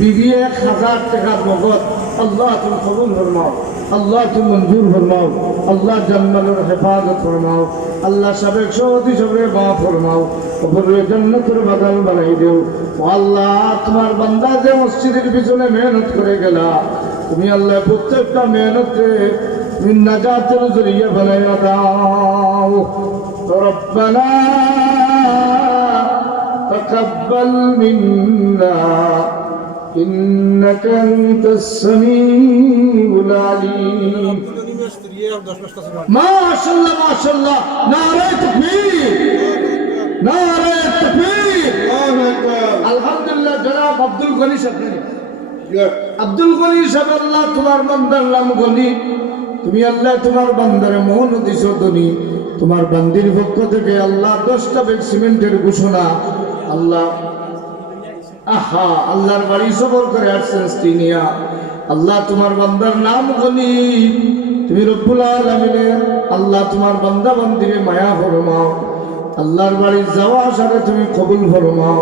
1000 টাকা নগদ আল্লাহ তুমি কবুল ফরমাও আল্লাহ তুমি মঞ্জুর ফরমাও আল্লাহ জান্নাতের হেফাজত ফরমাও আল্লাহ সাবেক সভাপতি সবরে মাফ ফরমাও উপরে জান্নাতের বাগান বানাই দেও ও আল্লাহ তোমার বান্দা যে মসজিদের পিছনে মেহনত করে গেলা তুমি আল্লাহ প্রত্যেকটা মেহনতে তুমি নাজাতের জরিয়া বানাইয়া দাও রব্বানা তাকাব্বাল মিন্না ইন্নাকা আনতাস সামিউল আলিম মাশাআল্লাহ মাশাআল্লাহ নারায়ে তাকবীর আলহামদুলিল্লাহ জনাব আব্দুল গনি সাহেব আব্দুল গনি সাহেব আল্লাহ তোমার বান্দার নাম গনি তুমি আল্লাহ তোমার বান্দারে মন দিছো ধনী তোমার বান্দির পক্ষ থেকে আল্লাহ 10টা ব্যাগ সিমেন্টের ঘোষণা আল্লাহ আহা আল্লাহর বাড়ি সফর করে আসছেন স্টিনিয়া আল্লাহ তোমার বান্দার নাম গনি তুমি রব্বুল আলামিনের আল্লাহ তোমার বান্দা বান্দিরে মায়া ফরমাও আল্লাহর বাড়ি যাওয়া আসারে তুমি কবুল ফরমাও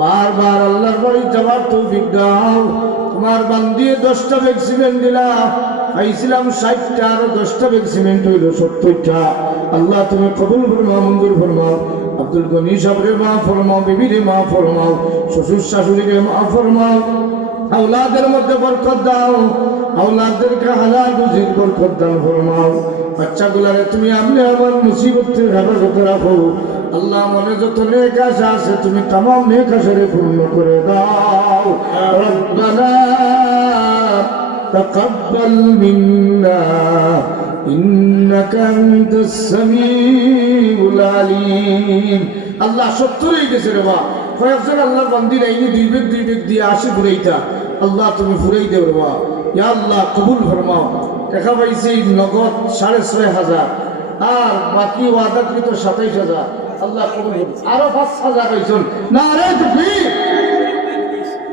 বারবার আল্লাহর বাড়ি যাওয়ার তৌফিক দাও তোমার বান্দিয়ে 10টা ব্যাগ সিমেন্ট দিলা পাইছিলাম 60টা আর 10টা ব্যাগ সিমেন্ট হইল 70টা আল্লাহ তুমি কবুল ফরমাও মঞ্জুর ফরমাও আব্দুল গনি সাহেবের মা ফরমাও বিবিরে মা ফরমাও শ্বশুর শাশুড়িকে মা ফরমাও আওলাদের মধ্যে বরকত দাও আওলাদদেরকে হালাল রুজির বরকত দান ফরমাও বাচ্চাগুলারে তুমি আপনি আমার মুসিবত থেকে হেফাজত রাখো আল্লাহ মনে যত নেক আশা আছে তুমি तमाम নেক আশারে পূর্ণ করে দাও রব্বানা তাকাব্বাল মিন্না ইন্নাকা আনতাস সামিউল আলিম আল্লাহ 70 হয়ে গেছে রে বাবা কয়েকজন আল্লাহর বান্দি নাইনি 2 বেগ দিয়ে 80 ফুরাইতা আল্লাহ তুমি ফুরাই দেও রে বাবা ইয়া আল্লাহ কবুল ফরমাও টাকা পাইছি নগদ 6500 আর বাকি ওয়াদাকৃত 27000 আল্লাহ কবুল করুন আরো 5000 হইছেন নারায়ে তাকবীর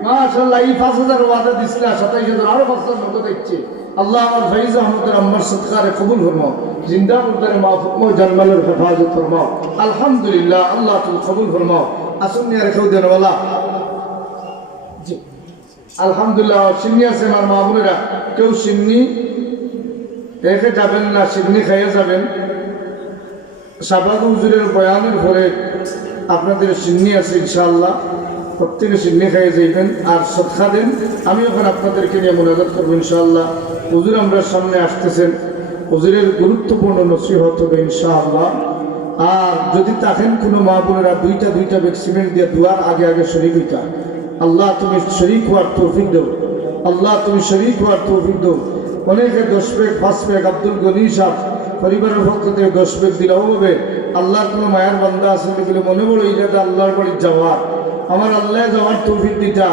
মাশাআল্লাহ এই 5000 ওয়াদা দিছিলা 27000 আরো 5000 নগদ দিচ্ছে আল্লাহ আমার ফাইজ আহমদের আম্মার সদকারে কবুল ফরমাও জিন্দা মুর্দারে মাফ ফরমাও জান্নাতের হেফাজত ফরমাও আলহামদুলিল্লাহ আল্লাহ তুমি কবুল ফরমাও আসুন নিয়ে রেখেও দেন ওয়ালা জি আলহামদুলিল্লাহ সিন্নি আছে আমার মা বোনেরা কেউ সিন্নি রেখে যাবেন না সিন্নি খাইয়ে যাবেন সাবাগ হুজুরের বয়ানের পরে আপনাদের সিন্নি আছে ইনশাআল্লাহ প্রত্যেকে সিন্নি খাইয়ে যাইবেন আর সদকা দেন আমি ওখানে আপনাদেরকে নিয়ে মোনাজাত করবো ইনশাআল্লাহ হুজুর আমরা সামনে আসতেছেন হুজুরের গুরুত্বপূর্ণ নসিহত হবে ইনশাআল্লাহ আর যদি তাকেন কোনো মা বোনেরা দুইটা ব্যাগ সিমেন্ট দিয়ে দুয়ার আগে শরীক হইতা আল্লাহ তুমি শরীক হওয়ার তৌফিক দাও আল্লাহ তুমি শরীক হওয়ার তৌফিক দাও অনেকে 10 ব্যাগ 5 ব্যাগ আব্দুল গনি সাহেব পরিবারের পক্ষ থেকে 10 ব্যাগ দিলাম হবে আল্লাহর কোনো মায়ের বান্দা আছে বলে মনে বলো এটা আল্লাহর বাড়ির যাওয়ার আমার আল্লাহ যাওয়ার তৌফিক দিতা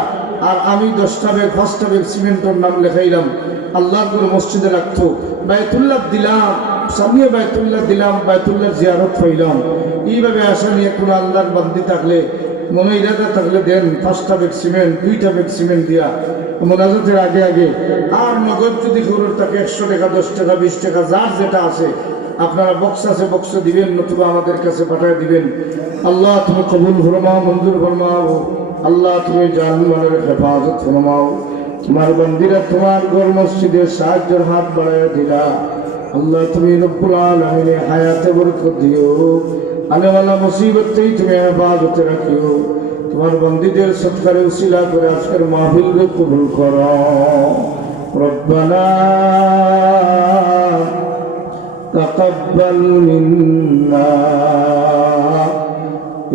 আর আমি 10টা ব্যাগ 5টা ব্যাগ সিমেন্টের নাম লেখাইলাম আল্লাহর কোনো মসজিদে রাখতো বায়তুল্লাহ দিলাম সামনে বায়তুল্লাহ দিলাম বায়তুল্লাহ জিয়ারত হইলাম এইভাবে আশা নিয়ে কোনো আল্লাহর বান্দি থাকলে মনে ইরাদা থাকলে দেন 5টা ব্যাগ সিমেন্ট 2টা ব্যাগ সিমেন্ট দিয়া মোনাজাতের আগে আগে আর নগদ যদি খরচ থাকে 100 টাকা 10 টাকা 20 টাকা যার যেটা আছে আপনারা বক্স আছে বক্স দিবেন নতুবা আমাদের কাছে পাঠিয়ে দিবেন আল্লাহ তুমি কবুল ফরমাও মঞ্জুর ফরমাও আল্লাহ তুমি জানমালের হেফাজত ফরমাও তোমার বান্দিরা তোমার ঘর মসজিদে সাহায্যের হাত বাড়ায় দিলা আল্লাহ তুমি রব্বুল আলামিন হায়াতে বরকত দিও আনেওয়ালা মুসিবতেই তুমি হেফাজতে রাখিও তোমার বান্দিদের সৎকারে উসিলা করে আজকের মাহফিলকে কবুল করো রব্বানা তাকাব্বাল মিন্না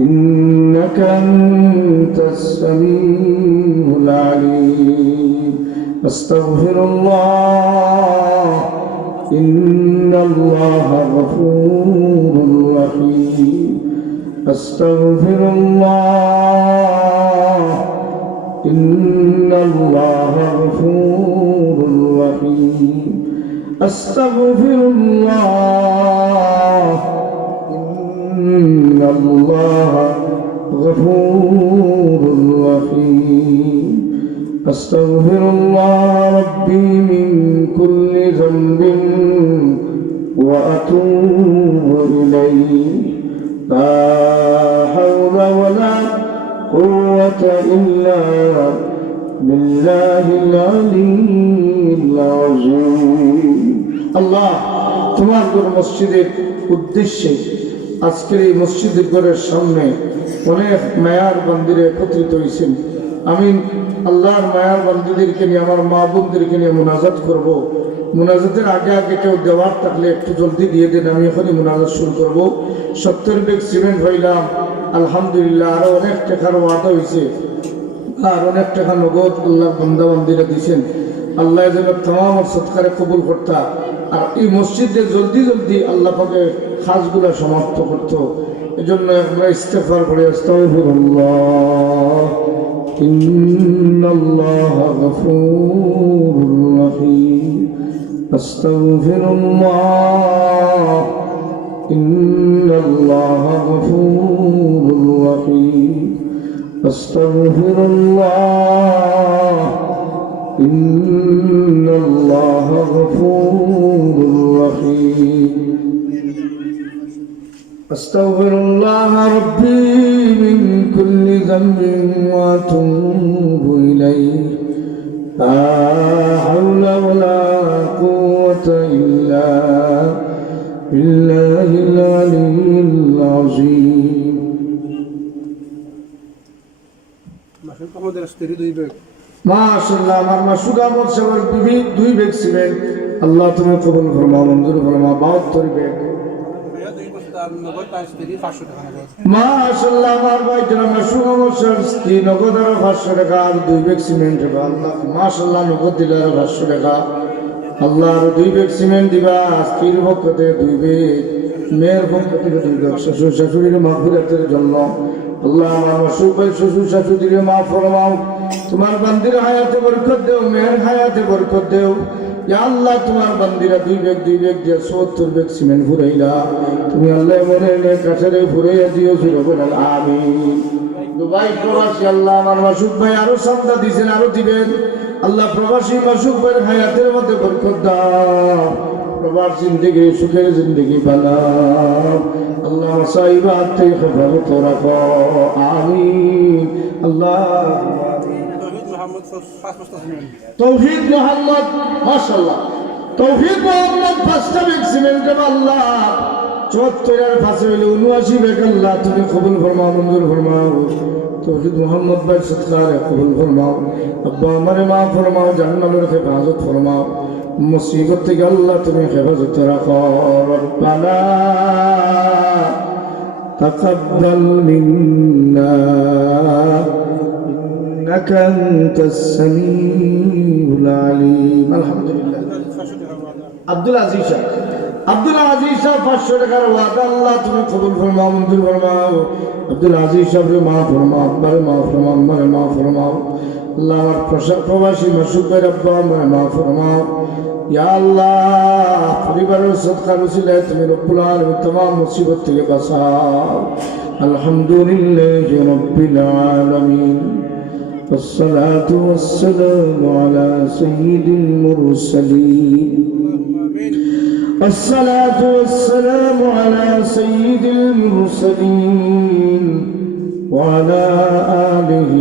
ইন্নাকা আনতাস সামিউল আলিম আস্তাগফিরুল্লাহ ইন্নাল্লাহা গফুরুর রহিম আস্তাগফিরুল্লাহ ইন্নাল্লাহা গফুরুর রহিম আস্তাগফিরুল্লাহ ইন্নাল্লাহা গফুরুর রহিম আস্তাগফিরুল্লাহ রাব্বি মিন কুল্লি যামবিন ওয়া আতুবু ইলাইহি লা হাওলা ওয়ালা কুওয়াতা ইল্লা বিল্লাহিল আলিয়্যিল আযীম আল্লাহ তোমার ঘর মসজিদের উদ্দেশ্যে আজকের এই মসজিদের ঘরের সামনে অনেক মায়ার বান্দিরে একত্রিত হয়েছেন আমি আল্লাহর মায়ার বান্দিদেরকে নিয়ে আমার মা বোনদেরকে নিয়ে মুনাজাত করব মুনাজাতের আগে আগে কেউ দেওয়ার থাকলে একটু জলদি দিয়ে দেন আমি এখনই মুনাজাত শুরু করব 70 ব্যাগ সিমেন্ট হইলাম আলহামদুলিল্লাহ আরো অনেক টাকার ওয়াদা হয়েছে আর অনেক টাকা নগদ আল্লাহর বান্দা বান্দিরা দিয়েছেন আল্লাহ যেন তামাম সৎকারে কবুল করতা আর এই মসজিদে জলদি জলদি আল্লাহ পাকে কাজগুলো সমাপ্ত করতো এজন্য আমরা ইস্তেগফার করে আস্তাগফিরুল্লাহ ইন্নাল্লাহা গফুরুর রহিম আস্তাগফিরুল্লাহ ইন্নাল্লাহা গফুরুর রহিম আস্তাগফিরুল্লাহ ইন্নাল্লাহা গফুরুর রহিম আস্তাগফিরুল্লাহ রাব্বি মিন কুল্লি যামবিন ওয়া আতুবু ইলাইহি লা হাওলা ওয়ালা কুওয়াতা ইল্লা বিল্লাহিল আলিয়্যিল আযীম মাশাআল্লাহ আমার মাসুদা মোরসাবার বিবি 2 ব্যাগ সিমেন্ট আল্লাহ তুমি কবুল ফরমাও মঞ্জুর ফরমাও 72 ব্যাগ মাশাআল্লাহ আমার ভাই যারা মাসুদা মোরসার স্ত্রী নগদ আর 500 টাকা আর 2 ব্যাগ সিমেন্ট আল্লাহ মাশাআল্লাহ নগদ দিলে আর 500 টাকা আল্লাহ আর 2 ব্যাগ সিমেন্ট দিবা স্ত্রীর পক্ষ থেকে 2 ব্যাগ মেয়ের পক্ষ থেকে 2 ব্যাগ শ্বশুর শাশুড়ির মাগফিরাতের জন্য আল্লাহ আমার মাসুদ ভাই শ্বশুর শাশুড়ির মাফ ফরমাও তোমার বান্দির হায়াতে বরকত দেও মেয়ের হায়াতে বরকত দেও ইয়া আল্লাহ তোমার বান্দিরা 2 ব্যাগ দিয়ে 70 ব্যাগ সিমেন্ট ফুরাইলা তুমি আল্লাহ মনে নে কাছারে ফুরাইয়া দিও সুরে বলেন আমিন দুবাই প্রবাসী আল্লাহ আমার মাসুদ ভাই আরো সামদা দিবেন আরো দিবেন আল্লাহ প্রবাসী মাসুদ ভাইয়ের হায়াতের মধ্যে বরকত দাও প্রবাস জিন্দেগি সুখের জিন্দেগি বানাও আল্লাহ সাইবাত থেকে হেফাজত রাখো আমিন আল্লাহ তৌহিদ মোহাম্মদ মাশাআল্লাহ তৌহিদ মোহাম্মদ 5টা ব্যাগ সিমেন্ট আল্লাহ 74 এর পাশে হইলে 79 ব্যাগ আল্লাহ তুমি কবুল ফরমাও মঞ্জুর ফরমাও তৌহিদ মোহাম্মদ ভাই সৎকারে কবুল ফরমাও আব্বা আমারে মাফ ফরমাও জান্নাতের হেফাজত ফরমাও মুসিবত থেকে আল্লাহ তুমি হেফাজত রাখো রব্বানা তাকাব্বাল মিন্না ইন্নাকা আনতাস সামিউল আলিম আলহামদুলিল্লাহ আব্দুল আজিজ সাহেব। আব্দুল আজিজ সাহেব 500 টাকার ওয়াদা আল্লাহ তুমি কবুল ফরমাও, মঞ্জুর ফরমাও। আব্দুল আজিজ সাহেবরে মা ফরমাও, আব্বারে মা ফরমাও, আম্মারে মা ফরমাও। আল্লাহ আমার প্রবাসী মাসুক ভাই আব্বা আম্মারে মা ফরমাও। ইয়া আল্লাহ পরিবারের সদকার উসিলায় তুমি রব্বুল আলামিন तमाम মুসিবত থেকে বাঁচাও। আলহামদুলিল্লাহি রাব্বিল আলামিন। والصلاة والسلام على سيد المرسلين. الصلاة والسلام على سيد المرسلين وعلى آله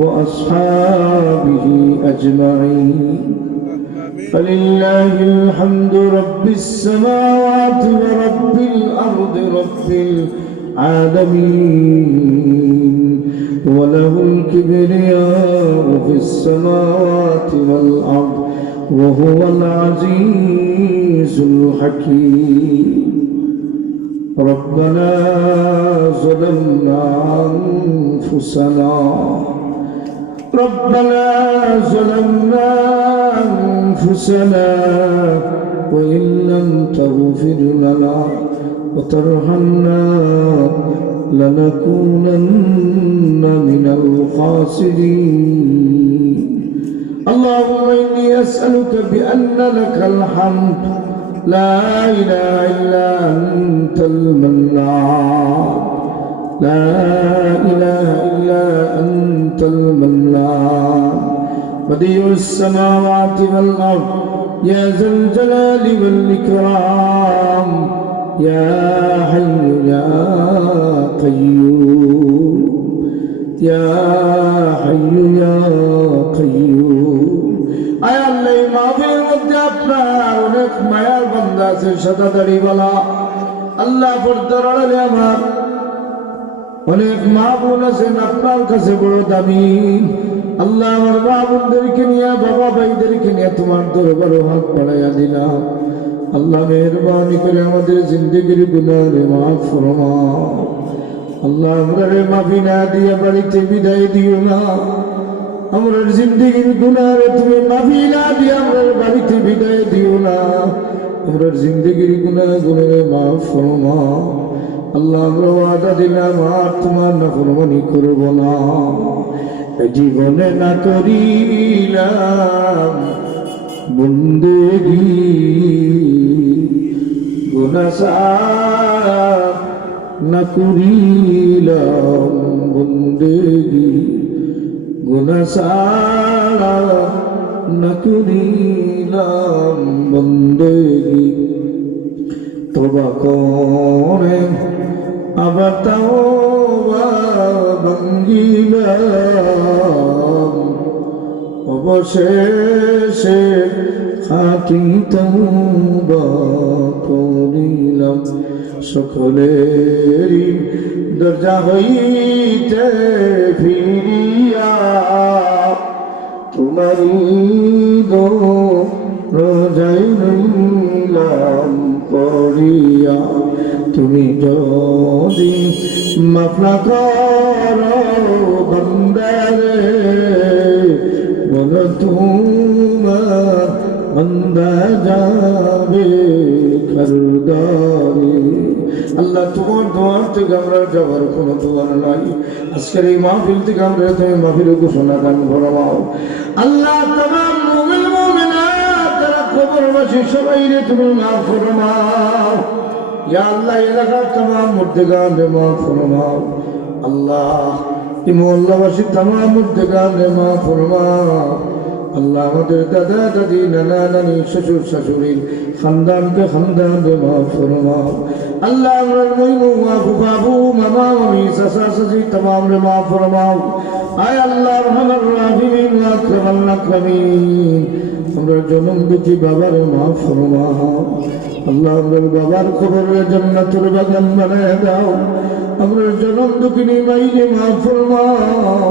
وأصحابه أجمعين. فلله الحمد رب السماوات ورب الأرض رب العالمين وله الكبرياء في السماوات والأرض وهو العزيز الحكيم. ربنا ظلمنا أنفسنا وإن لم تغفر لنا وترحمنا لنكونن من الخاسرين. اللهم إني أسألك بأن لك الحمد لا إله إلا أنت المنان، لا إله إلا أنت المنان، بديع السماوات والأرض يا ذا الجلال والإكرام، يا حي يا قيوم، يا حي يا قيوم. আয় আল্লাহ মাহফিলের মধ্যে আপনার অনেক মায়ার বান্দা আছে, সাদা দাড়িওয়ালা। আল্লাহ পর্দার আড়ালে আমার অনেক মা বোন আছেন আপনার কাছে বড় দামি। আল্লাহ আমার মা বোনদেরকে নিয়ে, বাবা ভাইদেরকে নিয়ে তোমার দরবারে হাত বাড়াইয়া দিলাম। আল্লাহ মেহরবানি করে আমাদের জিন্দেগির গুনাহে মাফ ফরমাও। আল্লাহ আমরা মাফি না দিয়ে বাড়িতে বিদায় দিও না। আমরা জিন্দেগির গুনাহে তুমি মাফি না দিয়ে আমরা বাড়িতে বিদায় দিও না। আমরা জিন্দেগির গুনাহে মাফ ফরমাও। আল্লাহ আমরা ওয়াদা দিলাম আর তোমার নাফরমানি করব না, জীবনে না করিলাম বন্দেগি, গুনাহ ছাড়া না করিলাম বন্দেগি, গুনাহ ছাড়া না করিলাম বন্দেগি। তওবা করে আবার তাওবা ভাঙ্গিলাম, অবশেষে খাঁটি তওবা করিলাম। সকলেরই দরজা হইতে ফিরিয়া তোমারই দরজায় রইলাম পড়িয়া। তুমি যদি মাফ না করো বান্দারে, বলো তোমার বান্দা যাবে খরদারে। আল্লাহ তোমার দোয়ার থেকে আমরা যাবার কোনো দোয়ার নাই। আজকের এই মাহফিল থেকে আমরা তুমি মাহফিলের ঘোষণা দান ফরমাও। আল্লাহ তামাম মুমিন মুমিনাত যারা কবরবাসী সবাইরে তুমি মাফ ফরমাও। ইয়া আল্লাহ এলাকার তামাম মুর্দেগানে মাফ ফরমাও। আল্লাহ এই মহল্লাবাসী তামাম মুর্দেগানে মাফ ফরমাও। আল্লাহ আমাদের দাদা দাদি নানা নানি শ্বশুর শাশুড়ি খানদানকে খানদানে মাফ ফরমাও। আল্লাহ আমরা মইমু আবু বাবু মামা মামি চাচা চাচি তামাম রে মাফ ফরমাও। আয় আল্লাহ রহমান রাহিমিন ওয়া আকরামাল আকরামিন, আমরা জনম দুঃখী বাবার মাফ ফরমাও। আল্লাহ আমরার বাবার খবরে জান্নাতুল বাগান বানায় দাও। আমরা জনম দুঃখিনী মাইকে মাফ ফরমাও।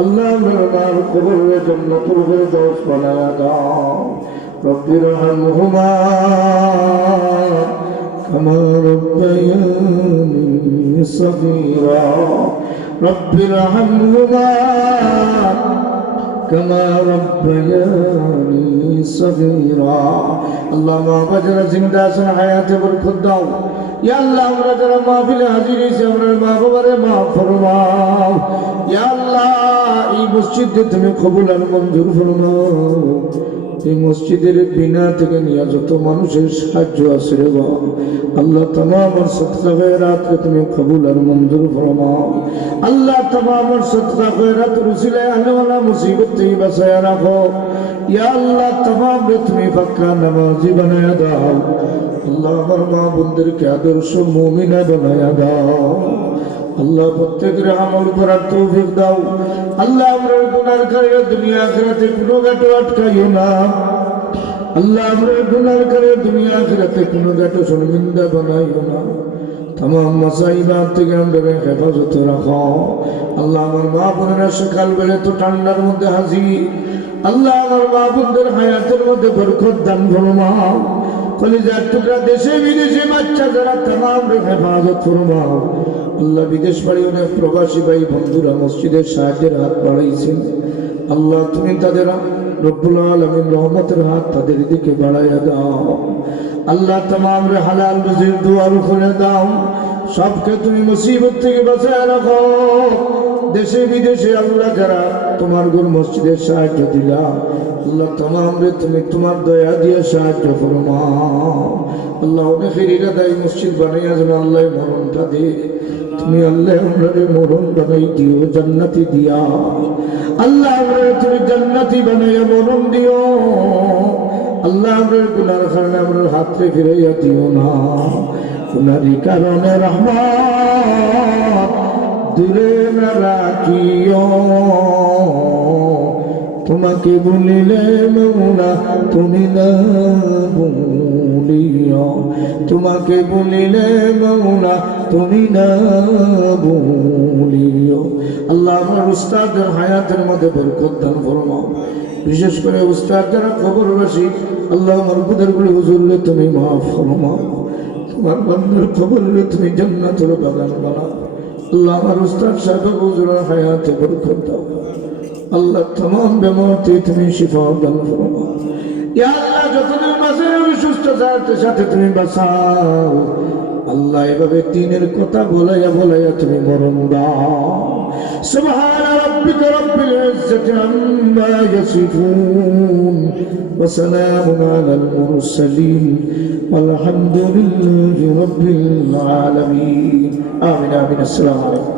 আল্লাহ আমরার মার খবরে জান্নাতুল ফেরদৌস বানায় দাও। রব্বির রহমহুমা কামা রব্বায়ানি সগীরা, রব্বির রহমহুমা كما ربياني صغيرا اللهم بجر زندہ سن حیات برکت داؤ یا اللہ আমরা যারা মাহফিলে হাজির হয়েছি আমরা মা বাবারে মাফ ফরমাও ইয়া আল্লাহ এই মসজিদে তুমি কবুল আর মঞ্জুর ফরমাও এই মসজিদের বিনা থেকে নিয়ে যত মানুষের সাহায্য আছে রে বাবা আল্লাহ तमाम সদকা খয়রাতকে তুমি কবুল আর মঞ্জুর ফরমাও আল্লাহ तमाम সদকা খয়রাত রুসিলায় আহলেওয়ালা মুসিবত থেকে বাঁচায়া রাখো ইয়া আল্লাহ तमाम রে তুমি পাক্কা নামাজি বানায়া দাও আল্লাহ আমার মা বোনদেরকে আদর্শ মুমিনা বানায়া দাও আল্লাহ প্রত্যেকের আমল করার তৌফিক দাও আল্লাহ আমরা গুনার করে দুনিয়া আখিরাতে কোনো গাটো আটকাইও না আল্লাহ আমরা গুনার করে দুনিয়া আখিরাতে কোনো গাটো শর্মিন্দা বানাইও না तमाम मसाइबात থেকে আমাদের হেফাজত রাখো আল্লাহ আমার মা বোনেরা সকাল বেলা তো ঠান্ডার মধ্যে হাজির আল্লাহ আমার মা বোনদের হায়াতের মধ্যে বরকত দান ফরমাও কলিজার টুকরা দেশে বিদেশে বাচ্চা যারা तमाम হেফাজত ফরমাও আল্লাহ বিদেশ বাড়ি অনেক প্রবাসী ভাই বন্ধুরা মসজিদের সাহায্যের হাত বাড়াইছেন আল্লাহ তুমি তাদের রব্বুল আলামিন রহমতের হাত তাদের দিকে বাড়াইয়া দাও আল্লাহ तमाम রে হালাল রুজির দুয়ার খুলে দাও সবকে তুমি মুসিবত থেকে বাঁচায় রাখো দেশে বিদেশে আল্লাহ যারা তোমার ঘর মসজিদের সাহায্য দিলা আল্লাহ तमाम রে তুমি তোমার দয়া দিয়ে সাহায্য ফরমাও আল্লাহ অনেকের ইরাদায় মসজিদ বানাইয়া যেন আল্লাহ মরণটা দে তুমি আল্লাহ আমরারে মরণ বানাই দিও জান্নাতি দিয়া আল্লাহ আমরারে তুমি জান্নাতি বানাইয়া মরণ দিও আল্লাহ আমরার গুনার কারণে আমরার হাতে ফিরাইয়া দিও না গুনারি কারণে রহমত দূরে না রাখিও তোমাকে বলিলে মৌলা তুমি না ভুলিও তোমাকে বলিলে মৌলা তুমি না ভুলিও আল্লাহ আমার উস্তাদের হায়াতের মধ্যে বরকত দান ফরমাও বিশেষ করে উস্তাদ যারা খবরবাসী আল্লাহ মারফুদের গুলি হুজুরলে তুমি মাফ ফরমাও তোমার বান্দার খবরলে তুমি জান্নাতের বাগান বানাও আল্লাহ আমার উস্তাদ সাহেব হুজুরের হায়াতে বরকত দাও আল্লাহ तमाम বেমারতে তুমি শিফা দান ফরমাও ইয়া আল্লাহ যতদিন বাঁচে সুস্থতার সাথে তুমি বাঁচাও আল্লাহ এভাবে দ্বীনের কথা বলাইয়া বলাইয়া তুমি মরণ দাও সুবহান রাব্বিকা রাব্বিল ইজ্জাতি আম্মা ইয়াসিফুন ওয়া সালামুন আলাল মুরসালিন ওয়ালহামদুলিল্লাহি রাব্বিল আলামিন আমিন আমিন আসসালামু আলাইকুম